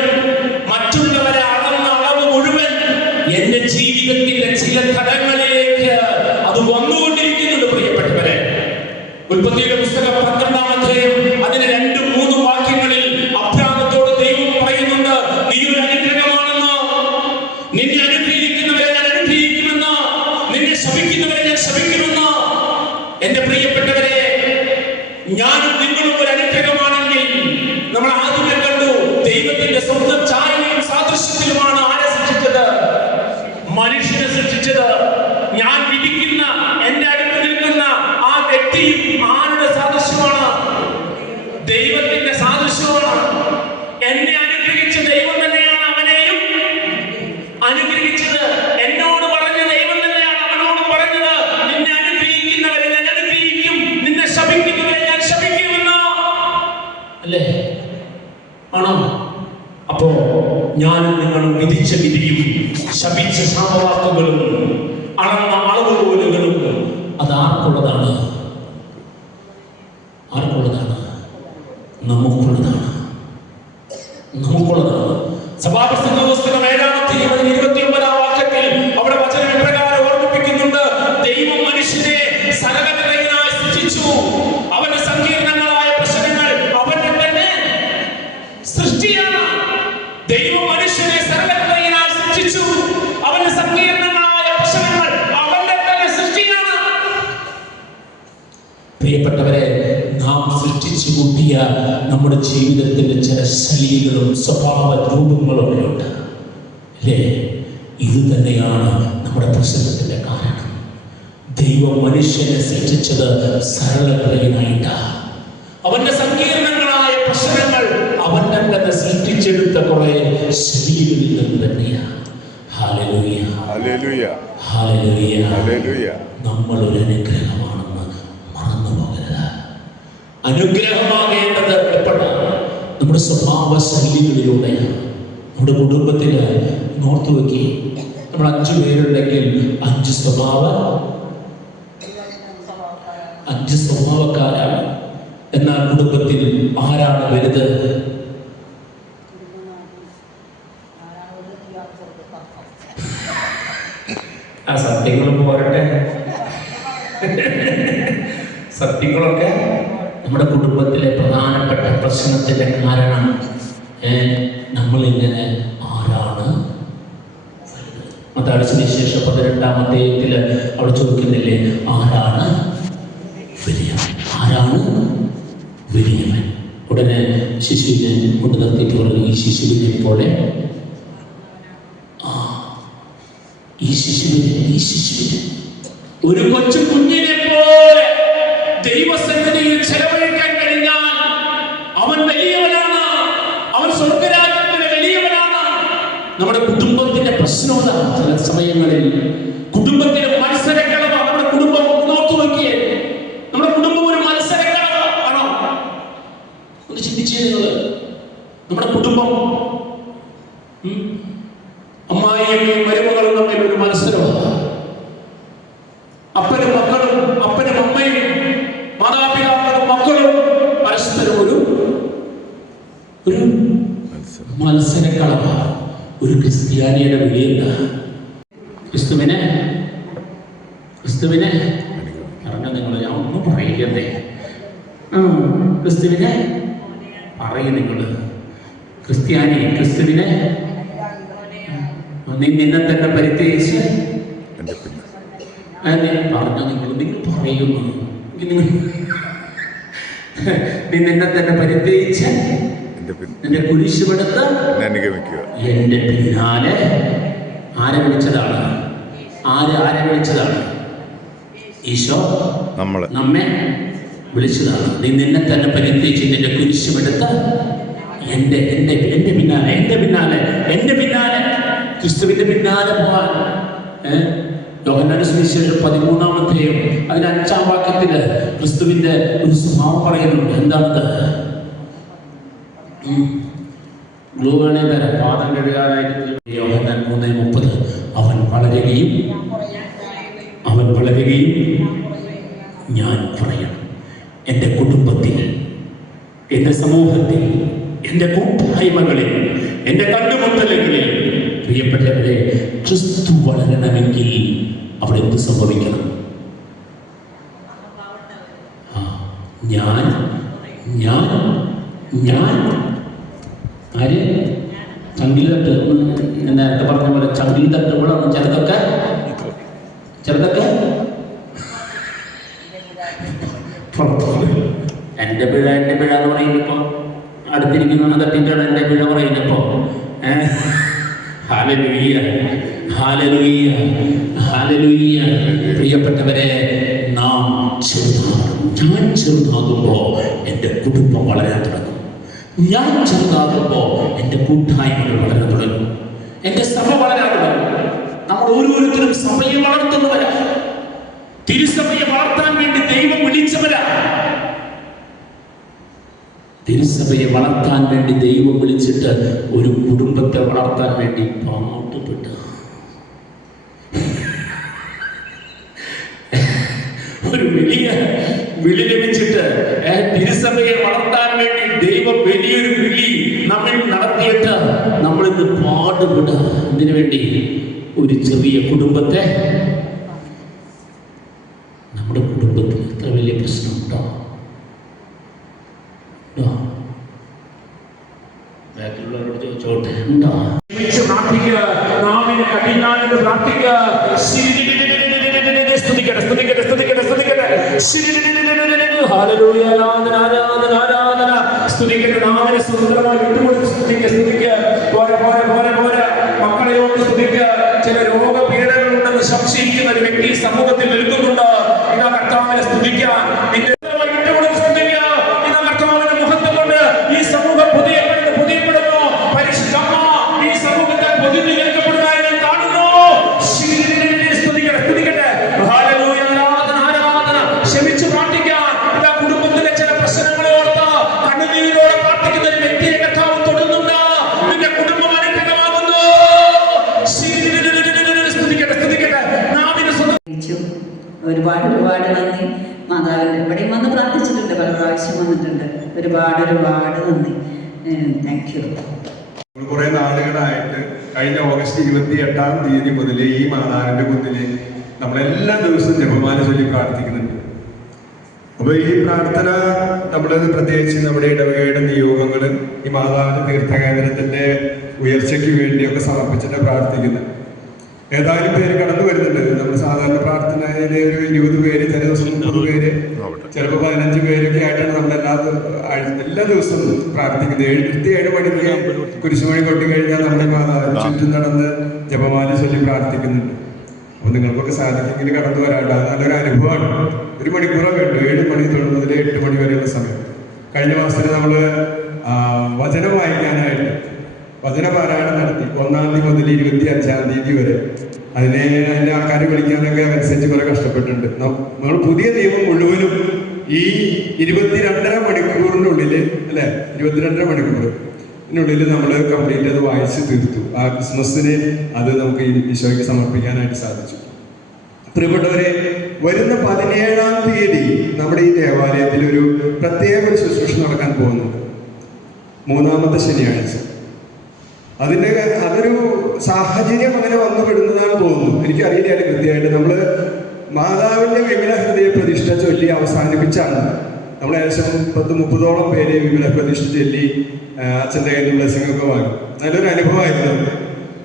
മറ്റുള്ളവരെ അളന്ന അളവ് മുഴുവൻ എന്റെ ജീവിതത്തിന്റെ ചില തലങ്ങളിലേക്ക് അത് വന്നുകൊണ്ടിരിക്കുന്നുണ്ട്. പ്രിയപ്പെട്ടവരെ, ഉൽപ്പത്തിയുടെ പുസ്തകം 12-ാം അധ്യായം അതിന് 2-3 വാക്യങ്ങളിൽ അബ്രാഹത്തോട് ദൈവം പറയുന്നുണ്ട്, നീ ഒരു അനുഗ്രഹമാണെന്ന്, നിന്നെ അനുഗ്രഹിക്കുന്നവരെ ഞാൻ അനുഗ്രഹിക്കുമെന്ന്, നിന്നെ ശപിക്കുന്നവരെ ഞാൻ ശപിക്കുമെന്ന്. എന്റെ പ്രിയപ്പെട്ടവരെ, ഞാനും നിങ്ങളും ഒരു അനുഗ്രഹമാണെങ്കിൽ, നമ്മൾ ആദ്യമേ കണ്ടു ദൈവത്തിന്റെ ആണോ? അപ്പോ ഞാനും നിങ്ങളും വിധിച്ച വിധിയും ശപിച്ച ശാപവാക്കുകളും അളന്ന അളവുകോലുകളും അത് ആർക്കുള്ളതാണ്? ആർക്കുള്ളതാണ്? നമുക്കുള്ളതാണ്. നമുക്കുള്ളതാണ്. സഭാപ്രസംഗ പുസ്തകം 7-29 വാക്യത്തിൽ അവിടെ വചനം ഇപ്രകാരം ഓർമ്മിപ്പിക്കുന്നുണ്ട്: ദൈവം മനുഷ്യനെ സകലതയായി സൃഷ്ടിച്ചു. അവന്റെ സങ്കീർണങ്ങളായ പ്രശ്നങ്ങൾ അവന്റെ തന്നെ സൃഷ്ടിയാണ്. ദൈവം മനുഷ്യനെ സകലതയായി സൃഷ്ടിച്ചു. അവന്റെ സങ്കീർണങ്ങളായ പ്രശ്നങ്ങൾ അവന്റെ തന്നെ സൃഷ്ടിയാണ്. പ്രിയപ്പെട്ടവരെ, നാം സൃഷ്ടിച്ചു കൂട്ടിയ നമ്മുടെ ജീവിതത്തിന്റെ ചില ശൈലികളും സ്വഭാവ രൂപങ്ങളും ഉണ്ട് അല്ലേ? ഇത് തന്നെയാണ് നമ്മുടെ പ്രശ്നത്തിന്റെ കാരണം. ദൈവം മനുഷ്യനെ സൃഷ്ടിച്ചത് സരളതയായിട്ടാണ്. അവന്റെ സങ്കീർണങ്ങളായ പ്രശ്നങ്ങൾ അവന്റെ തന്നെ സൃഷ്ടിച്ചെടുത്ത കുറെ ശൈലികളിൽ നിന്ന് തന്നെയാണ്. ഹല്ലേലൂയ, ഹല്ലേലൂയ, ഹല്ലേലൂയ, ഹല്ലേലൂയ. നമ്മൾ ഒരു അനുഗ്രഹമാണെന്ന് മറന്നു പോകരുത്. അനുഗ്രഹമാകേണ്ടത് എപ്പോഴാണ്? നമ്മുടെ സ്വഭാവ ശൈലികളിലൂടെയാണ്. നമ്മുടെ കുടുംബത്തിൽ നോർത്തു വെക്കി, നമ്മൾ 5 പേരുണ്ടെങ്കിൽ 5 സ്വഭാവക്കാരാണ്. എന്നാൽ കുടുംബത്തിൽ ആരാണ് വലുത്? ആ സത്യങ്ങളും പോരട്ടെ, സത്യങ്ങളൊക്കെ നമ്മുടെ കുടുംബത്തിലെ പ്രധാനപ്പെട്ട പ്രശ്നത്തിന്റെ കാരണം നമ്മളിങ്ങനെ ആരാണ്? മത്തായിയുടെ സുവിശേഷം 18-ാം അധ്യായത്തിൽ അവിടെ ചോദിക്കുന്നില്ലേ, ആരാണ് വലിയവൻ? ആരാണ് വലിയവൻ? ഉടനെ ശിശുവിനെ കൊണ്ട് നിർത്തിയിട്ട് പറഞ്ഞു, ഈ ശിശുവിനെ പോലെ, ഈ ശിശുവിനെ ഒരു കൊച്ചു കുഞ്ഞിനെ പോലെ ദൈവസന്നിധിയിൽ ചെലവഴിക്കാൻ കഴിഞ്ഞാൽ അവൻ വലിയവനാണ്. അവൻ സ്വർഗ്ഗരാജ്യത്തിന് വലിയവനാണ്. നമ്മുടെ കുടുംബത്തിന്റെ പ്രശ്നമാണ് ചില സമയങ്ങളിൽ. കുടുംബത്തിലെ മത്സരക്കളവ. നമ്മുടെ കുടുംബം നോക്കി നോക്കിയേ, നമ്മുടെ കുടുംബം ഒരു മത്സരക്കളവ ആണോ? ഒന്ന് ചിന്തിച്ചേ നിങ്ങൾ. നമ്മുടെ കുടുംബം അമ്മായിയും മരുമകളും തമ്മിൽ ഒരു മത്സരമാണ്. അപ്പനും മക്കളും, അപ്പനും അമ്മയും, മാതാപിതാക്കളും മക്കളും പരസ്പരം ഒരു മത്സരക്കളമാണ്. ഒരു ക്രിസ്ത്യാനിയുടെ വിളിയുണ്ട്. ക്രിസ്തുവിനെ പറഞ്ഞ നിങ്ങൾ, ഞാൻ ഒന്നും പറയില്ലേ, ക്രിസ്തുവിനെ പറയും നിങ്ങൾ. ക്രിസ്ത്യാനി ക്രിസ്തുവിനെ നിന്നെ തന്നെ പരിത്യജിച്ച് പറഞ്ഞു. നിങ്ങൾ പറയുന്നു, നീ നിന്നെ തന്നെ പരിത്യജിച്ച് നിന്റെ കുരിശുമെടുത്ത് എന്റെ പിന്നാലെ. ആരെ വിളിച്ചതാണ്? ആരെ വിളിച്ചതാണ്? ഈശോ നമ്മെ വിളിച്ചതാണ്. നീ നിന്നെ തന്നെ പരിത്യജിച്ച് നിന്റെ കുരിശുമെടുത്ത് എന്റെ പിന്നാലെ ക്രിസ്തുവിന്റെ പിന്നാലെ പോകാൻ. യോഹന്നാന്റെ സുവിശേഷം 13-ാം അധ്യായം അതിന്റെ 5-ാം വാക്യത്തില് ക്രിസ്തുവിന്റെ ഒരു സ്വഭാവം പറയുന്നുണ്ട്. എന്താണത്? ഗ്ലൂവേണേ തരാം, പാദം കഴുകാനായിട്ട്. യോഹന്നാൻ 3:30 അവൻ വളരുകയും ഞാൻ പറയണം. എൻ്റെ കുടുംബത്തിൽ, എൻ്റെ സമൂഹത്തിൽ, എൻ്റെ കൂട്ടായ്മകളിൽ, എൻ്റെ കണ്ടുമുട്ടലുകളിൽ പ്രിയപ്പെട്ടവരെ, ക്രിസ്തു വളരണമെങ്കിൽ അവിടെ എന്ത് സംഭവിക്കണം? ഞാൻ ആര്? ചങ്കിൽ തട്ട്, നേരത്തെ പറഞ്ഞ പോലെ ചങ്കിൽ തട്ട് കൂടാണ്. ചെറുതൊക്കെ എൻ്റെ പിഴ എന്ന് പറയുന്നപ്പോ അടുത്തിരിക്കുന്ന തട്ടിയിട്ടാണ് എൻ്റെ പിഴ പറയുന്നപ്പോ. ഹല്ലേലൂയ, ഹല്ലേലൂയ, ഹല്ലേലൂയ. പ്രിയപ്പെട്ടവരെ, നാം ഞാൻ ചെറുതാകുമ്പോൾ എൻ്റെ കുടുംബം വളരാൻ തുടങ്ങും. ഞാൻ ചെറുതാകുമ്പോൾ എൻ്റെ കൂട്ടായ്മകൾ വളരാൻ തുടങ്ങും. എൻ്റെ സഭ വളരാൻ തുടങ്ങും. നമ്മൾ ഓരോരുത്തരും സഭയെ വളർത്തുന്നവരാ. തിരുസഭയെ വളർത്താൻ വേണ്ടി ദൈവം വിളിച്ചവരാ. തിരുസഭയെ വളർത്താൻ വേണ്ടി ദൈവം വിളിച്ചിട്ട് ഒരു കുടുംബത്തെ വളർത്താൻ വേണ്ടി പാടുപെട്ട ഒരു വലിയ വിളി ലഭിച്ചിട്ട് തിരുസഭയെ വളർത്താൻ വേണ്ടി ദൈവം വലിയൊരു വിളി നമ്മൾ നടത്തിയിട്ട് നമ്മളിന്ന് പാടുപെടുക. ഇതിനു വേണ്ടി ഒരു ചെറിയ കുടുംബത്തെ, നമ്മുടെ കുടുംബത്തിൽ എത്ര വലിയ പ്രശ്നമുണ്ടോ? ബാക്കിയുള്ളവരോട് ചോദിച്ചോട്ടെ, ഉണ്ടോ? പ്രാർത്ഥിക്കുക, നാവിനെ കഠിനാണെന്ന് പ്രാർത്ഥിക്കുക. സ്തുതിക്കട്ടെ, സ്തുതിക്കട്ടെ, സ്തുതിക്കട്ടെ, സ്തുതിക്കട്ടെ. ഹല്ലേലൂയ, ആരാധന, ആരാധന, ആരാധന. സ്തുതിക്കട്ടെ, നാവിനെ സ്വതന്ത്രമായി വിട്ടുകൊടുത്ത് സ്തുതിക്കുക, സ്തുതിക്കുക. പോരെ, പോരെ, പോരെ, പോരെ. മക്കളെ ഓർത്ത് സ്തുതിക്കുക. ചില രോഗപീഠകളുണ്ടെന്ന് സംശയിക്കുന്ന ഒരു വ്യക്തി സമൂഹത്തിൽ നിൽക്കുന്നുണ്ട്. ഇതാ കർത്താവിനെ സ്തുതിക്കാൻ വിട്ടുകൊടുത്ത് സ്തുതിക്കുക. ഇതാ കർത്താവിന്റെ മുഖത്ത് കൊണ്ട് ഈ സമൂഹം പുതിയപ്പെടുന്നു. പരിശുദ്ധമ്മ ഈ സമൂഹത്തെ പൊതിഞ്ഞു നിൽക്കപ്പെടുന്നതായി ഞാൻ കാണുന്നു. സ്തുതിക്കട്ടെ, സ്തുതിക്കട്ടെ. ഹല്ലേലൂയ, ആരാധന, ആരാധന. ക്ഷമിച്ചു പ്രാർത്ഥിക്കാൻ. ഇതാ കുടുംബത്തിലെ ചില പ്രശ്നങ്ങളെ ഓർത്ത് കണ്ണുനീരോടെ പ്രാർത്ഥിക്കുന്ന ഒരു വ്യക്തിയെ കർത്താവ് തൊടുന്നുണ്ട്. നിന്റെ കുടുംബം അനുഗ്രഹമാകുന്നു. സ്തുതിക്കട്ടെ, സ്തുതിക്കട്ടെ. ഒരുപാട് ഒരുപാട് നന്ദി. മാതാവിൻ്റെ ഇവിടെയും വന്ന് പ്രാർത്ഥിച്ചിട്ടുണ്ട്, പല പ്രാവശ്യം വന്നിട്ടുണ്ട്. ഒരുപാട് ഒരുപാട് നന്ദി. Thank you. കുറെ നാളുകളായിട്ട് കഴിഞ്ഞ ഓഗസ്റ്റ് 28 മുതൽ ഈ മാതാവിന്റെ മുന്നിൽ നമ്മളെല്ലാ ദിവസവും ജപമാല ചൊല്ലി പ്രാർത്ഥിക്കുന്നുണ്ട്. അപ്പൊ ഈ പ്രാർത്ഥന നമ്മളത് പ്രത്യേകിച്ച് നമ്മുടെ ഇടവകയുടെ നിയോഗങ്ങൾ ഈ മാതാവിന്റെ തീർത്ഥകേന്ദ്രത്തിന്റെ ഉയർച്ചയ്ക്ക് വേണ്ടിയൊക്കെ സമർപ്പിച്ചിട്ട് പ്രാർത്ഥിക്കുന്നത്. ഏതായാലും പേര് കടന്നു വരുന്നുണ്ട്. നമ്മൾ സാധാരണ പ്രാർത്ഥനയിലെ ഒരു 20 പേര്, ചില ദിവസം 30 പേര്, ചിലപ്പോൾ 15 പേരൊക്കെ ആയിട്ടാണ് നമ്മൾ എല്ലാ ദിവസവും പ്രാർത്ഥിക്കുന്നത്. 7 മണിക്ക് കുരിശുമണി കൊട്ടി കഴിഞ്ഞാൽ നമ്മുടെ മാതാവിന് ചുറ്റും നടന്ന് ജപമാല ചൊല്ലി പ്രാർത്ഥിക്കുന്നുണ്ട്. അപ്പൊ നിങ്ങൾക്കൊക്കെ സാധിക്കെങ്കിൽ കടന്നു വരാണ്ട്. അത് നല്ലൊരു അനുഭവമാണ്. 1 മണിക്കൂറൊക്കെ ഉണ്ട്. 7 മണി മുതൽ 8 മണി വരെയുള്ള സമയം. കഴിഞ്ഞ മാസത്തിൽ നമ്മൾ വചനം വായിക്കാനായിട്ട് വചനപാരായണം നടത്തി. 1-ാം തീയതി മുതൽ 25-ാം തീയതി വരെ. അതിന്റെ ആൾക്കാർ വിളിക്കാനൊക്കെ അനുസരിച്ച് കുറെ കഷ്ടപ്പെട്ടിട്ടുണ്ട്. നമ്മൾ പുതിയ നിയമം മുഴുവനും ഈ 22.5 മണിക്കൂറിനുള്ളിൽ, അല്ലെ, 22.5 മണിക്കൂറിനുള്ളിൽ നമ്മൾ കംപ്ലീറ്റ് അത് വായിച്ച് തീർത്തു. ആ ക്രിസ്മസിന് അത് നമുക്ക് ഈശോയ്ക്ക് സമർപ്പിക്കാനായിട്ട് സാധിച്ചു. പ്രിയപ്പെട്ടവരെ, വരുന്ന 17-ാം തീയതി നമ്മുടെ ഈ ദേവാലയത്തിൽ ഒരു പ്രത്യേക ഒരു ശുശ്രൂഷ നടക്കാൻ പോകുന്നുണ്ട്. 3-ാമത്തെ ശനിയാഴ്ച. അതൊരു സാഹചര്യം അങ്ങനെ വന്നുപെടുന്നതാണ് തോന്നുന്നു. എനിക്കറിയില്ല അത് കൃത്യമായിട്ട്. നമ്മള് മാതാവിന്റെ വിമല ഹൃദയ പ്രതിഷ്ഠ ചൊല്ലി അവസാനിപ്പിച്ചാണ്. നമ്മൾ ഏകദേശം 30-ഓളം പേര് വിമല പ്രതിഷ്ഠ ചൊല്ലി അച്ഛൻ്റെ കയ്യിൽ ബ്ലെസ്സിംഗ് ഒക്കെ വാങ്ങി. നല്ലൊരു അനുഭവമായിരുന്നു.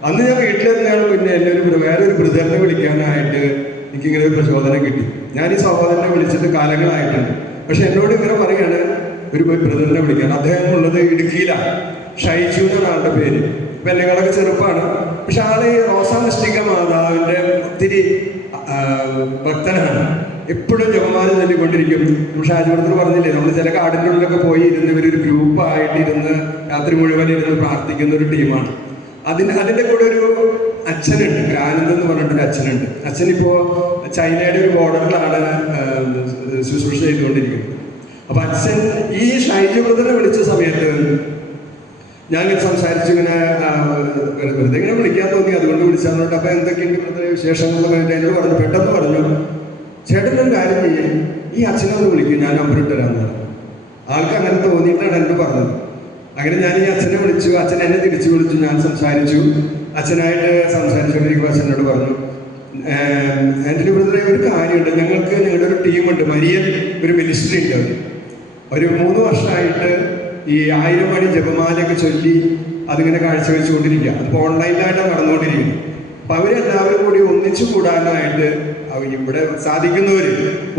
അന്ന് ഞാൻ വീട്ടിലെത്തിയാണ് പിന്നെ എന്നെ വേറൊരു ബ്രദറിനെ വിളിക്കാനായിട്ട് എനിക്കിങ്ങനെ ഒരു പ്രചോദനം കിട്ടി. ഞാൻ ഈ സഹോദരനെ വിളിച്ചിട്ട് കാലങ്ങളായിട്ടുണ്ട്. പക്ഷെ എന്നോട് ഇങ്ങനെ പറയാണ് ഒരു ബ്രദറിനെ വിളിക്കാൻ. അദ്ദേഹം ഉള്ളത് ഇടുക്കിയിലാണ്. ഷൈജു എന്നാണ് ആളുടെ പേര്. ഇപ്പൊ എന്നെക്കാളൊക്കെ ചെറുപ്പമാണ്. പക്ഷെ ആള് റോസാനിഷ്ഠിക മാതാവിന്റെ ഒത്തിരി ഭക്തനാണ്. എപ്പോഴും ജപമാല ചൊല്ലിക്കൊണ്ടിരിക്കും. ഷാജിപുരത്തിൽ പറഞ്ഞില്ലേ, നമ്മൾ ചില കാടിൻ്റെ ഉള്ളിലൊക്കെ പോയി ഇരുന്ന് ഇവരൊരു ഗ്രൂപ്പായിട്ട് ഇരുന്ന് രാത്രി മുഴുവൻ ഇരുന്ന് പ്രാർത്ഥിക്കുന്ന ഒരു ടീമാണ്. അതിൻ്റെ കൂടെ ഒരു അച്ഛനുണ്ട്, ആനന്ദ് എന്ന് പറഞ്ഞിട്ടൊരു അച്ഛനുണ്ട്. അച്ഛനിപ്പോ ചൈനയുടെ ഒരു ബോർഡറിലാണ് ശുശ്രൂഷ ചെയ്തുകൊണ്ടിരിക്കുന്നത്. അപ്പൊ അച്ഛൻ ഈ ഷൈജു ബ്രദറിനെ വിളിച്ച സമയത്ത് ഞാനിങ്ങനെ സംസാരിച്ചു. ഇങ്ങനെ വെറുതെ ഇങ്ങനെ വിളിക്കാൻ തോന്നി, അതുകൊണ്ട് വിളിച്ചാൽ. അപ്പൊ എന്തൊക്കെയുണ്ട് ബ്രദറെ വിശേഷങ്ങളെന്ന് പറഞ്ഞിട്ട് എന്നോട് പറഞ്ഞു, പെട്ടെന്ന് പറഞ്ഞു, ചേട്ടനൊരു കാര്യം ചെയ്യേ, ഈ അച്ഛനെ ഒന്ന് വിളിക്കും, ഞാൻ നമ്പർ ഇട്ടുതരാമെന്ന് പറഞ്ഞു. ആൾക്ക് അങ്ങനെ തോന്നിയിട്ടാണ് എന്നോട് പറഞ്ഞത്. അങ്ങനെ ഞാൻ ഈ അച്ഛനെ വിളിച്ചു. അച്ഛൻ എന്നെ തിരിച്ചു വിളിച്ചു. ഞാൻ സംസാരിച്ചു. അച്ഛനായിട്ട് സംസാരിച്ചുകൊണ്ടിരിക്കുമ്പോൾ അച്ഛനോട് പറഞ്ഞു, ആന്റണി ബ്രദറെ, ഒരു കാര്യമുണ്ട്, ഞങ്ങൾക്ക് ഞങ്ങളുടെ ഒരു ടീമുണ്ട്, മരിയൻ ഒരു മിനിസ്ട്രി ഉണ്ട്. ഒരു 3 വർഷമായിട്ട് ഈ 1000 മണി ജപമാലയൊക്കെ ചൊല്ലി അതിങ്ങനെ കാഴ്ചവെച്ചുകൊണ്ടിരിക്കുക. അതിപ്പോൾ ഓൺലൈനിലായിട്ടാണ് നടന്നുകൊണ്ടിരിക്കുന്നത്. അപ്പൊ അവരെല്ലാവരും കൂടി ഒന്നിച്ചു കൂടാനായിട്ട് ഇവിടെ സാധിക്കുന്നവര്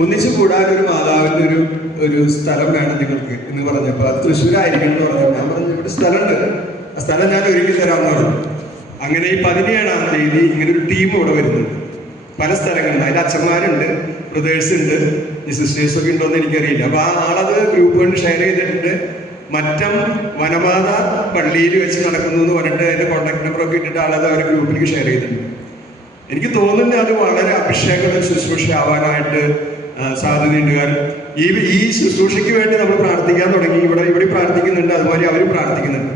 ഒന്നിച്ചു കൂടാൻ ഒരു മാതാവിന്റെ ഒരു സ്ഥലം വേണം നിങ്ങൾക്ക് എന്ന് പറഞ്ഞപ്പോൾ അത് തൃശ്ശൂരായിരിക്കണം എന്ന് പറഞ്ഞു. ഞാൻ പറഞ്ഞു, ഇവിടെ സ്ഥലമുണ്ട്, ആ സ്ഥലം ഞാൻ ഒരുക്കി തരാമെന്ന് പറഞ്ഞു. അങ്ങനെ ഈ 17-ാം തീയതി ഇങ്ങനെ ഒരു ടീം ഇവിടെ വരുന്നുണ്ട്. പല സ്ഥലങ്ങളിൽ അതിന്റെ അച്ഛന്മാരുണ്ട്, ബ്രദേഴ്സ് ഉണ്ട്, സിസ്റ്റേഴ്സ് ഒക്കെ ഉണ്ടോ എന്ന് എനിക്കറിയില്ല. അപ്പൊ ആ ആളത് ഗ്രൂപ്പ് കൊണ്ട് ഷെയർ ചെയ്തിട്ടുണ്ട്. മറ്റം വനമാത പള്ളിയിൽ വെച്ച് നടക്കുന്നു എന്ന് പറഞ്ഞിട്ട് അതിന്റെ കോൺടാക്ട് നമ്പറൊക്കെ ഇട്ടിട്ട് ആളത് അവരുടെ ഗ്രൂപ്പിലേക്ക് ഷെയർ ചെയ്തിട്ടുണ്ട്. എനിക്ക് തോന്നുന്നത് അത് വളരെ അഭിഷേകവും ശുശ്രൂഷ ആവാനായിട്ട് സാധ്യതയുണ്ട്. കാരണം ഈ ശുശ്രൂഷയ്ക്ക് വേണ്ടി നമ്മൾ പ്രാർത്ഥിക്കാൻ തുടങ്ങി. ഇവിടെ പ്രാർത്ഥിക്കുന്നുണ്ട്, അതുപോലെ അവർ പ്രാർത്ഥിക്കുന്നുണ്ട്.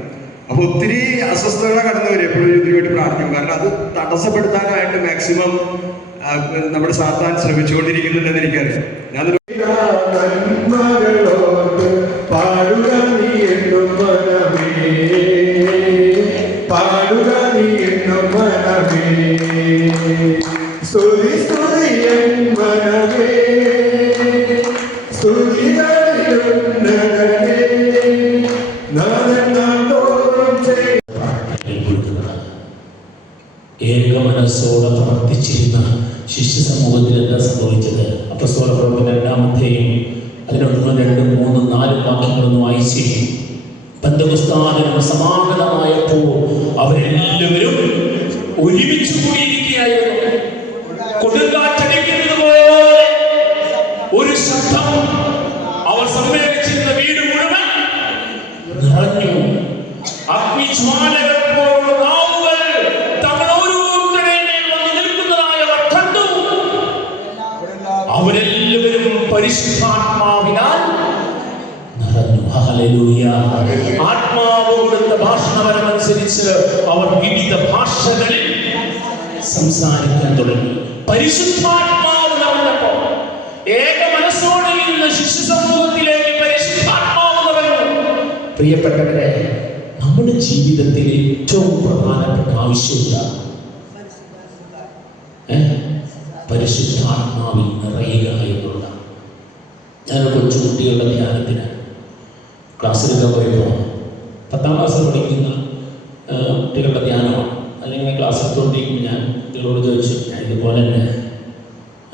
അപ്പൊ ഒത്തിരി അസ്വസ്ഥതകൾ കടന്നു വരും എപ്പോഴും ഇതിനു വേണ്ടി പ്രാർത്ഥിക്കും. കാരണം അത് തടസ്സപ്പെടുത്താനായിട്ട് മാക്സിമം നമ്മുടെ സാത്താൻ ശ്രമിച്ചുകൊണ്ടിരിക്കുന്നുണ്ടെന്ന് എനിക്കറിയാം. ഞാൻ പാടുക നീ എന്നും മനമേ, പാടുക നീ എന്നും മനമേ, സ്തുതി സ്തുതി എൻ മനമേ, സ്തുതികളുന്നതനേ, നാദം നാടോറും ചെയ്യും. ഏക മനസ്സോടെ പ്രവർത്തിച്ചിരുന്ന ശിഷ്യ സമൂഹത്തിൽ എന്താ സംഭവിച്ചത്? അപ്പസ്തോല പ്രവർത്തനം 2-ാമത്തെയും അതിനൊന്ന് 2, 3, 4 വാക്യങ്ങളൊന്ന് വായിച്ച്, പെന്തക്കോസ്താദിനം സമാഗതമായപ്പോൾ അവരെല്ലാവരും ഒരുമിച്ച് കൂടിയിരിക്കുകയായിരുന്നു. കൊടുങ്കാറ്റടിക്കുന്നത് പോലെ ഒരു ശബ്ദം അവർ സമ്മേളിച്ചിരുന്ന വീട് മുഴുവൻ നിറഞ്ഞു. അഗ്നിജ്വാലകൾ പോലുള്ള നാവുകൾ തങ്ങൾ ഓരോരുത്തരുടെ വന്ന് നിൽക്കുന്നതായി അവർ കണ്ടു. അവരെല്ലാവരും പരിശുദ്ധാത്മാവിനാൽ നിറഞ്ഞു. ഹല്ലേലൂയ. ആത്മാവ് കൊടുത്ത ഭാഷണവരമനുസരിച്ച് അവർ വിവിധ ഭാഷകളിൽ സംസാരിക്കാൻ തുടങ്ങി. പരിശുദ്ധാത്മാവ് നിറഞ്ഞപ്പോൾ ഏക മനസ്സോടെ ഇരുന്ന ശിശു സമൂഹത്തിലേക്ക് പരിശുദ്ധാത്മാവ് നിറഞ്ഞു. പ്രിയപ്പെട്ടവരെ, നമ്മുടെ ജീവിതത്തിൽ ഏറ്റവും പ്രധാനപ്പെട്ട ആവശ്യമില്ല പരിശുദ്ധാത്മാവിൽ നിറയുക എന്നുള്ള. ഞാൻ കൊച്ചുകുട്ടികളുടെ ധ്യാനത്തിന് ക്ലാസ്സിലൊക്കെ പോയപ്പോൾ 10ാം ക്ലാസ്സിൽ പഠിക്കുന്ന കുട്ടികളുടെ ധ്യാനമാണ്. അല്ലെങ്കിൽ ക്ലാസ് എടുത്തുകൊണ്ടിരിക്കുമ്പോൾ ഞാൻ കുട്ടികളോട് ചോദിച്ചു, ഞാൻ ഇതുപോലെ തന്നെ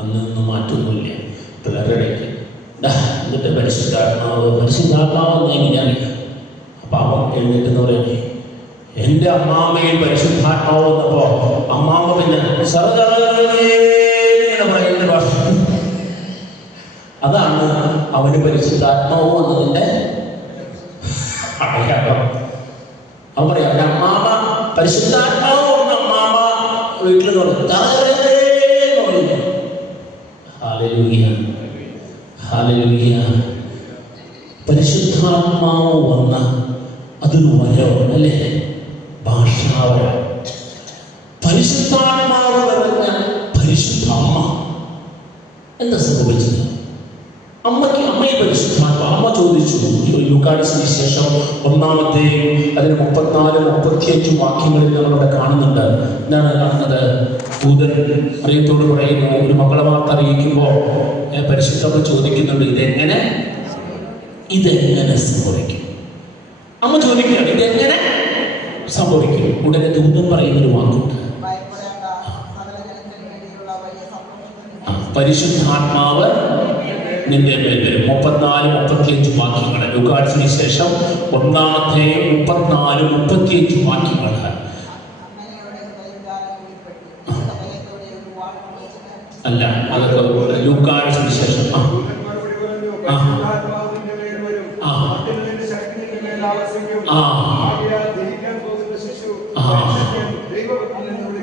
അന്ന് മാറ്റമൊന്നുമില്ല പിള്ളേരുടെ ഇടയ്ക്ക് എന്നിട്ട് പരിശുദ്ധാത്മാവ് എന്ന് എനിക്കറിയാം. അപ്പം അവൻ എഴുന്നേറ്റെന്ന് പറയുന്നത്, എൻ്റെ അമ്മാമ്മയിൽ പരിശുദ്ധാത്മാവ് വന്നപ്പോൾ അമ്മാമ്മ പിന്നെ ഇങ്ങനെ പറയുന്ന ഭാഷ. അതാണ് അവന് പരിശുദ്ധാത്മാവ് വന്നതിൻ്റെ അടയാളം. അവൻ പറയാം, എൻ്റെ അമ്മാമ്മ പരിശുദ്ധാത്മാവ് വന്ന അമ്മാമ്മ വീട്ടിൽ പറഞ്ഞു. Hallelujah, hallelujah. പരിശുദ്ധാത്മാവ് വന്ന അതൊരു വരമാണ്, അല്ലേ? ഭാഷാവരം. പരിശുദ്ധാത്മാവ് നിറഞ്ഞ പരിശുദ്ധ അമ്മ. എന്താ സംഭവിച്ചത്? അമ്മയെ പരിശുദ്ധാത്മാവ്. അമ്മ ചോദിച്ചു. ലൂക്കായുടെ സുവിശേഷം 1-ാമത്തെയും അതിന് 34, 35 വാക്യങ്ങളിൽ നമ്മളിവിടെ കാണുന്നുണ്ട്. എന്താണ് കാണുന്നത്? ദൂതൻ അറിയത്തോട് പറയുന്നു, ഒരു മംഗളവാർത്ത അറിയിക്കുമ്പോൾ പരിശുദ്ധമ്മ ചോദിക്കുന്നുണ്ട്, ഇതെങ്ങനെ സംഭവിക്കും? അമ്മ ചോദിക്കുകയാണ്, ഇതെങ്ങനെ സംഭവിക്കും? ഉടനെ ദൂതൻ പറയുന്നൊരു വാക്കുണ്ട്, പരിശുദ്ധാത്മാവ് നിന്റെ മേൽ വരും. 34, 35 വാക്യങ്ങൾ. ലൂക്കായുടെ സുവിശേഷം 1-ാമത്തെയും 34, 35 വാക്യങ്ങൾ. അല്ല, അതൊക്കെ ലൂക്കായുടെ സുവിശേഷം.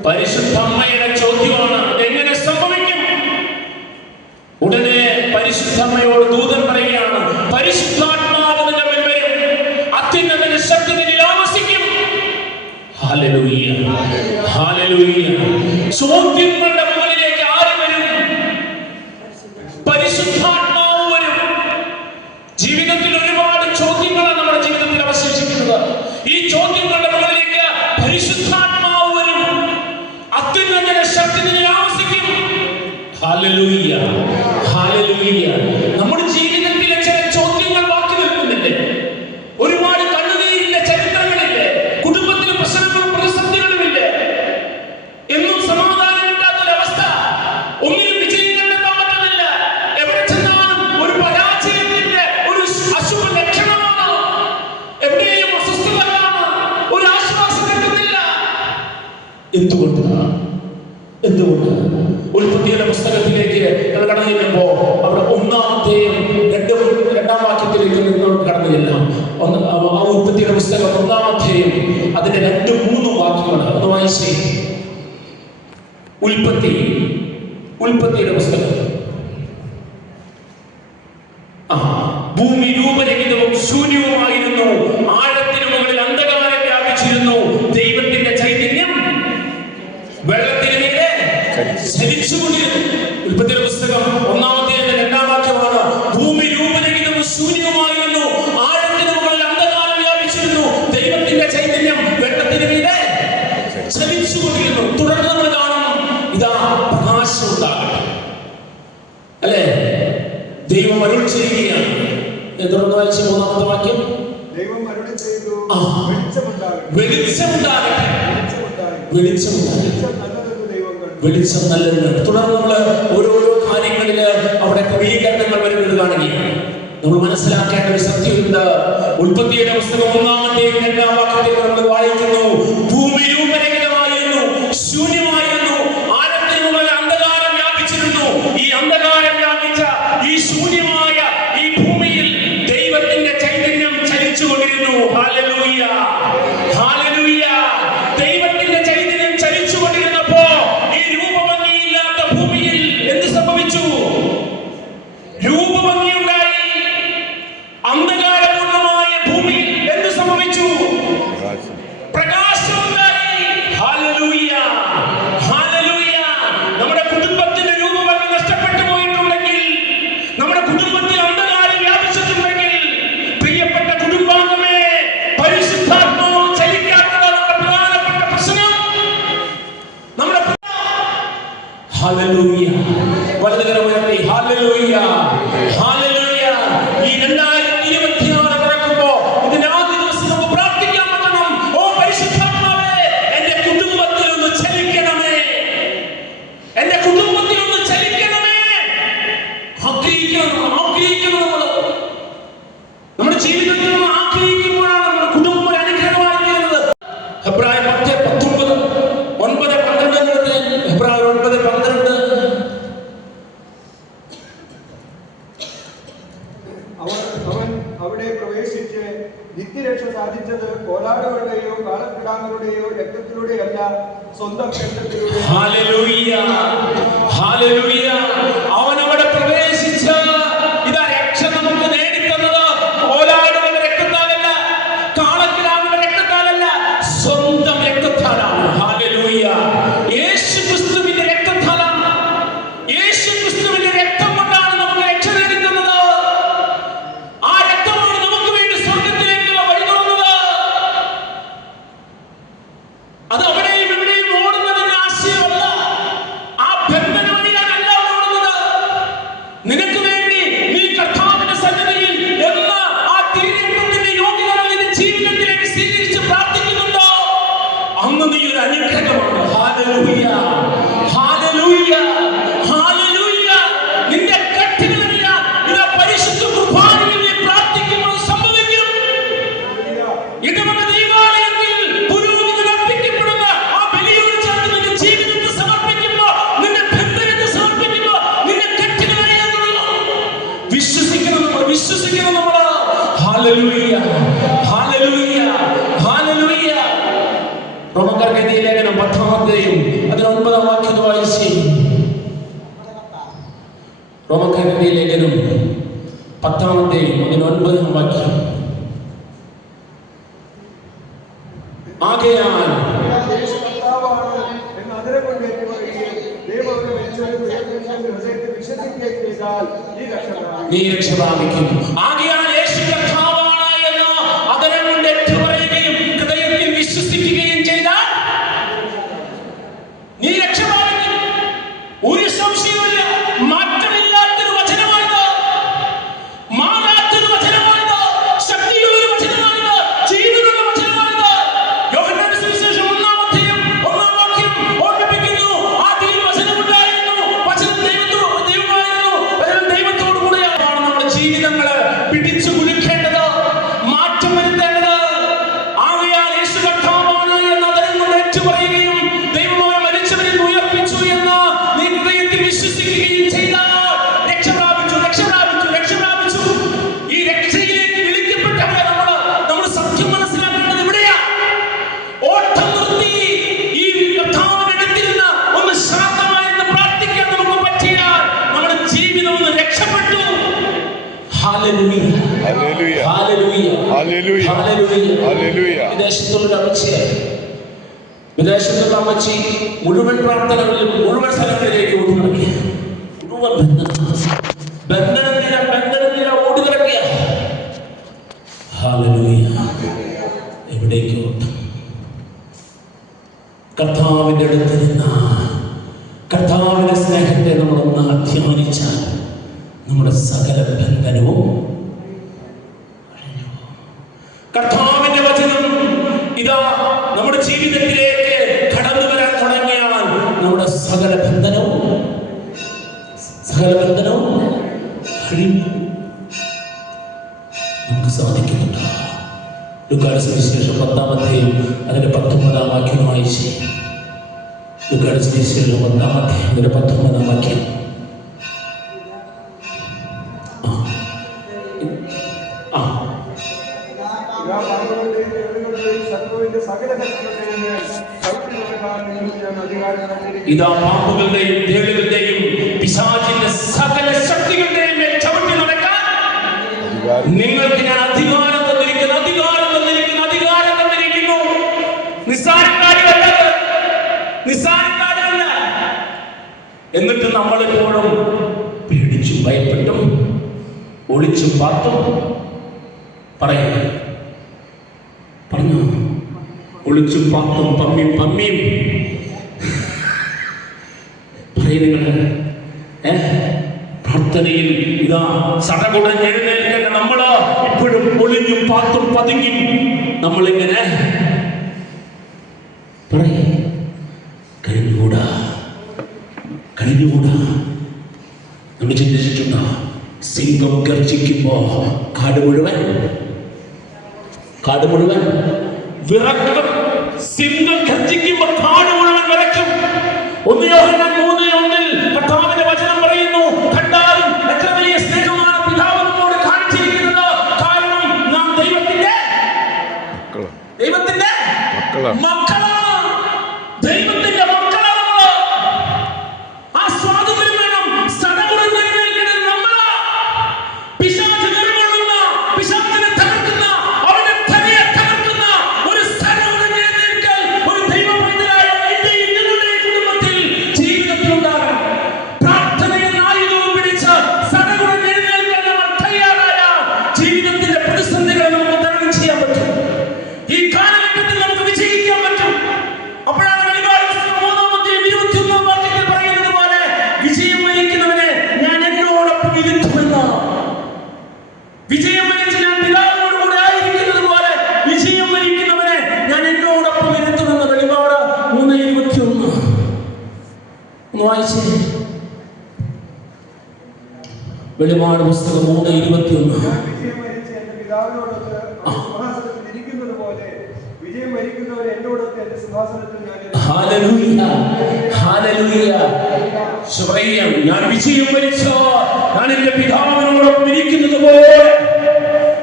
പരിശുദ്ധമ്മയുടെ ചോദ്യമാണ്, എങ്ങനെ സംഭവിക്കും? ഉടനെ പരിശുദ്ധമ്മയോട് ദൂതൻ പറയുകയാണ്, പരിശുദ്ധാത്മാവ് നിന്റെ മേൽ വരും, അത്യുന്നതന്റെ ശക്തി നിന്നിൽ ആവസിക്കും. Hallelujah, hallelujah. ചോദ്യങ്ങളുടെ മുകളിലേക്ക് ആര് വരും? പരിശുദ്ധാത്മാവ് വരും. ജീവിതത്തിൽ ഒരുപാട് ചോദ്യങ്ങളാണ് നമ്മുടെ ജീവിതത്തിൽ അവശേഷിക്കുന്നത്. ഈ ചോദ്യങ്ങളുടെ മുകളിലേക്ക് പരിശുദ്ധാത്മാവ് വരും, അത്യുന്നതന്റെ ശക്തി നിന്നിൽ ആവസിക്കും. ഹല്ലേലൂയ, ഹല്ലേലൂയ. നമ്മുടെ ജീവിതത്തിലെ ചില ചോദ്യങ്ങൾ ബാക്കി നിൽക്കുന്നില്ലേ? ഒരുപാട് കണ്ണുനീരിന്റെ ചരിത്രങ്ങളില്ലേ? കുടുംബത്തിലെ പ്രശ്നങ്ങളും പ്രതിസന്ധികളുമില്ലേ? എന്നും സമാധാനമില്ലാത്തൊരവസ്ഥ, ഒന്നിനും വിജയം കണ്ടെത്താൻ പറ്റുന്നില്ല. എവിടെ ചെന്നാലും ഒരു പരാജയത്തിന്റെ ഒരു അശുഭ ലക്ഷണമാണ്. എവിടെയും അസ്വസ്ഥതകളാണ്, ഒരു ആശ്വാസം കിട്ടുന്നില്ല. എന്തുകൊണ്ട്? ഉൽപ്പത്തിയുടെ പുസ്തകത്തിലേക്ക് കടന്നു ചെല്ലുമ്പോൾ അവിടെ 1-ാമത്തെയും 2-ാം വാക്യത്തിലേക്ക് നിങ്ങൾക്ക് കടന്നു ചെല്ലാം. ആ ഉൽപ്പത്തിയുടെ പുസ്തകം 1-ാമത്തെയും അതിന്റെ 2, 3 വാക്യങ്ങൾ ഒന്ന് വായിച്ചേ. ഉൽപ്പത്തിയുടെ പുസ്തകം തുടർന്ന് വായിച്ച 3-ാമത്തെ വാക്യം, ദൈവം അരുളി ചെയ്തു, ആ. വെളിച്ചമുണ്ടാകട്ടെ. വെളിച്ചം നല്ലതാണ്. തുടർന്ന് നമ്മൾ ഓരോരോ കാര്യങ്ങളില് അവിടെ ക്രമീകരണങ്ങൾ വരുന്നത് കാണുകയാണ്. നമ്മൾ മനസ്സിലാക്കേണ്ട ഒരു സത്യമുണ്ട്. ഉൽപ്പത്തിയുടെ പുസ്തകം 1-ാമത്തെയും 2-ാം വാക്യത്തിൽ നമ്മൾ വായിക്കുന്നു, ഭൂമി രൂപരഹിതമായിരുന്നു, ശൂന്യമായിരുന്നു, ആഴത്തിൽ മുതൽ അന്ധകാരം വ്യാപിച്ചിരുന്നു. ഈ അന്ധകാരം വ്യാപിച്ച ഈ ശൂന്യമായ ഈ ഭൂമിയിൽ ദൈവത്തിന്റെ ചൈതന്യം ചലിച്ചുകൊണ്ടിരുന്നു. Hallelujah, hallelujah. ദൈവത്തിന്റെ ചൈതന്യം ചലിച്ചുകൊണ്ടിരുന്നപ്പോ ഈ രൂപഭംഗിയില്ലാത്ത ഭൂമിയിൽ എന്ത് സംഭവിച്ചു? രൂപഭംഗിയുണ്ടായി. അന്ധകാരപൂർണമായ ഭൂമിയിൽ എന്ത് സംഭവിച്ചു? പ്രകാശമുണ്ടായി. ഹല്ലേലൂയ, ഹല്ലേലൂയ. നമ്മുടെ കുടുംബത്തിന്റെ രൂപഭംഗി നഷ്ടപ്പെട്ടു പോയിട്ടുണ്ടെങ്കിൽ, നമ്മുടെ കുടുംബത്തിൽ അന്ധകാരം വ്യാപിച്ചിട്ടുണ്ടെങ്കിൽ, പ്രിയപ്പെട്ട കുടുംബാംഗമേ, പരിശുദ്ധാത്മാവ് ചലിക്കാത്തതാണ് നമ്മുടെ പ്രധാനപ്പെട്ട പ്രശ്നം. നമ്മുടെ ഹല്ലേലൂയ. വലതുകരം ഉയർത്തി ഹല്ലേലൂയ, ഹല്ലേലൂയ. ഈ 2026 നടക്കുമ്പോ ഇതിന്റെ ആദ്യ ദിവസം നമുക്ക് പ്രാർത്ഥിക്കാൻ പറ്റണം. ഓ പരിശുദ്ധാത്മാവേ, എന്റെ കുടുംബത്തിൽ ഒന്ന് ചലിക്കണമേ, എന്റെ കുടുംബത്തിൽ ഒന്ന് ചലിക്കണമേ. ആഗ്രഹിക്കണം നമ്മള്. നമ്മുടെ ജീവിതത്തിൽ നമ്മൾ ആഗ്രഹിക്കുമ്പോഴാണ് നമ്മുടെ കുടുംബം ഒരു അനുഗ്രഹമായി തീരുന്നത്. ഹെബ്രായർ 10:19, 9:12 ഹെബ്രായർ 9:12. അവൻ അവിടെ പ്രവേശിച്ച് നിത്യരക്ഷ സാധിച്ചത് കോലാടുകളുടെയോ കാളക്കിടാങ്ങളുടെയോ രക്തത്തിലൂടെയല്ല, സ്വന്തം രക്തത്തിലൂടെ. Hallelujah, hallelujah. അവൻ അവിടെ പ്രവേശിച്ച ഇതാ രക്ഷ നമുക്ക് നേടിത്തന്നത് കോലാടുകളുടെ രക്തത്താലല്ല, കാളക്കിടാങ്ങളുടെ രക്തത്താലല്ല, സ്വന്തം രക്തത്താലാണ്. ഹല്ലേലൂയ. യേശുക്രിസ്തുവിന്റെ രക്തത്താലാണ്. യേശുക്രിസ്തുവിന്റെ രക്തം കൊണ്ടാണ് നമുക്ക് രക്ഷ നേടിത്തന്നത്. ആ രക്തമാണ് നമുക്ക് വേണ്ടി സ്വർഗ്ഗത്തിലേക്കുള്ള വഴി തുറന്നത്. അത് അവിടെയും ഇവിടെയും ഓടുന്നതിന്റെ ആശയമല്ല. ആ ബന്ധന വഴിയാണല്ല ഓടുന്നത്. നിനക്ക് വേണ്ടി നീ കർത്താവിന്റെ സന്നിധിയിൽ എന്ന ആ തിരുരക്തത്തിന്റെ യോഗ്യതകൾ നിന്റെ ജീവിതത്തിലേക്ക് സ്വീകരിച്ച് പ്രാർത്ഥിക്കുന്നുണ്ടോ, അന്ന് നീ ഒരു അനുഗ്രഹമാണ്. ഹല്ലേലൂയ, ഹല്ലേലൂയ, ഹല്ലേലൂയ. നിന്റെ കെട്ടുകളെല്ലാം ഇതാ പരിശുദ്ധ കുർബാനയിൽ നീ പ്രാർത്ഥിക്കുമ്പോൾ സംഭവിക്കും. ഇടവക ദൈവാലയത്തിൽ പുരോഹിതൻ അർപ്പിക്കപ്പെടുന്ന ആ ബലിയോട് ചേർന്ന് നിന്റെ ജീവിതത്തെ സമർപ്പിക്കുമ്പോൾ, നിന്റെ ബന്ധനത്തെ സമർപ്പിക്കുമ്പോൾ നിന്റെ കെട്ടുകളെല്ലാം വിശ്വസിക്കണം നമ്മൾ. ഹല്ലേലൂയ, ഹല്ലേലൂയ, ഹല്ലേലൂയ. റോമക്കാർക്ക് എഴുതിയ ലേഖനം 10-ാമത്തെയും അതിന് 9-ാം വാക്യം വായിച്ച്. റോമക്കാർക്ക് എഴുതിയ ലേഖനം 10-ാമത്തെയും അതിന് 9-ാം വാക്യം. ആകയാൽ യേശു കർത്താവാണ് എന്ന് അതിരെ കൊണ്ട് ഏറ്റുപറയുകയും ദൈവം അവനെ മരിച്ചവരിൽ ഉയർത്തെഴുന്നേറ്റ് ഹൃദയത്തിൽ വിശ്വസിക്കുകയും ചെയ്താൽ നീ രക്ഷ പ്രാപിക്കും. ആകയാൽ യേശു കർത്താവാണ് എന്ന് അതിരെ കൊണ്ട് ഏറ്റുപറയുകയും ഹൃദയത്തിൽ വിശ്വസിക്കുകയും ചെയ്താൽ നീ രക്ഷ പ്രാപിക്കും. ഒരു സംശയവുമില്ല. മാറ്റമില്ലാത്തൊരു വചനമാണിത്, മാറാത്തൊരു വചനമാണിത്, ശക്തിയുള്ളൊരു വചനമാണിത്, ജീവനുള്ള വചനമാണിത്. യോഹന്നാന്റെ സുവിശേഷം 1-ാം വാക്യം ഓർമ്മിപ്പിക്കുന്നു, ആദിയിൽ വചനമുണ്ടായിരുന്നു, വചനം ദൈവമായിരുന്നു, വചനം ദൈവത്തോടു കൂടെയാണ്. നമ്മുടെ ജീവിതങ്ങള് പിടിച്ചു കുലുക്കേണ്ടത്, മാറ്റം വരുത്തേണ്ടത്. ആകയാൽ യേശു കർത്താവാണ് എന്ന് അതിനെ കൊണ്ട് ഏറ്റുപറയുകയും ദൈവമായ മരിച്ചവരിൽ ഉയർപ്പിച്ചു എന്ന് നീ ഹൃദയത്തിൽ വിശ്വസിക്കുകയും ചെയ്താൽ രക്ഷ പ്രാപിച്ചു, രക്ഷ പ്രാപിച്ചു, രക്ഷ പ്രാപിച്ചു. ഈ രക്ഷയിലേക്ക് വിളിക്കപ്പെട്ടവരെ നമ്മൾ സത്യം മനസ്സിലാക്കേണ്ടത് ഇവിടെയാ. ഓട്ടം നിർത്തി ഈ കർത്താവിനടുത്തിരുന്ന് ഒന്ന് ശാന്തമായി പ്രാർത്ഥിക്കാൻ നമുക്ക് പറ്റിയാൽ നമ്മുടെ ജീവിതം ഒന്ന് രക്ഷപ്പെട്ടു. ഹല്ലേലൂയ, ഹല്ലേലൂയ, ഹല്ലേലൂയ, ഹല്ലേലൂയ, ഹല്ലേലൂയ. ഹല്ലേലൂയ. വിദേശത്തുള്ള അമ്മച്ചി മുഴുവൻ പ്രാർത്ഥനകളിലും മുഴുവൻ സ്ഥലങ്ങളിലേക്ക് ഓടി നടക്കുക. മുഴുവൻ ബന്ധനത്തില ഓടി നടക്കുക. ഹല്ലേലൂയ. എവിടേക്ക് ഓട്ടം? കർത്താവിന്റെ അടുത്ത് നിന്ന് കർത്താവിന്റെ സ്നേഹത്തെ നമ്മളൊന്ന് അധ്യാനിച്ചാൽ നമ്മുടെ സകല ബന്ധനവും കർത്താവിന്റെ വചനം ഇതാ നമ്മുടെ ജീവിതത്തിലേക്ക് കടന്നു വരാൻ തുടങ്ങിയാൽ നമ്മുടെ സകല ബന്ധനവും നമുക്ക് സാധിക്കുന്നുണ്ട്. ലൂക്കായുടെ സുവിശേഷം 10-ാം അതിന്റെ 19-ാം വാക്യം വായിച്ച്. ലൂക്കായുടെ സുവിശേഷം 10-ാം അതിന്റെ 19-ാം വാക്യം. ഇതാ പാമ്പുകളുടെയും തേളുകളുടെയും പിശാചിന്റെ സകല ശക്തികളുടെയും മേൽ ചവിട്ടി നടക്കാൻ നിങ്ങൾക്ക് ഞാൻ അധികാരം തന്നിരിക്കുന്നു. നിസ്സാരക്കാരല്ല. എന്നിട്ട് നമ്മളെപ്പോഴും പേടിച്ചും ഭയപ്പെട്ടും ഒളിച്ചും പാത്തും പറഞ്ഞു ഒളിച്ചും പാത്തും പമ്മിയും പറയുന്നത് പ്രാർത്ഥനയിൽ ഇതാ സടകുടഞ്ഞ് എഴുന്നേൽക്കേണ്ട നമ്മള് ഇപ്പോഴും ഒളിഞ്ഞും പാത്തും പതുങ്ങിയും നമ്മളിങ്ങനെ കഴിഞ്ഞുകൂടാ. നമ്മൾ ചിന്തിച്ചിട്ടുണ്ടോ? സിംഹം ഗർജിക്കുമ്പോ കാട് മുഴുവൻ വിറക്കും. സിംഹം ഗർജിക്കുമ്പോ കാട് മുഴുവൻ വിറക്കും. 1 യോഹന്നാൻ 3:1 കർത്താവിന്റെ വചനം പറയുന്നു, കണ്ടാലും എത്ര വലിയ സ്നേഹമാണ് പിതാവ് നമ്മോട് കാണിച്ചിരിക്കുന്നത്. കാരണം നാം ദൈവത്തിന്റെ മക്കളാണ്. ദൈവത്തിന്റെ മക്കളാണ്. ആ സ്വാതന്ത്ര്യം വേണം. സടകുടഞ്ഞെഴുന്നേൽക്കുന്നത് നമ്മളാ. പിശാച് നിർമ്മിക്കുന്ന, പിശാചിനെ തകർക്കുന്ന, അവന്റെ തലയെ തകർക്കുന്ന ഒരു സടകുടഞ്ഞെഴുന്നേൽക്കൽ ഒരു ദൈവ പൈതലായ എന്റെയും നിങ്ങളുടെയും കുടുംബത്തിൽ ജീവിതത്തിലുണ്ടാകണം. പ്രാർത്ഥനയിൽ ആയുധവും പിടിച്ച് സടകുടഞ്ഞെഴുന്നേൽക്കാൻ നമ്മൾ തയ്യാറായ ജീവിതത്തിന്റെ പ്രതിസന്ധികളെ നമുക്ക് തരണം ചെയ്യാൻ പറ്റും. ഈ കാലഘട്ടത്തിൽ നമുക്ക് വിജയിക്കാൻ പറ്റും. അപ്പോഴാണ് വെളിപാട് പുസ്തകം 3-21 വാക്യത്തിൽ പറയുന്നത് പോലെ, വിജയം വരിക്കുന്നവനെ ഞാൻ എന്നോടൊപ്പം ഇരുത്തുമെന്ന്. വിജയം വരിച്ച് ഞാൻ പിതാവിനോട് കൂടെ ആയിരിക്കുന്നത് പോലെ വിജയം വരിക്കുന്നവനെ ഞാൻ എന്നോടൊപ്പം ഇരുത്തുമെന്ന്. വെളിപാട് 3:21 ഒന്ന് വായിച്ചേ. വെളിപാട് പുസ്തകം 3:21. ഞാൻ വിജയം വരിച്ചോ ഞാൻ എന്റെ പിതാവിനോടൊപ്പം ഇരിക്കുന്നത് പോലെ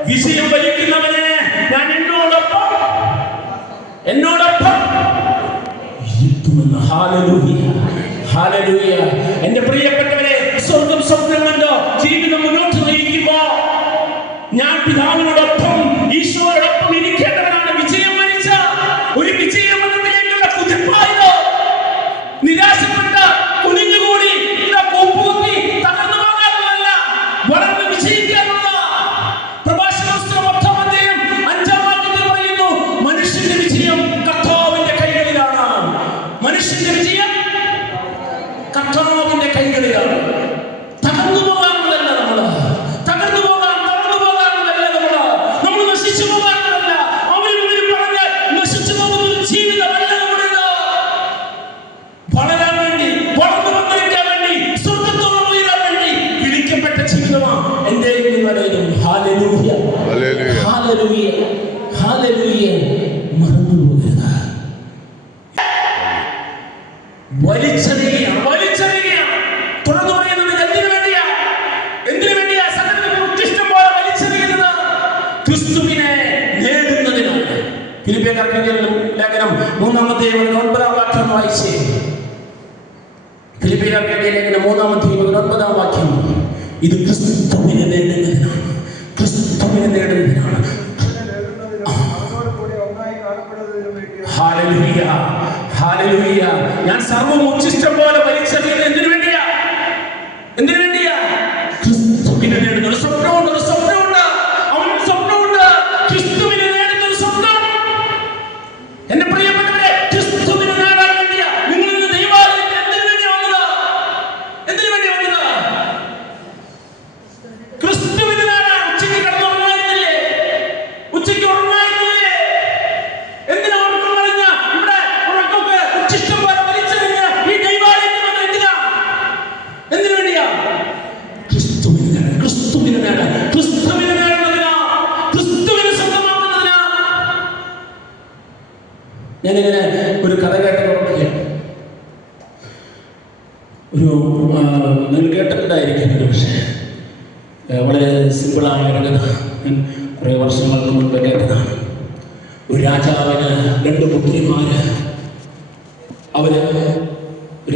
വിജയം വരിക്കുന്നവനെ ഞാൻ എന്നോടൊപ്പം ഇരുത്തുമെന്ന്. ഹല്ലേലൂയ. എന്റെ പ്രിയപ്പെട്ടവരെ, സ്വർഗം സ്വപ്നം കണ്ടോ ജീവിതം മുന്നോട്ട് നയിക്കുമ്പോ ഞാൻ പിതാവിനോടൊപ്പം ഈശോയോടൊപ്പം ഇരിക്കേണ്ടവനാണ്. വിജയം വരിച്ച ഒരു വിജയമനത്തിലേക്കുള്ള കുതിപ്പായത്. നിരാശപ്പെട്ട കുനിഞ്ഞുകൂടി കൂപ്പുകുത്തി തകർന്നു പോകാനുള്ളതല്ല, വളർന്ന് വിജയിക്കാനുള്ള. പ്രഭാഷണ പുസ്തകം 10-ാം 5-ാം വാക്യത്തിൽ പറയുന്നു, മനുഷ്യന്റെ വിജയം കർത്താവിന്റെ കൈകളിലാണ്. മനുഷ്യന്റെ വിജയം കർത്താവിന്റെ കൈകളിലാണ്. തകർന്നു പോകാനുള്ളതല്ല നമ്മള്. തകർന്നു പോകാനുള്ളതല്ല നമ്മൾ നശിച്ചു പോകാനുള്ളതല്ല. അവരും പറഞ്ഞ് നശിച്ചു പോകുന്ന ഒരു ജീവിതമല്ല നമ്മുടേത്. വളരാൻ വേണ്ടി, വളർന്നു വന്നിരിക്കാൻ വേണ്ടി, സ്വർഗ്ഗത്തോളം ഉയരാൻ വേണ്ടി വിളിക്കപ്പെട്ട ജീവിതമാണ് എന്റെയും നിങ്ങളുടെയും. ഹല്ലേലൂയ. മറന്നുപോകരുത്. വലിച്ചെറിയുകയാണ്. തുറന്നു പറയുന്നത് എന്തിനു വേണ്ടിയാ സകലത്തിനെ കുറിച്ച് ഇഷ്ടം പോലെ വലിച്ചെറിയുന്നത്? ക്രിസ്തുവിനെ നേടുന്നതിനാണ്. ഫിലിപ്പിയർക്കാർക്ക് ലേഖനം 3-ാം വാക്യം വായിച്ചേ. ഫിലിപ്പിയർക്കാർക്ക് ലേഖനം 3-ാം വാക്യം. ഇത് ക്രിസ്തുവിനെ നേടുന്നതിനാണ്. ഹല്ലേലൂയ. ഞാൻ സർവ്വം ഉച്ചിഷ്ടം പോലെ വലിച്ചെറിയുന്നത് എന്തിനു വേണ്ടിയാ? ക്രിസ്തുവിനെ നേടുന്ന ഒരു സ്വപ്നമുണ്ട്. അവന് സ്വപ്നമുണ്ട്. ക്രിസ്തുവിനെ നേടുന്ന ഒരു സ്വപ്നം. എന്റെ പ്രിയപ്പെട്ടവരെ, ക്രിസ്തുവിനെ നേടാൻ വേണ്ടിയാ നിങ്ങൾ ഇന്ന് ദൈവാലയത്തിൽ എന്തിനു വേണ്ടി വന്നത്? ക്രിസ്തുവിനെ നേടാൻ. ഉച്ചയ്ക്ക് കിടന്നുറങ്ങായിരുന്നില്ലേ? ഉച്ചയ്ക്ക് ഉറങ്ങാൻ ഞാനിങ്ങനെ ഒരു കഥ കേട്ടതൊക്കെ നിങ്ങൾ കേട്ടിട്ടുണ്ടായിരിക്കും, പക്ഷേ വളരെ സിമ്പിളായ ഒരു കഥ. ഞാൻ കുറേ വർഷങ്ങൾക്ക് മുൻപ് കേട്ടതാണ്. ഒരു രാജാവിന് 2 പുത്രിമാര്.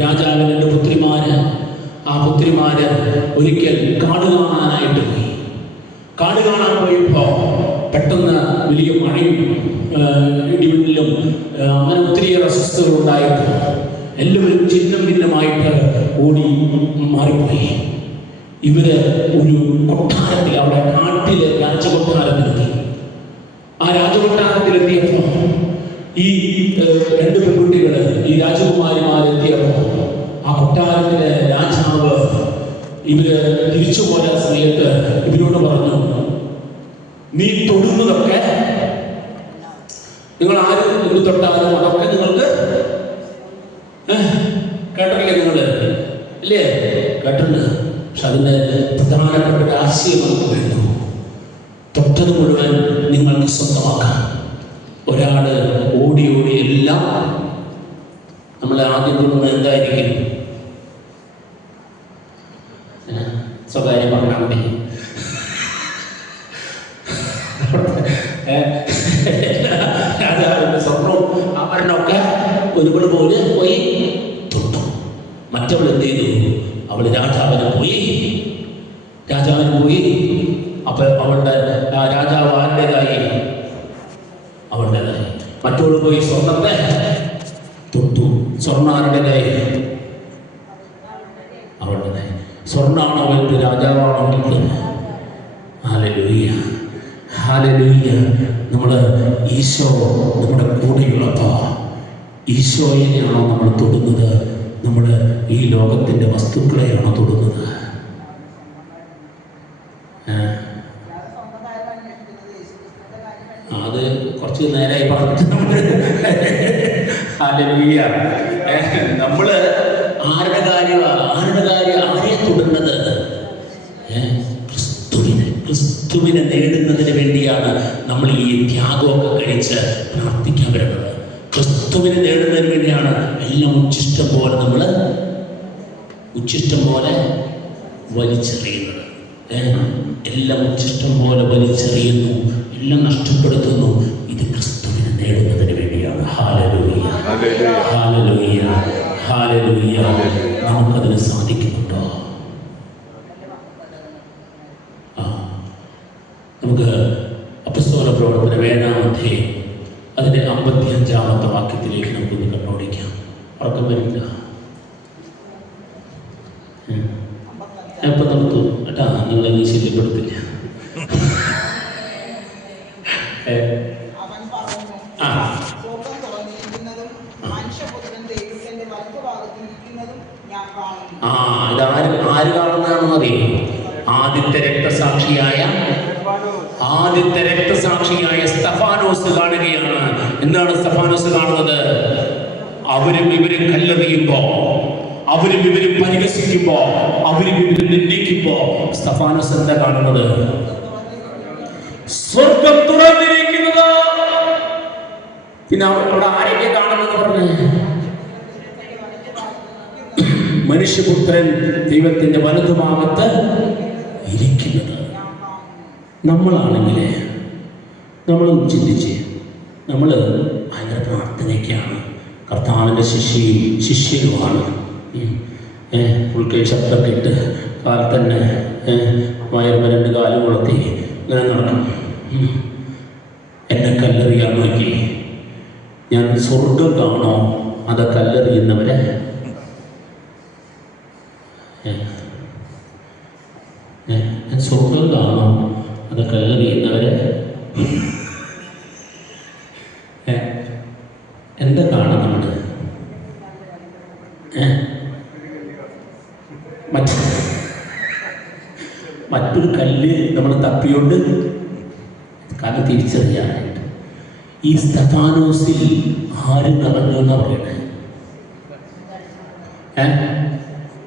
രാജാവിന് 2 പുത്രിമാര്. ആ പുത്രിമാര് ഒരിക്കൽ കാട് കാണാനായിട്ട് പോയി. കാട് കാണാൻ പോയപ്പോ പെട്ടെന്ന് വലിയ മഴയും ഇടിമിന്നലും അങ്ങനെ ഒത്തിരിയേറെ അസ്വസ്ഥതകൾ ഉണ്ടായപ്പോൾ എല്ലാവരും ഭിന്നമായിട്ട് ഓടി മാറിപ്പോയി. ഇവര് ഒരു കൊട്ടാരത്തിൽ, അവിടെ കാട്ടിലെ രാജകൊട്ടാരത്തിലെത്തി. ആ രാജകൊട്ടാരത്തിലെത്തിയപ്പോ ഈ 2 പെൺകുട്ടികള്, ഈ രാജകുമാരിമാരെത്തിയപ്പോ ആ കൊട്ടാരത്തിലെ രാജാവ് ഇവര് തിരിച്ചു പോയ സമയത്ത് ഇവരോട് പറഞ്ഞു, നീ തൊടുന്നതൊക്കെ, നിങ്ങൾ ആരും എന്ത് തൊട്ടാലും അതൊക്കെ നിങ്ങൾക്ക് കേട്ടില്ലേ? നിങ്ങള് ഇല്ലേ? കേട്ടിട്ടുണ്ട്. പക്ഷെ അതിന്റെ പ്രധാനപ്പെട്ട ഒരു ആശയം നമുക്ക് വരുന്നു. തൊട്ടത് മുഴുവൻ നിങ്ങൾക്ക് സ്വന്തമാക്കാം. ഒരാള് ഓടി എല്ലാം നമ്മൾ ആദ്യം തൊടുന്നത് എന്തായിരിക്കും? സ്വകാര്യം പറഞ്ഞാൽ മതി. രാജാവിന്റെ സ്വർണവും ആഭരണമൊക്കെ ഒരുപാട് പോലെ പോയി തൊട്ടു. മറ്റവൾ എന്ത് ചെയ്തു? അവള് രാജാവിന് പോയി. അപ്പൊ അവളുടെ രാജാവ് ആരുടേതായി? അവളുടേതായി. മറ്റവള് പോയി സ്വർണത്തെ തൊട്ടു. സ്വർണ്ണ ആരുടേതായി? അവളുടേതായി. സ്വർണ്ണാണോ വലുത്? രാജാവാണോ വലുത്? Hallelujah, hallelujah. നമ്മള് ഈശോ നമ്മുടെ കൂടെയുള്ളപ്പോ ഈശോയെയാണോ നമ്മൾ തൊടുന്നത്? നമ്മൾ ഈ ലോകത്തിന്റെ വസ്തുക്കളെയാണോ തൊടുന്നത്? അത് കുറച്ച് നേരമായി പറഞ്ഞിട്ട് ഹല്ലേലൂയ. നമ്മള് ആരുടെ കാര്യം ആരെയാ തൊടുന്നത്? ക്രിസ്തുവിനെ നേടുന്നതിന് വേണ്ടിയാണ് നമ്മൾ ഈ ത്യാഗമൊക്കെ കഴിച്ച് പ്രാർത്ഥിക്കാൻ വരുന്നത്. ക്രിസ്തുവിനെ നേടുന്നതിന് വേണ്ടിയാണ് എല്ലാം ഉച്ഛിഷ്ടം പോലെ വലിച്ചെറിയുന്നത്. എല്ലാം ഉച്ഛിഷ്ടം പോലെ വലിച്ചെറിയുന്നു, എല്ലാം നഷ്ടപ്പെടുത്തുന്നു. ഇത് ക്രിസ്തുവിനെ നേടുന്നതിന് വേണ്ടിയാണ്. ഹല്ലേലൂയ, ഹല്ലേലൂയ, ഹല്ലേലൂയ. നമുക്കതിന് സാധിക്കുന്നുണ്ടോ? നമുക്ക് അപ്പോസ്തല പ്രവർത്തനം 7-ാം അധ്യായം അതിന്റെ 55-ാമത്തെ വാക്യത്തിലേക്ക് നമുക്കൊന്ന് കണ്ണോടിക്കാം. ഉറക്കം വരില്ല. എപ്പോൾ നിർത്തും കേട്ടാ, നിങ്ങളെ നീ ശല്യപ്പെടുത്തില്ല. ആര് കാണുന്നതാണെന്ന് അറിയാം? ആദ്യത്തെ രക്തസാക്ഷിയായ സ്തഫാനോസ് കാണുകയാണ്. എന്താണ് സ്തഫാനോസ് കാണുന്നത്? അവരും ഇവരും കല്ലെറിയുമ്പോ, അവരും ഇവരും പരിഹസിക്കുമ്പോ, അവരും ഇവരും നിന്ദിക്കുമ്പോ സ്തഫാനോസ് എന്താ കാണുന്നത്? സ്വർഗം തുറന്നിരിക്കുന്നത്. പിന്നെ അവിടെ ആരൊക്കെ കാണുന്നത് പറഞ്ഞേ? മനുഷ്യപുത്രൻ ദൈവത്തിന്റെ വലതുഭാഗത്ത് ഇരിക്കുന്നത്. നമ്മളാണെങ്കിലേ നമ്മളൊന്ന് ചിന്തിച്ച്, നമ്മൾ ഭയങ്കര പ്രാർത്ഥനയ്ക്കാണ്, കർത്താവിൻ്റെ ശിഷ്യരുമാണ്. ഫുൾക്കൈ ശബ്ദമൊക്കെ ഇട്ട് കാലത്തന്നെ വയറുമ 2 കാലും കൊളത്തി ഇങ്ങനെ നടക്കും. എന്നെ കല്ലെറിയാൻ നോക്കി ഞാൻ സ്വർഗം കാണോ അത് കല്ലെറിയുന്നവരെ? സ്വർഗം കാണോ അത് കല്ലെറിയുന്നവരെ? എന്താ കാണാം നമ്മള്? മറ്റൊരു കല്ല് നമ്മൾ തപ്പിയോണ്ട് കല്ല് തിരിച്ചറിയാനായിട്ട്. ഈ സ്തഫാനോസിൽ ആര് നിറഞ്ഞു എന്നാ പറയണേ?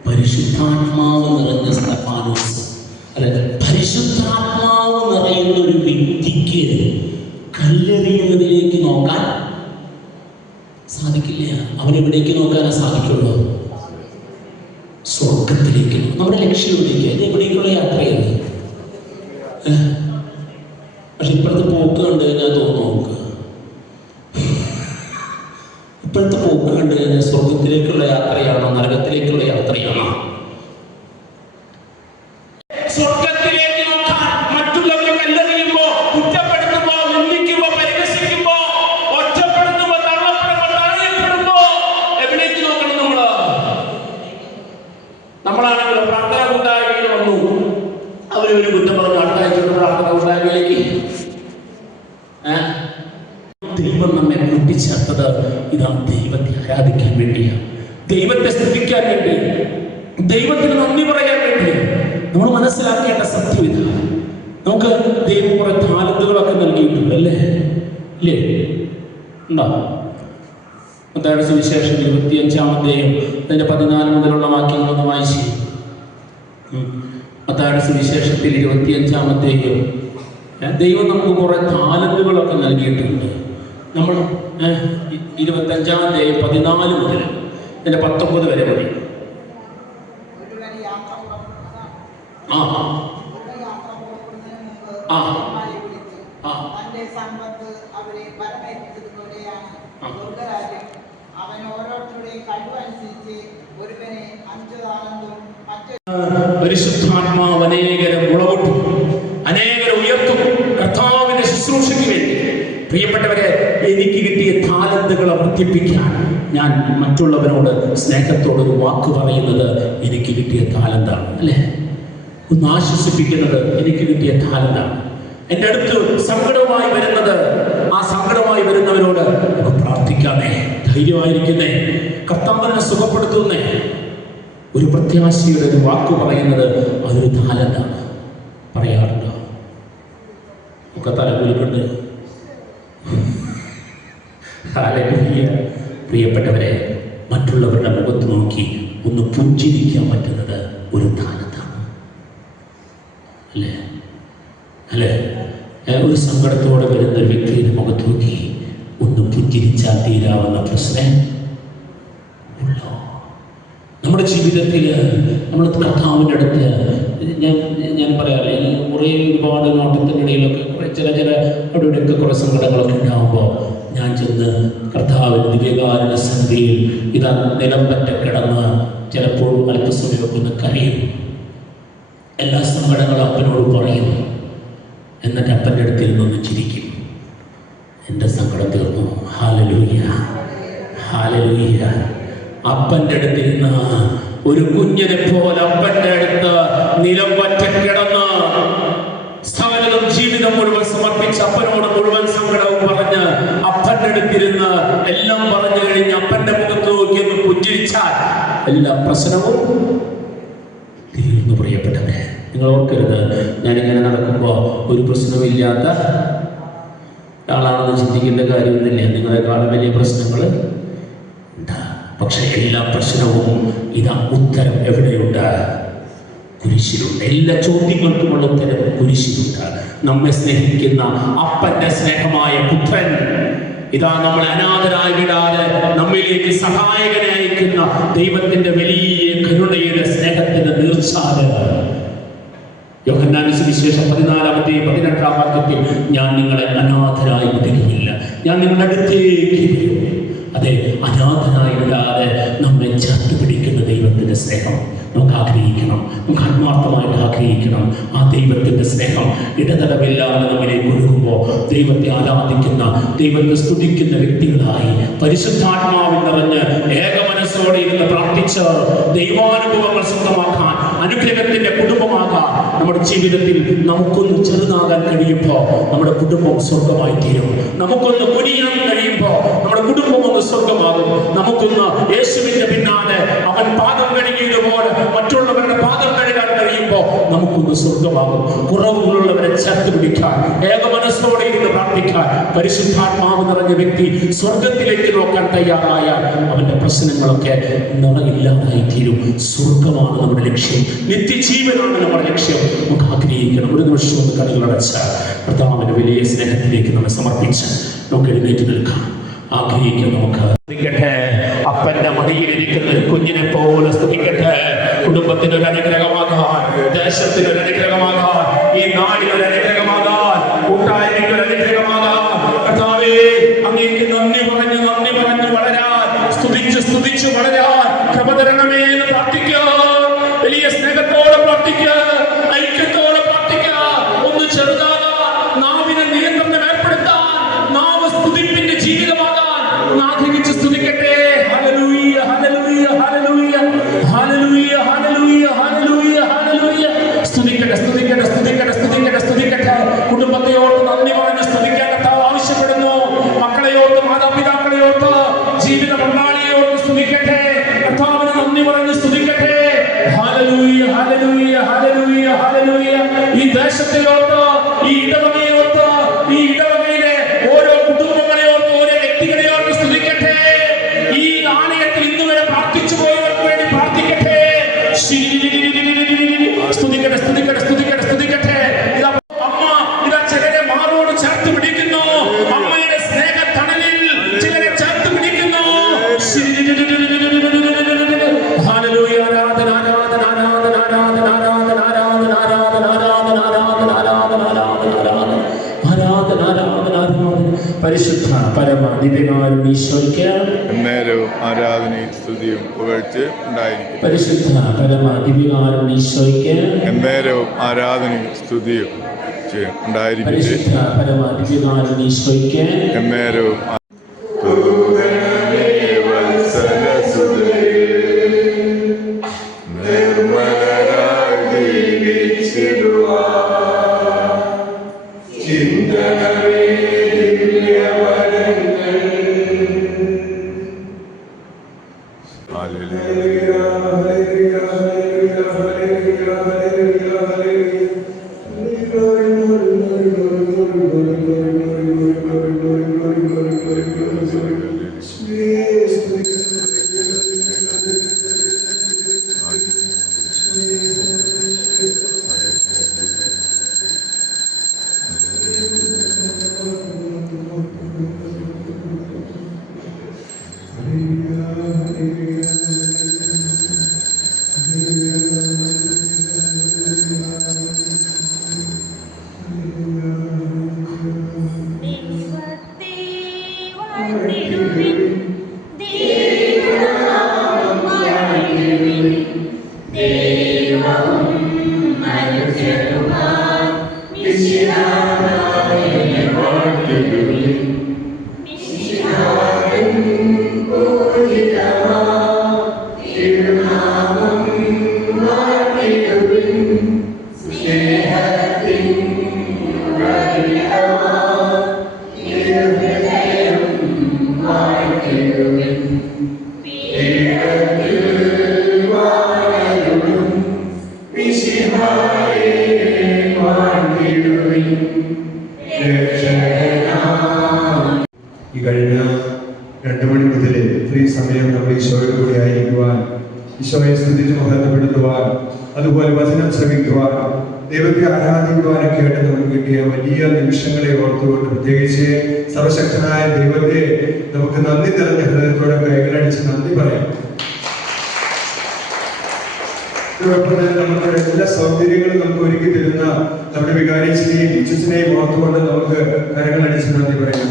പരിശുദ്ധാത്മാവ് നിറഞ്ഞ സ്തഫാനോസ്. അല്ലെ, പരിശുദ്ധാത്മാവ് നിറയുന്ന ഒരു വ്യക്തിക്ക് കല്ലെറിയുന്നതിലേക്ക് നോക്കാൻ സാധിക്കില്ല. അവനെവിടേക്ക് നോക്കാനാ സാധിക്കുള്ളൂ? സ്വർഗത്തിലേക്ക്. നമ്മുടെ ലക്ഷ്യം എവിടേക്ക്? ഇത് എവിടേക്കുള്ള യാത്രയാണ്. പക്ഷെ ഇപ്പോഴത്തെ പോക്ക് കണ്ടു കഴിഞ്ഞാൽ തോന്നുന്നു, നോക്ക്, ഇപ്പോഴത്തെ പോക്ക് കണ്ടു കഴിഞ്ഞാൽ സ്വർഗത്തിലേക്കുള്ള യാത്രയാണോ നരകത്തിലേക്കുള്ള യാത്രയാണോ? സ്വർഗത്തിലേക്ക് നോക്കാൻ മറ്റുള്ളവരെ കല്ലെറിയുമ്പോ, കുറ്റപ്പെടുത്തുമ്പോ, നിന്ദിക്കുമ്പോ, പരിഹസിക്കുമ്പോ, ഒറ്റപ്പെടുത്തുമ്പോ, തള്ളപ്പെടുമ്പോ, തഴയപ്പെടുമ്പോ എവിടേക്ക് നോക്കണം നമ്മള്? നമ്മളാണെങ്കിൽ പ്രാർത്ഥന കൂട്ടായ്മയിൽ വന്നു, അവരൊരു കുറ്റം പറഞ്ഞു അടുത്താഴ്ച പ്രാർത്ഥന കൂട്ടായ്മയിലേക്ക്. ദൈവം നമ്മെ കൂട്ടിച്ചേർത്തത് ഇതാ ദൈവത്തെ ആരാധിക്കാൻ വേണ്ടിയാണ്, ദൈവത്തെ സ്തുതിക്കാൻ വേണ്ടി, ദൈവത്തിന് നന്ദി പറയാൻ വേണ്ടി. നമ്മൾ മനസ്സിലാക്കേണ്ട സത്യം ഇതാണ്. നമുക്ക് ദൈവം കുറെ താലന്തുകളൊക്കെ നൽകിയിട്ടുണ്ട്, അല്ലേ? ഇല്ലേ? ഉണ്ടോ? മത്തായിയുടെ സുവിശേഷം 25-ാം അതിന്റെ 14 മുതലുള്ള വാക്യങ്ങളൊന്ന് വായിച്ചു. മത്തായിയുടെ സുവിശേഷത്തിൽ 25-ാം ദൈവം നമുക്ക് കുറെ താലന്തുകളൊക്കെ നൽകിയിട്ടുണ്ട്. നമ്മൾ 25-ാം 14 മുതൽ അതിന്റെ 19 വരെ മതി. പരിശുദ്ധാത്മാവ് അനേകരെ മുളവൊട്ടും, അനേകരെ ഉയർത്തും കർത്താവിന്റെ ശുശ്രൂഷയ്ക്ക് വേണ്ടി. പ്രിയപ്പെട്ടവരെ, എനിക്ക് കിട്ടിയ താലന്തുകളെ വർദ്ധിപ്പിക്കാൻ ഞാൻ മറ്റുള്ളവരോട് സ്നേഹത്തോടൊരു വാക്ക് പറയുന്നത് എനിക്ക് കിട്ടിയ താലന്താണ്, അല്ലേ? ഒന്ന് ആശ്വസിപ്പിക്കുന്നത് എനിക്ക് കിട്ടിയ താലന്താണ്. എൻ്റെ അടുത്ത് സങ്കടമായി വരുന്നത്, ആ സങ്കടമായി വരുന്നവരോട് പ്രാർത്ഥിക്കാമേ, ധൈര്യമായിരിക്കുന്നേ, കർത്താവിനെ സുഖപ്പെടുത്തുന്നേ, ഒരു പ്രത്യാശയുടെ ഒരു വാക്ക് പറയുന്നത് അതൊരു താലന്താണ്. പറയാറുണ്ടോ? ഒക്കെ തലകുലുക്കുണ്ട്. പ്രിയപ്പെട്ടവരെ, മറ്റുള്ളവരുടെ മുഖത്ത് നോക്കി ഒന്ന് പുഞ്ചിരിക്കാൻ പറ്റുന്നത് ഒരു താലന്താണ്, അല്ലേ? അല്ലേ? ഒരു സങ്കടത്തോടെ വരുന്ന ഒരു വ്യക്തിയുടെ മുഖത്ത് നോക്കി ഒന്ന് പുഞ്ചിരിച്ചാൽ തീരാവുന്ന പ്രശ്നം ഉള്ളോ? നമ്മുടെ ജീവിതത്തിൽ നമ്മൾ കർത്താവിൻ്റെ അടുത്ത് ഞാൻ പറയാറില്ല, കുറേ ഒരുപാട് നോട്ടത്തിൻ്റെ ഇടയിലൊക്കെ ചില അവിടെയൊക്കെ കുറേ സങ്കടങ്ങളൊക്കെ ഉണ്ടാകുമ്പോൾ ഞാൻ ചെന്ന് കർത്താവിൻ്റെ ദിവ്യകാരുണ്യ സന്ധിയിൽ ഇതാ നിലം പറ്റ കിടന്ന് ചിലപ്പോൾ അല്പസമയമൊക്കെ ഒന്ന് കരയും. എല്ലാ സങ്കടങ്ങളും അപ്പനോട് പറയും. എന്നിട്ട് അപ്പൻ്റെ അടുത്തിരുന്നൊന്ന് ചിരിക്കും. എൻ്റെ സങ്കടം തീർന്നു, ഹല്ലേലൂയ, ഹല്ലേലൂയ. അപ്പൻ്റെ അടുത്തിരുന്ന് ഒരു കുഞ്ഞിനെ പോലെ അപ്പൻ്റെ അടുത്ത് നിലം പറ്റ കിടന്ന് സകലതും ജീവിതം മുഴുവൻ സമർപ്പിച്ച് അപ്പനോട് മുഴുവൻ സങ്കടവും പറഞ്ഞ് അപ്പൻ്റെ അടുത്തിരുന്ന് എല്ലാം പറഞ്ഞു കഴിഞ്ഞ് അപ്പൻ്റെ മുഖത്ത് നോക്കിയൊന്ന് പുഞ്ചിരിച്ചാൽ എല്ലാ പ്രശ്നവും തീർന്നു. പ്രിയപ്പെട്ടവരെ, നിങ്ങൾ ഓർക്കരുത് ഞാനിങ്ങനെ നടക്കുമ്പോൾ ഒരു പ്രശ്നമില്ലാത്ത ആളാണെന്ന് ചിന്തിക്കേണ്ട കാര്യമൊന്നുമില്ല. നിങ്ങളെക്കാളും വലിയ പ്രശ്നങ്ങൾ ഉണ്ട്. പക്ഷെ എല്ലാ പ്രശ്നവും ഇതാ ഉത്തരം എവിടെയുണ്ട്? കുരിശിലുണ്ട്. എല്ലാ ചോദ്യങ്ങൾക്കുമുള്ള ഉത്തരം കുരിശിലുണ്ട്. നമ്മെ സ്നേഹിക്കുന്ന അപ്പന്റെ സ്നേഹമായ പുത്രൻ ഇതാ നമ്മളെ അനാഥരായി വിടാതെ നമ്മിലേക്ക് സഹായകനെ അയക്കുന്ന ദൈവത്തിന്റെ വലിയ കരുണയുടെ സ്നേഹത്തിന്റെ നീർച്ചാല്. യോഹന്നാന്റെ സുവിശേഷം 14-18 വാക്യത്തിൽ ഞാൻ നിങ്ങളെ അനാഥരായി വിടുകയില്ല, ഞാൻ നിങ്ങളുടെ അടുത്തേക്ക് വരും. അതെ, അനാഥനായി വിടാതെ നമ്മെ ചേർത്ത് പിടിക്കുന്ന ദൈവത്തിന്റെ സ്നേഹം നമുക്ക് ആഗ്രഹിക്കണം, നമുക്ക് ആത്മാർത്ഥമായിട്ട് ആഗ്രഹിക്കണം. ആ ദൈവത്തിന്റെ സ്നേഹം ഇടതടവില്ലാതെ നമ്മിലേക്ക് ഒഴുകുമ്പോൾ ദൈവത്തെ ആരാധിക്കുന്ന, ദൈവത്തെ സ്തുതിക്കുന്ന വ്യക്തികളായി പരിശുദ്ധാത്മാവിൽ നിറഞ്ഞ് ഏകമനസ്സോടെ ഇരുന്ന് പ്രാർത്ഥിച്ച് ദൈവാനുഭവങ്ങൾ സ്വന്തമാക്കാൻ, അനുഗ്രഹത്തിന്റെ കുടുംബമാകാൻ നമ്മുടെ ജീവിതത്തിൽ നമുക്കൊന്ന് ചെറുതാകാൻ കഴിയുമ്പോൾ നമ്മുടെ കുടുംബം സ്വർഗമായി തീരും. നമുക്കൊന്ന് കുനിയാൻ കഴിയുമ്പോൾ നമ്മുടെ കുടുംബം ഒന്ന് സ്വർഗമാകും. നമുക്കൊന്ന് യേശുവിന്റെ പിന്നാലെ അവൻ പാദം കഴുകിയതുപോലെ മറ്റുള്ളവരുടെ പാദം കഴുകാൻ കഴിയുമ്പോൾ നമുക്കൊന്ന് സ്വർഗമാകും. കുറവുകളുള്ളവരെ ചേർത്ത് പിടിക്കാൻ, ഏകമനസ്സോടെ ഇരുന്ന് പ്രാർത്ഥിക്കാൻ പരിശുദ്ധാത്മാവ് നിറഞ്ഞ വ്യക്തി സ്വർഗത്തിലേക്ക് നോക്കാൻ തയ്യാറായാൽ അവന്റെ പ്രശ്നങ്ങളൊക്കെ നിറയില്ലാതായി തീരും. സ്വർഗമാണ് നമ്മുടെ ലക്ഷ്യം, നിത്യജീവനാണ് നമ്മുടെ ലക്ഷ്യം. നമുക്ക് ആഗ്രഹിക്കണം. ഒരു നിമിഷം ഒന്ന് കണ്ണുകളടച്ച കർത്താവിന്റെ വലിയ സ്നേഹത്തിലേക്ക് നമ്മെ സമർപ്പിച്ച് നമുക്ക് എഴുന്നേറ്റ് നിൽക്കാം. ആഗ്രഹിക്കും. നമുക്ക് സ്തുതിക്കട്ടെ. അപ്പന്റെ മടിയിലിരിക്കുന്ന ഒരു കുഞ്ഞിനെ പോലെ സ്തുതിക്കട്ടെ. കുടുംബത്തിനൊരു അനുഗ്രഹമാകാൻ, ദേശത്തിനൊരു അനുഗ്രഹമാകാൻ, ഈ നാടിനൊരു അനുഗ്രഹമാകാൻ, കൂട്ടായ്മയ്ക്കൊരു അനുഗ്രഹമാകാൻ കർത്താവേ അങ്ങേക്ക് നന്ദി പറഞ്ഞു വളരാൻ, സ്തുതിച്ച് വളരാൻ കൃപ തരണമേ എന്ന് പ്രാർത്ഥിക്കുക. വലിയ സ്നേഹത്തോടെ പ്രാർത്ഥിക്കുക, ഐക്യത്തോടെ പ്രാർത്ഥിക്കുക. ഒന്ന് ചെറുതാകാൻ, നാവിനെ നിയന്ത്രണം ഏർപ്പെടുത്താൻ, നാവ് സ്തുതിപ്പിന്റെ ജീവിതമാകാൻ ആഗ്രഹിച്ച് സ്തുതിക്കട്ടെ. ഹല്ലേലൂയ, ഹല്ലേലൂയ, ഹല്ലേലൂയ, ഹല്ലേലൂയ, ഹല്ലേലൂയ, ഹല്ലേലൂയ, ഹല്ലേലൂയ. സ്തുതിക്കട്ടെ. കുടുംബത്തെ ഓർത്ത് നന്ദി പറഞ്ഞ് സ്തുതിക്കാൻ കർത്താവ് ആവശ്യപ്പെടുന്നു. മക്കളെ ഓർത്ത്, മാതാപിതാക്കളെ ഓർത്ത്, ജീവിത പങ്കാളിയെ ഓർത്ത് സ്തുതിക്കട്ടെ. കർത്താവിന് നന്ദി പറഞ്ഞ് സ്തുതിക്കട്ടെ. ഹല്ലേലൂയ, ഹല്ലേലൂയ, ഹല്ലേലൂയ, ഹല്ലേലൂയ. ഈ ദേശത്തെ ഓർത്ത്, ഈ ഇടവകയെ ഓർത്ത്, ഈ ഇടവകയിലെ ഓരോ കുടുംബങ്ങളെ ഓർത്ത്, ഓരോ വ്യക്തികളെ ഓർത്ത് സ്തുതിക്കട്ടെ. ഈ ആലയത്തിൽ ഇന്ന് വരെ പ്രാർത്ഥിച്ചു പോയവർക്ക് വേണ്ടി പ്രാർത്ഥിക്കട്ടെ. സ്തുതിക്കട്ടെ. ഇതാ അമ്മ, ഇതാ ചിലരെ മാറോട് ചേർത്ത് പിടിക്കുന്നു. അമ്മയുടെ സ്നേഹ തണലിൽ ചിലരെ ചേർത്ത് പിടിക്കുന്നു. ഹല്ലേലൂയ. ആരാധന, ആരാധന, ആരാധന, ആരാധന, ആരാധന, ആരാധന, ആരാധന, ആരാധന, ആരാധന, ആരാധന, ആരാധന, ആരാധന, ആരാധന. പരിശുദ്ധ പരമ ദിവ്യകാരുണ്യ ഈശോയ്ക്ക് എന്നേരവും ആരാധനയും സ്തുതിയും പുകഴ്ചയും ഉണ്ടായിരിക്കും. പരിശുദ്ധ പരമ ദിവ്യകാരുണ്യ ഈശോയ്ക്ക് എന്നേരവും ആരാധനയും സ്തുതിയും ഉണ്ടായിരിക്കും. പരിശുദ്ധ പരമ ദിവ്യകാരുണ്യ ഈശോയ്ക്ക് എന്നേരവും ഈ കഴിഞ്ഞ 2 മണി മുതൽ ഇത്രയും സമയം നമ്മൾ ഈശോയുടെ കൂടെ ആയിരിക്കുവാൻ, ഈശോയെ സ്തുതിച്ച് മഹത്വപ്പെടുത്തുവാൻ, അതുപോലെ വചനം ശ്രമിക്കുവാൻ, ദൈവത്തെ ആരാധിക്കുവാനൊക്കെ ആയിട്ട് നമുക്ക് കിട്ടിയ വലിയ നിമിഷങ്ങളെ ഓർത്തുകൊണ്ട് പ്രത്യേകിച്ച് സർവശക്തനായ ദൈവത്തെ നമുക്ക് നന്ദി നിറഞ്ഞ ഹൃദയത്തോടെ കൈകളടിച്ച് നന്ദി പറയാം. ഇതോടൊപ്പം തന്നെ നമ്മുടെ എല്ലാ സൗകര്യങ്ങളും നമുക്ക് ഒരുക്കി തരുന്ന നമ്മുടെ വികാരിച്ചിനെയും ടീച്ചേഴ്സിനെയും ഓർത്തുകൊണ്ട് നമുക്ക് കരങ്ങളടിച്ച് നന്ദി പറയാം.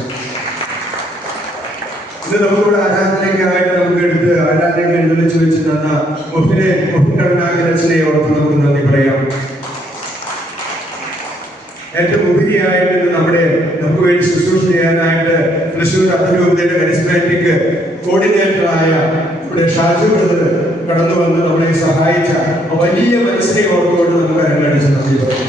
ഇന്ന് നമുക്കിവിടെ ആരാധനയ്ക്കായിട്ട് നമുക്ക് എടുത്ത് ആരാധനയ്ക്ക് എഴുന്നള്ളിച്ച് വെച്ച് തന്ന ഒപ്പിനെ ഓർത്ത് നമുക്ക് നന്ദി പറയാം. ഏറ്റവും ഉപരിയായിട്ട് നമുക്ക് വേണ്ടി ശുശ്രൂഷ ചെയ്യാനായിട്ട് തൃശ്ശൂർ അതിരൂപതയുടെ കരിസ്മാറ്റിക് കോർഡിനേറ്ററായ ഇവിടെ ഷാജു ബ്രദർ കടന്നു വന്ന് നമ്മളെ സഹായിച്ച വലിയ മനസ്സിനെ ഓർത്തുകൊണ്ട് നമുക്ക് കരങ്ങളടിച്ച് നന്ദി പറയാം.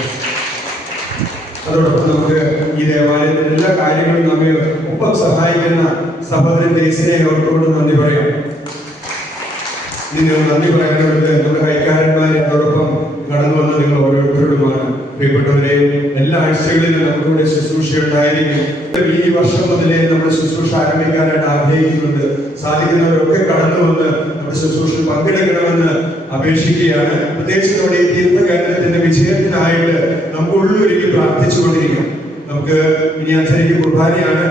അതോടൊപ്പം നമുക്ക് ഈ ദേവാലയത്തിന്റെ എല്ലാ കാര്യങ്ങളും നമ്മെ ഒപ്പം സഹായിക്കുന്ന സഹോദരൻ ദേശിനെ ഓർത്തുകൊണ്ട് നന്ദി പറയാം. ഇതിന് നന്ദി പറയാനുള്ളത് നമ്മുടെ കൈക്കാരന്മാരെ അതോടൊപ്പം കടന്നു വന്ന നിങ്ങൾ ഓരോരുത്തരോടുമാണ്. പ്രിയപ്പെട്ടവരെ, എല്ലാ ആഴ്ചകളിലും നമുക്കിവിടെ ശുശ്രൂഷ ഉണ്ടായിരിക്കും. ഈ വർഷം മുതലേ നമ്മുടെ ശുശ്രൂഷ ആരംഭിക്കാനായിട്ട് ആഗ്രഹിക്കുന്നുണ്ട്. സാധിക്കുന്നവരൊക്കെ കടന്നു വന്ന് നമ്മുടെ ശുശ്രൂഷ പങ്കെടുക്കണമെന്ന് അപേക്ഷിക്കുകയാണ്. പ്രത്യേകിച്ച് നമ്മുടെ ഈ തീർത്ഥകേന്ദ്രത്തിന്റെ വിജയത്തിനായിട്ട് നമുക്ക് ഉള്ളൊരുക്കി പ്രാർത്ഥിച്ചുകൊണ്ടിരിക്കാം. നമുക്ക് ഇനി 5 കുർബാനയാണ്.